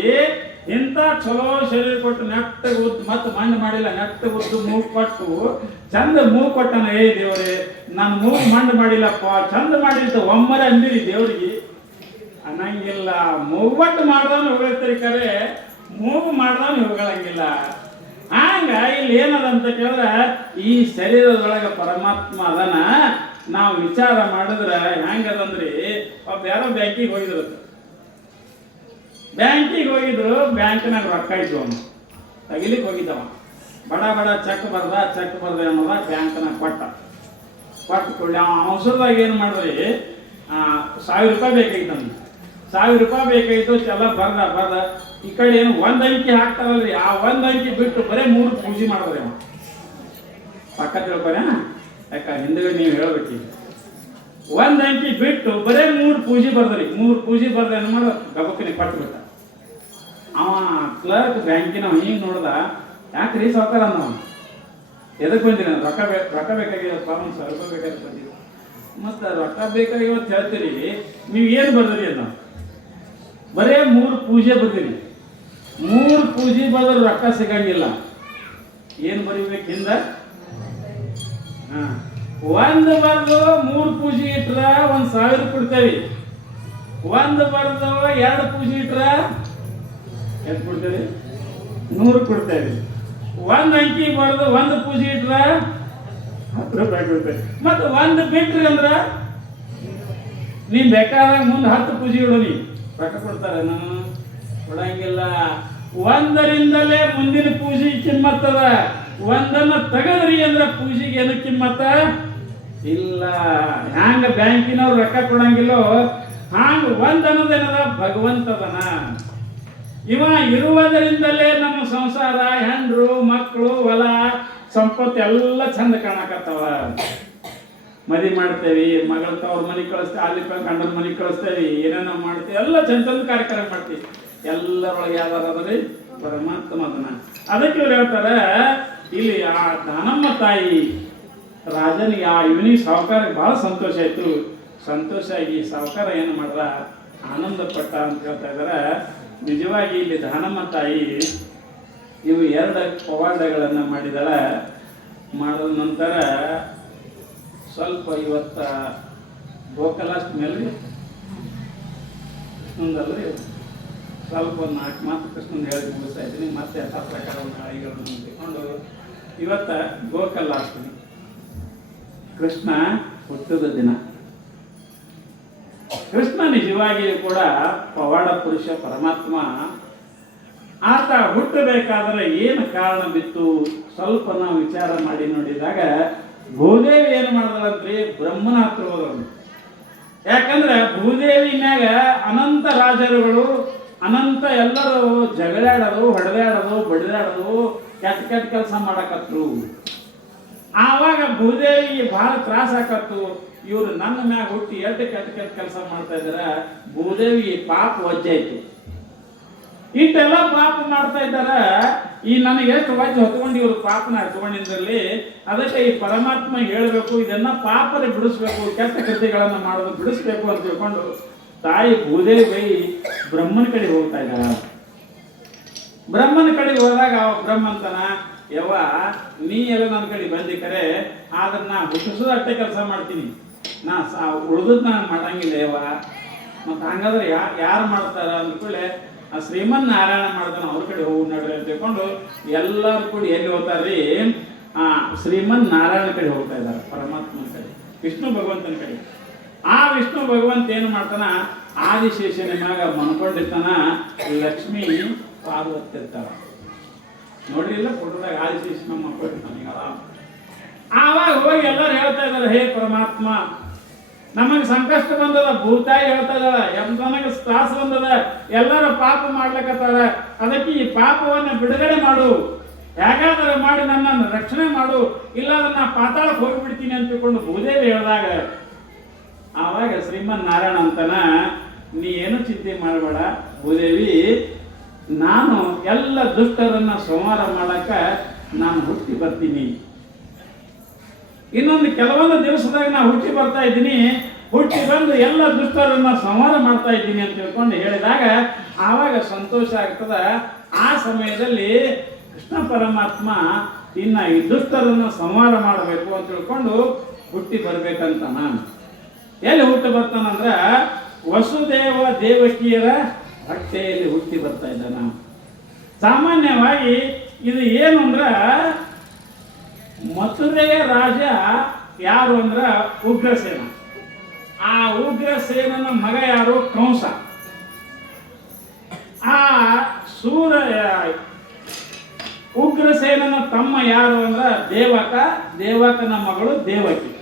ಇಂಥ ಚಲೋ ಶರೀರ ಕೊಟ್ಟು ನೆಟ್ಟಗೆ ಉದ್ದು, ಮತ್ತೆ ಮಣ್ಣು ಮಾಡಿಲ್ಲ, ನೆಟ್ಟಗೆ ಉದ್ದು ಮೂಗು ಕೊಟ್ಟು ಚಂದ ಮೂಗು ಕೊಟ್ಟನ. ಏ ದೇವ್ರೆ, ನಾನು ಮೂಗು ಮಣ್ಣು ಮಾಡಿಲ್ಲಪ್ಪ, ಚಂದ ಮಾಡಿರ್ತ ಒಮ್ಮರೆ ಅಂದಿರಿ ದೇವ್ರಿಗೆ ಅನ್ನಂಗಿಲ್ಲ. ಮೂಗ್ಬಟ್ಟು ಮಾಡ್ದವನು ಹೊಗಳ್ತೀರಿ, ಕರೆ ಮೂಗು ಮಾಡ್ದವನು ಹೊಗಳಂಗಿಲ್ಲ. ಹಂಗ ಇಲ್ಲಿ ಏನದಂತ ಕೇಳಿದ್ರೆ, ಈ ಶರೀರದೊಳಗೆ ಪರಮಾತ್ಮ ಅದನ ನಾವು ವಿಚಾರ ಮಾಡಿದ್ರೆ ಹೆಂಗದಂದ್ರಿ. ಒಬ್ಬ ಯಾರೋ ಬ್ಯಾಂಕಿಗೆ ಹೋಗಿದ್ರು, ಬ್ಯಾಂಕ್ನಾಗ ರೊಕ್ಕ ಇದ್ವು, ಅವನು ತೆಗಿಲಿಕ್ಕೆ ಹೋಗಿದ್ದವ. ಬಡ ಚೆಕ್ ಬರ್ದ ಅನ್ನೋದ ಬ್ಯಾಂಕ್ನಾಗ ಕೊಟ್ಟು ಕೊಳ್ಳಿ. ಅವಸರದಾಗ ಏನು ಮಾಡಿದ್ರಿ, 1000 ರೂಪಾಯಿ ಬೇಕಾಗಿತ್ತು ನಮ್ಗೆ, 1000 ರೂಪಾಯಿ ಬೇಕಾಗಿತ್ತು. ಎಲ್ಲ ಬರ್ದ ಈ ಕಡೆ ಏನು ಒಂದು ಅಂಕಿ ಹಾಕ್ತಾರಲ್ರಿ, ಆ ಒಂದು ಅಂಕಿ ಬಿಟ್ಟು ಬರೀ 3 ಪೂಜೆ ಮಾಡಿದ್ರಿ ಅವ. ಪಕ್ಕ ತಿಳ್ಕೊರ, ಯಾಕ ಹಿಂದ್ಗಡೆ ನೀವು ಹೇಳ್ಬೇಕು. ಒಂದು ಅಂಕಿ ಬಿಟ್ಟು ಬರೀ 3 ಪೂಜೆ ಬರ್ದ್ರಿ. 3 ಪೂಜೆ ಬರ್ದ ಏನು ಮಾಡೋ ಗಬಕ್ಕನೆ ಕೊಟ್ಬಿಟ್ಟ. ಅವ ಕ್ಲರ್ಕ್ ಬ್ಯಾಂಕಿನ ಹಿಂಗೆ ನೋಡ್ದ, ಯಾಕ್ರಿ ಸಾವ್ಕಾರ ಅಂದವ, ಎದಕ್ಕೆ ಬಂದಿರಿ? ರೊಕ್ಕ ಬೇಕಾಗಿರಪ್ಪ, 1000 ರೂಪಾಯಿ ಬೇಕಾಗಿ ಬಂದಿರಿ. ಮತ್ತು ರೊಕ್ಕ ಬೇಕಾಗಿವತ್ತು ಹೇಳ್ತೀರಿ, ನೀವು ಏನು ಬರ್ದ್ರಿ ಅನ್ನ? ಬರೇ 3 ಪೂಜೆ ಬರ್ದಿರಿ. 3 ಪೂಜೆ ಬರೆದ್ರೆ ರೊಕ್ಕ ಸಿಗಂಗಿಲ್ಲ. ಏನು ಬರೀಬೇಕು ಹಿಂದೆ? ಒಂದು ಬರೆದು 3 ಪೂಜೆ ಇಟ್ರ 1000 ಕೊಡ್ತೇವೆ. ಒಂದು ಬರೆದು 2 ಪೂಜೆ ಇಟ್ರ ಎಷ್ಟು ಕೊಡ್ತೇವೆ? 100 ಕೊಡ್ತೇವೆ. ಒಂದು ಅಂಕಿ ಬರೆದು 1 ಪೂಜೆ ಇಟ್ರ 10 ರೂಪಾಯಿ ಕೊಡ್ತೇವೆ. ಮತ್ತು ಒಂದು ಬಿಟ್ರಿ ಅಂದ್ರೆ ನೀನು ಬೇಕಾದಾಗ ಮುಂದೆ 10 ಪೂಜೆ ಇಡು, ನೀ ರೊಕ್ಕ ಕೊಡ್ತಾರೆ? ನಾನು ಕೊಡಂಗಿಲ್ಲ. ಒಂದರಿಂದಲೇ ಮುಂದಿನ ಪೂಜೆ ಕಿಮ್ಮತ್ತದ. ಒಂದನ್ನು ತೆಗದ್ರಿ ಅಂದ್ರೆ ಪೂಜೆಗೆ ಏನು ಕಿಮ್ಮತ್ತ ಇಲ್ಲ. ಹ್ಯಾಂಗ ಬ್ಯಾಂಕಿನವ್ರು ರೊಕ್ಕ ಕೊಡಂಗಿಲ್ಲೋ ಹಾಂಗ ಒಂದನ್ನೋದೇನದ ಭಗವಂತದನ. ಇವ ಇರುವುದರಿಂದಲೇ ನಮ್ಮ ಸಂಸಾರ, ಹೆಂಡ್ರು, ಮಕ್ಕಳು, ಹೊಲ, ಸಂಪತ್ತು ಎಲ್ಲ ಚಂದ ಕಾಣಕತ್ತವ. ಮದಿ ಮಾಡ್ತೇವಿ, ಮಗಳ ತವ್ರ ಮನೆ ಕಳಿಸ್ತೇವೆ, ಅಲ್ಲಿ ಗಂಡನ ಮನೆ ಕಳಿಸ್ತೇವಿ, ಏನೇನೋ ಮಾಡ್ತೇವೆ, ಎಲ್ಲ ಚಂದ ಕಾರ್ಯಕ್ರಮ ಮಾಡ್ತೀವಿ. ಎಲ್ಲರೊಳಗೆ ಯಾವ್ದಾದ್ರಿ ಪರಮಾತ್ಮ ಅದನ್ನ. ಅದಕ್ಕೆ ಇವ್ರು ಹೇಳ್ತಾರೆ ಇಲ್ಲಿ, ಆ ದಾನಮ್ಮ ತಾಯಿ ರಾಜನಿಗೆ, ಆ ಇವನಿಗೆ ಸಾವುಕಾರಕ್ಕೆ ಭಾಳ ಸಂತೋಷ ಆಯ್ತು. ಸಂತೋಷ ಆಗಿ ಸಾವುಕಾರ ಏನು ಮಾಡ್ರ, ಆನಂದ ಪಟ್ಟ ಅಂತ ಹೇಳ್ತಾ ಇದ್ದಾರೆ. ನಿಜವಾಗಿ ಇಲ್ಲಿ ದಾನಮ್ಮ ತಾಯಿ ಇವು 2 ಪವಾಡಗಳನ್ನು ಮಾಡಿದಾಳೆ. ಮಾಡಿದ ನಂತರ ಸ್ವಲ್ಪ ಇವತ್ತ ಗೋಕಲಾಷ್ಟಮಿ ಕೃಷ್ಣಂದಲ್ರಿ, ಸ್ವಲ್ಪ 4 ಮಾತು ಕೃಷ್ಣನ್ ಹೇಳಿ ಮುಗಿಸ್ತಾ ಇದ್ದೀನಿ. ಮತ್ತೆ ಯಥಾ ಪ್ರಕಾರ ನಾಯಿಗಳನ್ನು ತಿಳ್ಕೊಂಡು ಇವತ್ತ ಗೋಕಲಾಷ್ಟಮಿ, ಕೃಷ್ಣ ಹುಟ್ಟಿದ ದಿನ. ಕೃಷ್ಣ ನಿಜವಾಗಿಯೂ ಕೂಡ ಪವಾಡ ಪುರುಷ ಪರಮಾತ್ಮ. ಆತ ಹುಟ್ಟಬೇಕಾದ್ರೆ ಏನು ಕಾರಣ ಬಿತ್ತು ಸ್ವಲ್ಪ ನಾವು ವಿಚಾರ ಮಾಡಿ ನೋಡಿದಾಗ, ಭೂದೇವಿ ಏನು ಮಾಡಿದ್ರಂತ್ರಿ, ಬ್ರಹ್ಮನ ಹತ್ರ ಹೋದ್ರು. ಯಾಕಂದ್ರೆ ಭೂದೇವಿ ಮ್ಯಾಗ ಅನಂತ ರಾಜರುಗಳು, ಅನಂತ ಎಲ್ಲರೂ ಜಗಳಾಡೋದು, ಹೊಡೆದಾಡೋದು, ಬಡಿದಾಡೋದು, ಕೆಟ್ಟ ಕೆಲಸ ಮಾಡಕತ್ರು. ಆವಾಗ ಭೂದೇವಿಗೆ ಬಹಳ ತ್ರಾಸ ಆಕತ್ತು. ಇವರು ನನ್ನ ಮ್ಯಾಗ ಹುಟ್ಟಿ ಎಷ್ಟು ಕೆಟ್ಟ ಕೆಲಸ ಮಾಡ್ತಾ ಇದಾರೆ. ಭೂದೇವಿ ಪಾಪ ವಜ್ಜಾಯ್ತು. ಇಷ್ಟೆಲ್ಲ ಪಾಪ ಮಾಡ್ತಾ ಇದ್ದಾರೆ. ಈ ನನಗೆ ಎಷ್ಟು ವಜ್ಜೆ ಹೊತ್ಕೊಂಡು ಇವರು ಪಾಪನ ಹಚ್ಕೊಂಡಿದ್ರಲ್ಲಿ. ಅದಕ್ಕೆ ಈ ಪರಮಾತ್ಮ ಹೇಳಬೇಕು, ಇದನ್ನ ಪಾಪದ ಬಿಡಿಸ್ಬೇಕು, ಕೆಟ್ಟ ಕೃತಿಗಳನ್ನು ಮಾಡೋದು ಬಿಡಿಸ್ಬೇಕು ಅಂತ ತಿಳ್ಕೊಂಡು ತಾಯಿ ಭೂದೇವಿ ಬ್ರಹ್ಮನ ಕಡೆ ಹೋಗ್ತಾ ಇದ್ದಾರ. ಬ್ರಹ್ಮನ ಕಡೆಗೆ ಹೋದಾಗ ಅವ ಬ್ರಹ್ಮಂತನ, ಯವ್ವ ನೀ ಎಲ್ಲ ನನ್ನ ಕಡೆ ಬಂದಿ ಕರೆ, ಆದ್ರೆ ನಾ ಹುಟ್ಟಿಸೋದು ಅಷ್ಟೇ ಕೆಲಸ ಮಾಡ್ತೀನಿ, ನಾ ಉಳಿದದ್ ನಾನು ಮಾಡಂಗಿಲ್ಲ ಯವ್ವ. ಮತ್ತು ಹಂಗಾದ್ರೆ ಯಾರು ಮಾಡ್ತಾರ ಅಂದ್ಕೊಳ್ಳೆ ಆ ಶ್ರೀಮನ್ ನಾರಾಯಣ ಮಾಡ್ತಾನೆ, ಅವ್ರ ಕಡೆ ಹೋಗಿ ನಡ್ರಿ ಅಂತ ತಿಳ್ಕೊಂಡು ಎಲ್ಲರೂ ಕೂಡಿ ಎಲ್ಲಿ ಹೋಗ್ತಾರ್ರಿ? ಆ ಶ್ರೀಮನ್ ನಾರಾಯಣ ಕಡೆ ಹೋಗ್ತಾ ಇದ್ದಾರೆ, ಪರಮಾತ್ಮನ ಕಡೆ, ವಿಷ್ಣು ಭಗವಂತನ ಕಡೆ. ಆ ವಿಷ್ಣು ಭಗವಂತ ಏನು ಮಾಡ್ತಾನ, ಆದಿಶೇಷನ ಮ್ಯಾಗ ಮನ್ಕೊಂಡಿರ್ತಾನ, ಲಕ್ಷ್ಮಿ ಪಾರ್ವತಿರ್ತಾಳ. ನೋಡ್ರಿಲ್ಲ ಫೋಟೋದಾಗ ಆದಿಶೇಷನ ಮನ್ಕೊಂಡಿರ್ತಾನೆ. ಆವಾಗ ಹೋಗಿ ಎಲ್ಲರೂ ಹೇಳ್ತಾ ಇದ್ದಾರೆ, ಹೇ ಪರಮಾತ್ಮ, ನಮಗೆ ಸಂಕಷ್ಟ ಬಂದದ, ಭೂತಾಯಿ ಹೇಳ್ತಾ ಇದಾರ, ನನಗೆ ತ್ರಾಸ ಬಂದದ, ಎಲ್ಲರ ಪಾಪ ಮಾಡ್ಲಿಕ್ಕತ್ತಾರ, ಅದಕ್ಕೆ ಈ ಪಾಪವನ್ನು ಬಿಡುಗಡೆ ಮಾಡು, ಹೇಗಾದ್ರೆ ಮಾಡಿ ನನ್ನನ್ನು ರಕ್ಷಣೆ ಮಾಡು, ಇಲ್ಲ ನಾ ಪಾತಾಳಕ್ಕೆ ಹೋಗಿಬಿಡ್ತೀನಿ ಅಂತ ತಿಳ್ಕೊಂಡು ಭೂದೇವಿ ಹೇಳಿದಾಗ, ಆವಾಗ ಶ್ರೀಮನ್ ನಾರಾಯಣ ಅಂತನ, ನೀ ಏನು ಚಿಂತೆ ಮಾಡಬೇಡ ಭೂದೇವಿ, ನಾನು ಎಲ್ಲ ದುಷ್ಟರನ್ನ ಸಂಹಾರ ಮಾಡಕ ನಾನು ಹುಟ್ಟಿ ಬರ್ತೀನಿ. ಇನ್ನೊಂದು ಕೆಲವೊಂದು ದಿವಸದಾಗ ನಾ ಹುಟ್ಟಿ ಬರ್ತಾ ಇದ್ದೀನಿ, ಹುಟ್ಟಿ ಬಂದು ಎಲ್ಲ ದುಷ್ಟರನ್ನ ಸಂಹಾರ ಮಾಡ್ತಾ ಇದ್ದೀನಿ ಅಂತ ತಿಳ್ಕೊಂಡು ಹೇಳಿದಾಗ ಆವಾಗ ಸಂತೋಷ ಆಗ್ತದ. ಆ ಸಮಯದಲ್ಲಿ ಕೃಷ್ಣ ಪರಮಾತ್ಮ ಇನ್ನ ಈ ದುಷ್ಟರನ್ನ ಸಂಹಾರ ಮಾಡಬೇಕು ಅಂತ ತಿಳ್ಕೊಂಡು ಹುಟ್ಟಿ ಬರ್ಬೇಕಂತ. ನಾನು ಎಲ್ಲಿ ಹುಟ್ಟಿ ಬರ್ತಾನಂದ್ರ ವಸುದೇವ ದೇವಕಿಯರ ಹೊಟ್ಟೆಯಲ್ಲಿ ಹುಟ್ಟಿ ಬರ್ತಾ ಇದ್ದಾನ. ಸಾಮಾನ್ಯವಾಗಿ ಇದು ಏನು ಅಂದ್ರ, ಮಥುರೆಯ ರಾಜ ಯಾರು ಅಂದ್ರ ಉಗ್ರಸೇನ. ಆ ಉಗ್ರಸೇನನ ಮಗ ಯಾರು? ಕಂಸ. ಆ ಉಗ್ರಸೇನನ ತಮ್ಮ ಯಾರು ಅಂದ್ರ ದೇವಕ. ದೇವಕನ ಮಗಳು ದೇವಕಿ.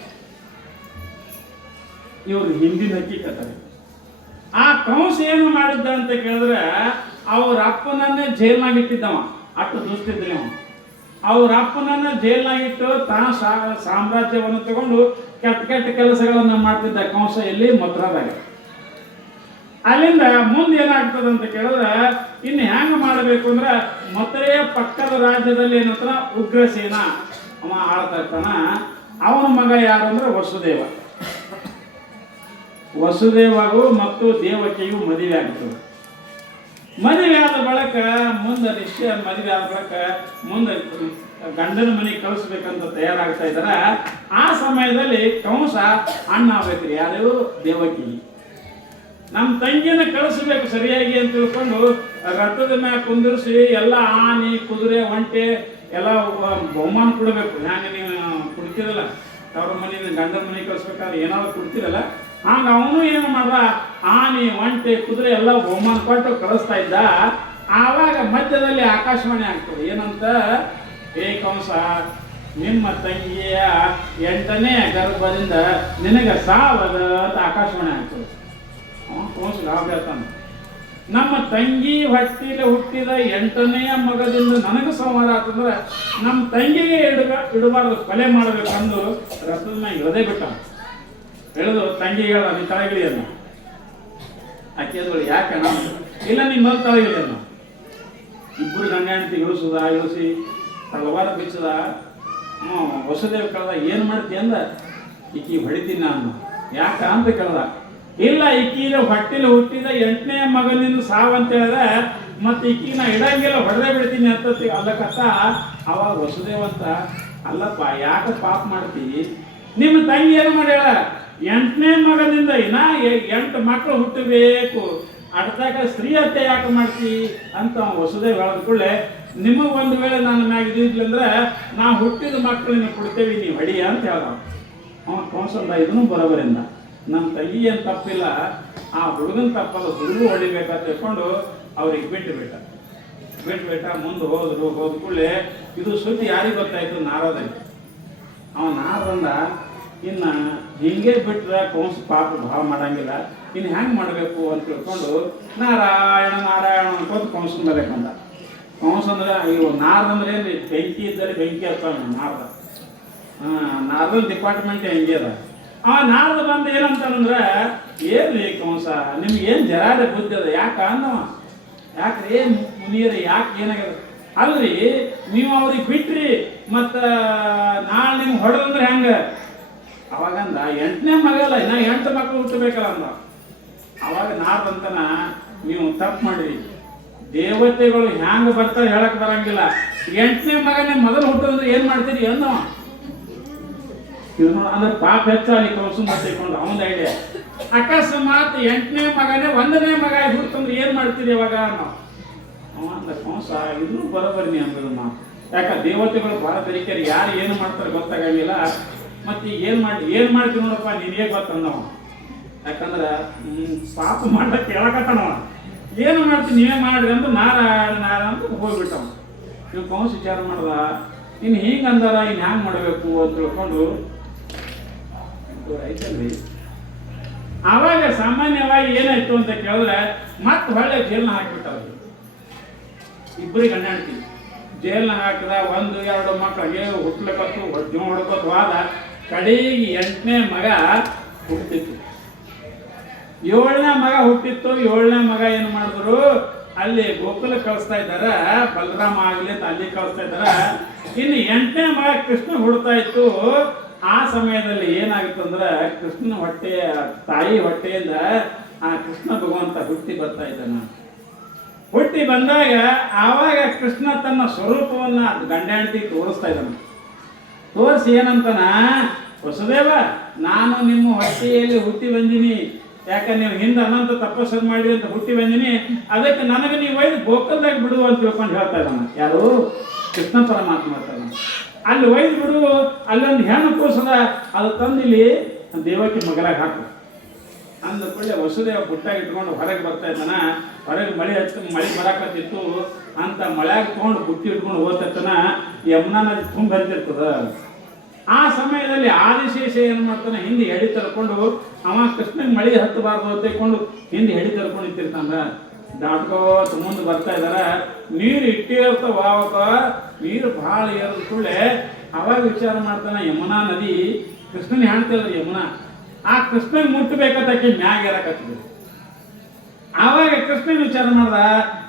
ಇವರು ಹಿಂದಿನ ಹಕ್ಕಿಕತ್ತಾರೆ. ಆ ಕಂಸ ಏನು ಮಾಡಿದ್ದ ಅಂತ ಕೇಳಿದ್ರೆ, ಅವ್ರ ಅಪ್ಪನನ್ನೇ ಜೈಲ್ನಾಗ ಇಟ್ಟಿದ್ದವ, ಅಷ್ಟು ದುಷ್ಟಿದ್ರಿ ಅವ. ಅವ್ರ ಅಪ್ಪನನ್ನ ಜೈಲ್ನಾಗಿಟ್ಟು ಸಾಮ್ರಾಜ್ಯವನ್ನು ತಗೊಂಡು ಕೆಟ್ಟ ಕೆಟ್ಟ ಕೆಲಸಗಳನ್ನ ಮಾಡ್ತಿದ್ದ ಕಂಸ. ಎಲ್ಲಿ? ಮಥುರಾದಾಗ. ಅಲ್ಲಿಂದ ಮುಂದೆ ಏನಾಗ್ತದೆ ಅಂತ ಕೇಳಿದ್ರೆ, ಇನ್ನು ಹೆಂಗ ಮಾಡಬೇಕು ಅಂದ್ರೆ, ಮಥುರೆಯ ಪಕ್ಕದ ರಾಜ್ಯದಲ್ಲಿ ಏನಂತ ಉಗ್ರಸೇನ ಅವ ಆಳ್ತಾ ಇರ್ತಾನ. ಅವನ ಮಗ ಯಾರು ಅಂದ್ರೆ ವಸುದೇವ. ವಸುದೇವಗೂ ಮತ್ತು ದೇವಕಿಗೂ ಮದುವೆ ಆಗ್ತದೆ. ಮದುವೆ ಆದ ಬಳಿಕ ಮುಂದೆ ನಿಶ್ಚಯ ಮದುವೆ ಆದ ಬಳಿಕ ಮುಂದೆ ಗಂಡನ ಮನೆಗೆ ಕಳಿಸ್ಬೇಕಂತ ತಯಾರಾಗ್ತಾ ಇದ್ದಾರ. ಆ ಸಮಯದಲ್ಲಿ ಕಂಸ ಅಣ್ಣ ಆಗ್ಬೇಕ್ರಿ. ಯಾರು? ದೇವಕಿ. ನಮ್ಮ ತಂಗಿನ ಕಳಿಸ್ಬೇಕು ಸರಿಯಾಗಿ ಅಂತ ತಿಳ್ಕೊಂಡು ರಥದ ಮ್ಯಾಗ ಕುಂದಿರಿಸಿ ಎಲ್ಲ ಆನೆ ಕುದುರೆ ಒಂಟೆ ಎಲ್ಲ ಬಹುಮಾನ ಕೊಡಬೇಕು. ಹ್ಯಾಂಗ ನೀವು ಕೊಡ್ತಿರಲ್ಲ ಅವ್ರ ಮನೆಯಿಂದ ಗಂಡನ ಮನೆಗೆ ಕಳಿಸ್ಬೇಕಾದ್ರೆ ಏನಾದ್ರು ಕೊಡ್ತಿರಲ್ಲ, ಹಂಗ ಅವನು ಏನು ಮಾಡ್ದ, ಆನೆ ಒಂಟೆ ಕುದುರೆ ಎಲ್ಲ ಬಹುಮಾನ ಕೊಟ್ಟು ಕಳಿಸ್ತಾ ಇದ್ದ. ಆವಾಗ ಮಧ್ಯದಲ್ಲಿ ಆಕಾಶವಾಣಿ ಆಗ್ತದೆ. ಏನಂತ? ಏ ಕಂಸ, ನಿಮ್ಮ ತಂಗಿಯ 8ನೇ ಗರ್ಭದಿಂದ ನಿನಗೆ ಸಾವದ ಅಂತ ಆಕಾಶವಾಣಿ ಆಗ್ತದೆ. ಕಂಸ ಹೇಳ್ತಾನೆ, ನಮ್ಮ ತಂಗಿ ಹೊಟ್ಟಿಲೆ ಹುಟ್ಟಿದ 8ನೇ ಮಗದಿಂದ ನನಗೆ ಸಂಹಾರ ಆಗ್ತಂದ್ರೆ ನಮ್ಮ ತಂಗಿಗೆ ಇಡಬಾರ್ದು, ಕೊಲೆ ಮಾಡಬೇಕಂದು ರಥದ ಮ್ಯಾಗ ಇಳದೇ ಬಿಟ್ಟ. ಹೇಳಿದು ತಂಗಿ ಹೇಳ, ನೀ ತಳಗಿಳಿ ಅನ್ನ. ಅಕ್ಕಿಯದಳು ಯಾಕೆ ಅಣ್ಣ? ಇಲ್ಲ ನೀನು ಮೊದಲು ತಳಗಿಳಿ ಅನ್ನ. ಇಬ್ಬರು ಗಂಡ ಹೆಂಡತಿ ಇಳಿಸಿ ತಲವಾರ ಬಿಚ್ಚದ. ವಸುದೇವ ಕಳ್ದ, ಏನು ಮಾಡ್ತಿ ಅಂದ. ಈಕಿ ಹೊಡಿತೀನಿ ನಾನು. ಯಾಕ ಅಂತ ಕೇಳ್ದ. ಇಲ್ಲ, ಈಕಿನ ಹೊಟ್ಟಿಲಿ ಹುಟ್ಟಿದ 8ನೇ ಮಗನಿಂದ ಸಾವಂತ ಹೇಳಿದ್ರೆ ಮತ್ತೆ ಈಕಿ ನಾ ಇಡಂಗಿಲ್ಲ, ಹೊಡೆದೇ ಬಿಡ್ತೀನಿ ಅಂತ ಅಲ್ಲಕತ್ತ. ಅವಾಗ ವಸುದೇವಂತ, ಅಲ್ಲಪ್ಪ ಯಾಕೆ ಪಾಪ ಮಾಡ್ತೀವಿ? ನಿಮ್ಮ ತಂಗಿ ಏನು ಮಾಡ್ಯಾಳ? 8ನೇ ಮಗನಿಂದ ಇನ್ನ 8 ಮಕ್ಕಳು ಹುಟ್ಟಬೇಕು, ಅಡ್ತಾಗ ಸ್ತ್ರೀ ಹತ್ಯೆ ಯಾಕೆ ಮಾಡ್ತಿ ಅಂತ ವಸುದೇವ್ ಹೇಳಿದ ಕೂಡಲೇ, ನಿಮಗೆ ಒಂದು ವೇಳೆ ನನ್ನ ಮ್ಯಾಗ ಇದ್ದಿದ್ಲಂದ್ರೆ ನಾ ಹುಟ್ಟಿದ ಮಕ್ಕಳನ್ನ ಕೊಡ್ತೇವೆ, ನೀವು ಹೊಡಿ ಅಂತ ಹೇಳ್ದ. ಅವ ಕಂಸಂದ ಇದನ್ನು ಬರೋಬರಿಂದ, ನಮ್ಮ ತಂಗಿ ಏನು ತಪ್ಪಿಲ್ಲ, ಆ ಹುಡುಗನ ತಪ್ಪಲ್ಲ, ಹುಡುಗ ಹೊಡಿಬೇಕಂತ ತಿಳ್ಕೊಂಡು ಅವ್ರಿಗೆ ಬಿಟ್ಟ. ಮುಂದೆ ಹೋದ ಕೂಡಲೇ ಇದು ಸುದ್ದಿ ಯಾರಿಗೆ ಗೊತ್ತಾಯ್ತು? ನಾರದನಿಗೆ. ಅವ ನಾರದಂದ, ಇನ್ನು ಹಿಂಗೆ ಬಿಟ್ಟರೆ ಕಂಸ ಪಾಪ ಭಾವ ಮಾಡಂಗಿಲ್ಲ, ಇನ್ನು ಹೆಂಗೆ ಮಾಡಬೇಕು ಅಂತ ತಿಳ್ಕೊಂಡು ನಾರಾಯಣ ನಾರಾಯಣ ಅನ್ಕೋತ ಕಂಸನ ಬರಬೇಕಂದ. ಕಂಸ ಅಂದ್ರೆ ಇವು ನಾರದಂದ್ರೆ ಏನು? ಬೆಂಕಿ ಇದ್ದರೆ ಬೆಂಕಿ ಹತ್ತಾನ ನಾರದ. ನಾರದ ಡಿಪಾರ್ಟ್ಮೆಂಟ್ ಹೆಂಗೆ ಅದ. ಆ ನಾರದ ಬಂದು ಏನಂತಾನಂದ್ರೆ, ಏನ್ರಿ ಕಂಸ, ನಿಮ್ಗೆ ಏನು ಜರಾದ ಬುದ್ಧಿ ಅದ? ಯಾಕೆ ಅನ್ನವ? ಯಾಕ್ರಿ ಮುನಿಯರ ಯಾಕೆ ಏನಾಗ್ಯದ? ಅಲ್ರಿ ನೀವು ಅವ್ರಿಗೆ ಬಿಟ್ರಿ, ಮತ್ತು ನಾಳೆ ನಿಮ್ಗೆ ಹೊಡೆದಂದ್ರೆ ಹೆಂಗೆ? ಅವಾಗಂದ 8ನೇ ಮಗಲ್ಲ, ಇನ್ನ 8 ಮಕ್ಕಳು ಹುಟ್ಟಬೇಕಲ್ಲ ಅಂದ. ಅವಾಗ ನಾರ್ದಂತನ, ನೀವು ತಪ್ಪು ಮಾಡಿರಿ, ದೇವತೆಗಳು ಹ್ಯಾಂಗ ಬರ್ತಾರೆ ಹೇಳಕ್ ಬರಂಗಿಲ್ಲ. 8ನೇ ಮಗನೇ ಮೊದಲು ಹುಟ್ಟೋದ್ರೆ ಏನ್ ಮಾಡ್ತೀರಿ ಅನ್ನೋ. ಇದು ನೋಡಿ ಅಂದ್ರೆ ಪಾಪ ಹೆಚ್ಚಾಗಿ ಕಂಸನ್ ಬತ್ತಿಕೊಂಡು ಅವನ ಐಡಿಯಾ. ಅಕಸ್ಮಾತ್ 8ನೇ ಮಗನೇ 1ನೇ ಮಗ ಹುಡ್ತಂದ್ರೆ ಏನು ಮಾಡ್ತೀರಿ ಇವಾಗ ನಾವು? ಅಂದ ಕಂಸ ಇನ್ನೂ ಬರೋಬರಿ ನೀ ಅಂದ್ರು ಮಾತು. ಯಾಕೆ ದೇವತೆಗಳು ಭಾಳ ಬೆರಿಕೆರಿ, ಯಾರು ಏನು ಮಾಡ್ತಾರೆ ಗೊತ್ತಾಗಂಗಿಲ್ಲ. ಮತ್ತೆ ಈಗ ಏನು ಮಾಡ್ತೀವಿ ನೋಡಪ್ಪ ನಿನಗೆ ಗೊತ್ತಂದವ. ಯಾಕಂದ್ರೆ ಪಾಪ ಮಾಡ್ಲಿಕ್ಕೆ ಹೇಳಕತ್ತಾನವ. ಏನು ಮಾಡ್ತೀನಿ ನೀವೇ ಮಾಡ್ರಿ ಅಂತ ನಾರಾಯಣ ಅಂತ ಹೋಗ್ಬಿಟ್ಟವ. ನೀವು ಕಂಸ ವಿಚಾರ ಮಾಡ್ದ, ಇನ್ನು ಹಿಂಗೆ ಅಂದಾರ ಇನ್ನು ಹ್ಯಾಂಗೆ ಮಾಡಬೇಕು ಅಂತ ತಿಳ್ಕೊಂಡು ಐತಲ್ರಿ. ಆವಾಗ ಸಾಮಾನ್ಯವಾಗಿ ಏನಾಯ್ತು ಅಂತ ಕೇಳಿದ್ರೆ ಮತ್ತೆ ಹೊಳ್ಳೆ ಜೈಲ್ನ ಹಾಕಿಬಿಟ್ಟವ್ರಿ. ಇಬ್ಬರಿಗೆ ಗಂಡ ಹೆಂಡ್ತಿ ಜೈಲ್ನ ಹಾಕಿದ. 1-2 ಮಕ್ಕಳಿಗೆ ಹುಟ್ಲಕತ್ತು ಜೀವ ಹೊಡ್ಕೊತ ಹೋದ. ಕಡೆಗೆ 8ನೇ ಮಗ ಹುಟ್ಟಿತ್ತು. 7ನೇ ಮಗ ಹುಟ್ಟಿತ್ತು. 7ನೇ ಮಗ ಏನು ಮಾಡಿದ್ರು, ಅಲ್ಲಿ ಗೋಕುಲ ಕಳಿಸ್ತಾ ಇದ್ದಾರ, ಬಲರಾಮ ಆಗಲಿ ಅಂತ ಅಲ್ಲಿ ಕಳಿಸ್ತಾ ಇದ್ದಾರ. ಇನ್ನು 8ನೇ ಮಗ ಕೃಷ್ಣ ಹುಡ್ತಾ ಇತ್ತು. ಆ ಸಮಯದಲ್ಲಿ ಏನಾಗಿತ್ತು ಅಂದ್ರೆ ಕೃಷ್ಣನ ತಾಯಿ ಹೊಟ್ಟೆಯಿಂದ ಆ ಕೃಷ್ಣ ಭಗವಂತ ಹುಟ್ಟಿ ಬರ್ತಾ ಇದ್ದಾನ. ಹುಟ್ಟಿ ಬಂದಾಗ ಆವಾಗ ಕೃಷ್ಣ ತನ್ನ ಸ್ವರೂಪವನ್ನ ಗಂಡ ಹೆಂಡತಿ ತೋರಿಸ್ತಾ ಇದ್ದಾನೆ. ತೋರಿಸಿ ಏನಂತಾನ, ವಸುದೇವ ನಾನು ನಿಮ್ಮ ಹೊಟ್ಟೆಯಲ್ಲಿ ಹುಟ್ಟಿ ಬಂದೀನಿ, ಯಾಕೆ ನೀವು ಹಿಂದೆ ಅನಂತ ತಪಸ್ಸು ಮಾಡಿ ಅಂತ ಹುಟ್ಟಿ ಬಂದೀನಿ, ಅದಕ್ಕೆ ನನಗೆ ನೀವು ಒಯ್ದು ಗೋಕುಲದಾಗ ಬಿಡು ಅಂತ ತಿಳ್ಕೊಂಡು ಹೇಳ್ತಾ ಇದ್ದಾನೆ. ಯಾರು? ಕೃಷ್ಣ ಪರಮಾತ್ಮ ಹೇಳ್ತಾನೆ. ಅಲ್ಲಿ ಒಯ್ದು ಬಿಡು, ಅಲ್ಲೊಂದು ಹೆಣ್ಣು ಕೂಸದ, ಅದು ತಂದಿಲ್ಲಿ ದೇವಕ್ಕೆ ಮಗಲಾಗ ಹಾಕು ಅಂದ ಕೂಡಲೇ ವಸುದೇವ ಪುಟ್ಟಾಗಿ ಇಟ್ಕೊಂಡು ಹೊರಗೆ ಬರ್ತಾ ಇದ್ದಾನ. ಹೊರಗೆ ಮಳೆ ಬರಾಕತ್ತಿತ್ತು ಅಂತ ಮಳೆಯಾಗ ತೊಗೊಂಡು ಬುಟ್ಟಿ ಇಟ್ಕೊಂಡು ಓದ್ತಾನ. ಯಮುನಾ ನದಿ ತುಂಬ ಹರಿತಿರ್ತದ. ಆ ಸಮಯದಲ್ಲಿ ಆದಿಶೇಷ ಏನು ಮಾಡ್ತಾನೆ, ಹಿಂದೆ ಎಡಿ ತರ್ಕೊಂಡು ಅವ ಕೃಷ್ಣಗೆ ಮಳೆ ಹತ್ತಬಾರ್ದು ಅಂತ ತಿಳ್ಕೊಂಡು ಹಿಂದೆ ಎಡಿ ತರ್ಕೊಂಡು ನಿಂತಿರ್ತಾನ. ದಾಟ್ಕೋತ ಮುಂದೆ ಬರ್ತಾ ಇದಾರ. ನೀರು ಇಟ್ಟಿರ್ತಾವ. ಅವಾಗ ನೀರು ಭಾಳ ಏರಿದ ಕೂಡಲೇ ಅವಾಗ ವಿಚಾರ ಮಾಡ್ತಾನೆ, ಯಮುನಾ ನದಿ ಕೃಷ್ಣನ ಹೇಳ್ತಿದ್ರು ಯಮುನಾ, ಆ ಕೃಷ್ಣಗೆ ಮುಟ್ಟಬೇಕಂತಕ್ಕೆ ಮ್ಯಾಗ ಏರಕತ್ತಿದ್ರು. ಆವಾಗ ಕೃಷ್ಣನ ವಿಚಾರ ಮಾಡ್ದ,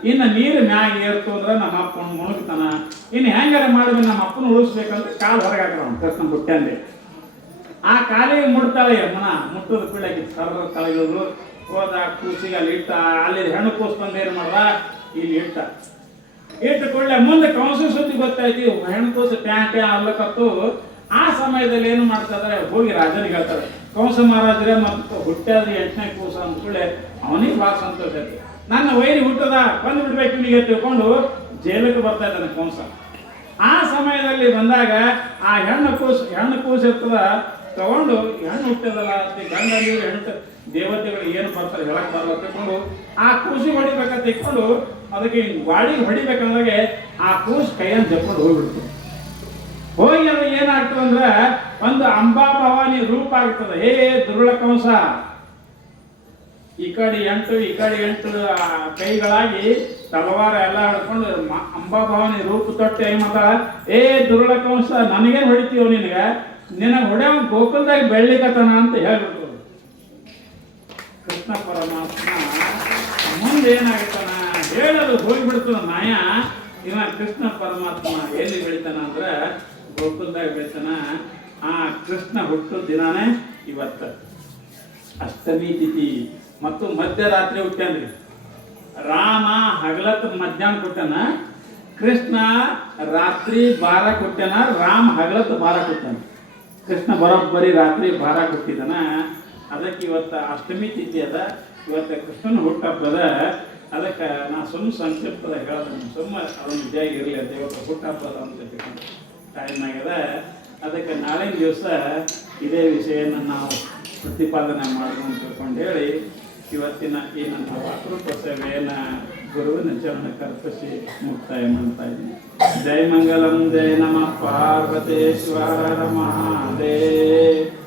ಇನ್ನು ನೀರು ಮ್ಯಾಗ ಏರ್ತು ಅಂದ್ರೆ ನಮ್ಮ ಅಪ್ಪನ ಮುಳುಗ್ತಾನ, ಇನ್ನು ಹೆಂಗಾರ ಮಾಡಿದ್ರೆ ನಮ್ಮ ಅಪ್ಪನ ಉಳಿಸ್ಬೇಕಂತ ಕಾಲು ಹೊರಗೆ ಹಾಕಿದ ಕೃಷ್ಣ ಬುಟ್ಟಂದೆ. ಆ ಕಾಲಿಗೆ ಮುಡ್ತಾಳೆ ಯಮುನಾ. ಮುಟ್ಟದ ಪೀಳಾಕಿ ಸರ್ರ ತಳಗಿದ್ರು. ಹೋದ ಕೂಸಿಗೆ ಅಲ್ಲಿ ಇಟ್ಟ. ಅಲ್ಲಿ ಹೆಣ್ಣು ಕೂಸು ಬಂದು ಏನು ಮಾಡ್ದ, ಇಲ್ಲಿ ಇಟ್ಟು ಕೊಳ್ಳೆ ಮುಂದೆ ಕಂಸ ಸುದ್ದಿ ಗೊತ್ತಾಯ್ತು, ಹೆಣ್ಣು ಕೂಸು ಪ್ಯಾಂಟ್ ಅಲ್ಲಕತ್ತು. ಆ ಸಮಯದಲ್ಲಿ ಏನು ಮಾಡ್ತಾ ಇದಾರೆ, ಹೋಗಿ ರಾಜನಿಗೆ ಹೇಳ್ತಾರೆ, ಕಂಸ ಮಹಾರಾಜರೇ ಮತ್ತು ಹುಟ್ಟಾದ 8ನೇ ಕೂಸ ಅಂದ್ಕೊಳ್ಳೆ ಅವನಿಗೆ ಭಾಳ ಸಂತೋಷ ಆಯ್ತು. ನನ್ನ ವೈರಿ ಹುಟ್ಟದ ಬಂದು ಬಿಡ್ಬೇಕು ನಿಮಗೆ ತಿಳ್ಕೊಂಡು ಜೈಲಿಗೆ ಬರ್ತಾ ಇದ್ದಾನೆ ಕಂಸ. ಆ ಸಮಯದಲ್ಲಿ ಬಂದಾಗ ಆ ಹೆಣ್ಣು ಕೂಸು ಇರ್ತದ ತಗೊಂಡು ಹೆಣ್ಣು ಹುಟ್ಟದಲ್ಲ ಗಂಡ ಹೆಣ್ಣು ದೇವತೆಗಳು ಏನು ಬರ್ತಾರೆ ಹೇಳಕ್ ಬರಲ್ಲ ತಿಳ್ಕೊಂಡು ಆ ಕೂಸಿಗೆ ಹೊಡಿಬೇಕಂತ ತಿಳ್ಕೊಂಡು ಅದಕ್ಕೆ ವಾಡಿಗೆ ಹೊಡಿಬೇಕಂದ್ರೆ ಆ ಕೂಸು ಕೈಯನ್ನು ಜಪ್ಕೊಂಡು ಹೋಗ್ಬಿಡ್ತು. ಹೋಗಿ ಅದು ಏನಾಗ್ತದೆ ಅಂದ್ರೆ ಒಂದು ಅಂಬಾ ಭವಾನಿ ರೂಪ ಆಗ್ತದೆ. ಹೇ ದುರುಳ ಕಂಸ, ಈ ಕಡೆ 8 ಕೈಗಳಾಗಿ ತಲವಾರ ಎಲ್ಲ ಹಿಡ್ಕೊಂಡು ಅಂಬಾ ಭವಾನಿ ರೂಪ ತೊಟ್ಟು ಏನ್ ಮಾತಾಡ, ಏ ದುರುಳ ಕಂಸ ನನಗೇನು ಹೊಡಿತೀವ ನಿನಗೆ ಹೊಡೆಯವ ಗೋಕುಲದಾಗ ಬೆಳ್ಳಿಕತನ ಅಂತ ಹೇಳ್ಬಿಟ್ಟು ಕೃಷ್ಣ ಪರಮಾತ್ಮ ಮುಂದೆ ಏನಾಗ್ತಾನ ಹೇಳಲು ಹೋಗಿಬಿಡ್ತದ ಮಾಯ. ಇವ ಕೃಷ್ಣ ಪರಮಾತ್ಮ ಎಲ್ಲಿ ಬೆಳಿತಾನ ಅಂದ್ರೆ ಗೋಕುಲದಾಗ ಬೆಳಿತಾನ. ಆ ಕೃಷ್ಣ ಹುಟ್ಟು ದಿನಾನೇ ಇವತ್ತು ಅಷ್ಟಮಿ ತಿಥಿ ಮತ್ತು ಮಧ್ಯರಾತ್ರಿ ಹುಟ್ಟ್ಯಾನ್ರಿ. ರಾಮ ಹಗಲತ್ ಮಧ್ಯಾಹ್ನ ಕೊಟ್ಟಾನ, ಕೃಷ್ಣ ರಾತ್ರಿ 12 ಕೊಟ್ಟಾನ, ರಾಮ ಹಗಲತ್ 12 ಕೊಟ್ಟಾನ. ಕೃಷ್ಣ ಬರೋಬ್ಬರಿ ರಾತ್ರಿ 12 ಕೊಟ್ಟಿದ್ದಾನ. ಅದಕ್ಕೆ ಇವತ್ತು ಅಷ್ಟಮಿ ತಿಥಿ ಅದ. ಇವತ್ತು ಕೃಷ್ಣನ ಹುಟ್ಟಹಬ್ಬದ. ಅದಕ್ಕೆ ನಾ ಸಂಕ್ಷಿಪ್ತದ ಹೇಳೋದು ಅದೊಂದು ನಿಜವಾಗಿ ಇರಲಿ ಅಂತ ಇವತ್ತು ಹುಟ್ಟಹಬ್ಬದ ಅಂತ ಟೈಮ್ ಆಗ್ಯದ. ಅದಕ್ಕೆ ನಾಳಿನ ದಿವಸ ಇದೇ ವಿಷಯನ ನಾವು ಪ್ರತಿಪಾದನೆ ಮಾಡೋದು ಅಂತ ತಿಳ್ಕೊಂಡು ಹೇಳಿ ಇವತ್ತಿನ ಈ ನನ್ನ ಅಪರೂಪ ಸೇವೆಯನ್ನು ಗುರುವಿನ ಚರಣಕ್ಕೆ ಅರ್ಪಿಸಿ ಮುಕ್ತಾಯ ಮಾಡ್ತಾ ಇದ್ದೀನಿ. ಜೈ ಮಂಗಲಂ, ಜೈ ನಮಃ ಪಾರ್ವತೇಶ್ವರ ಮಹಾದೇವ.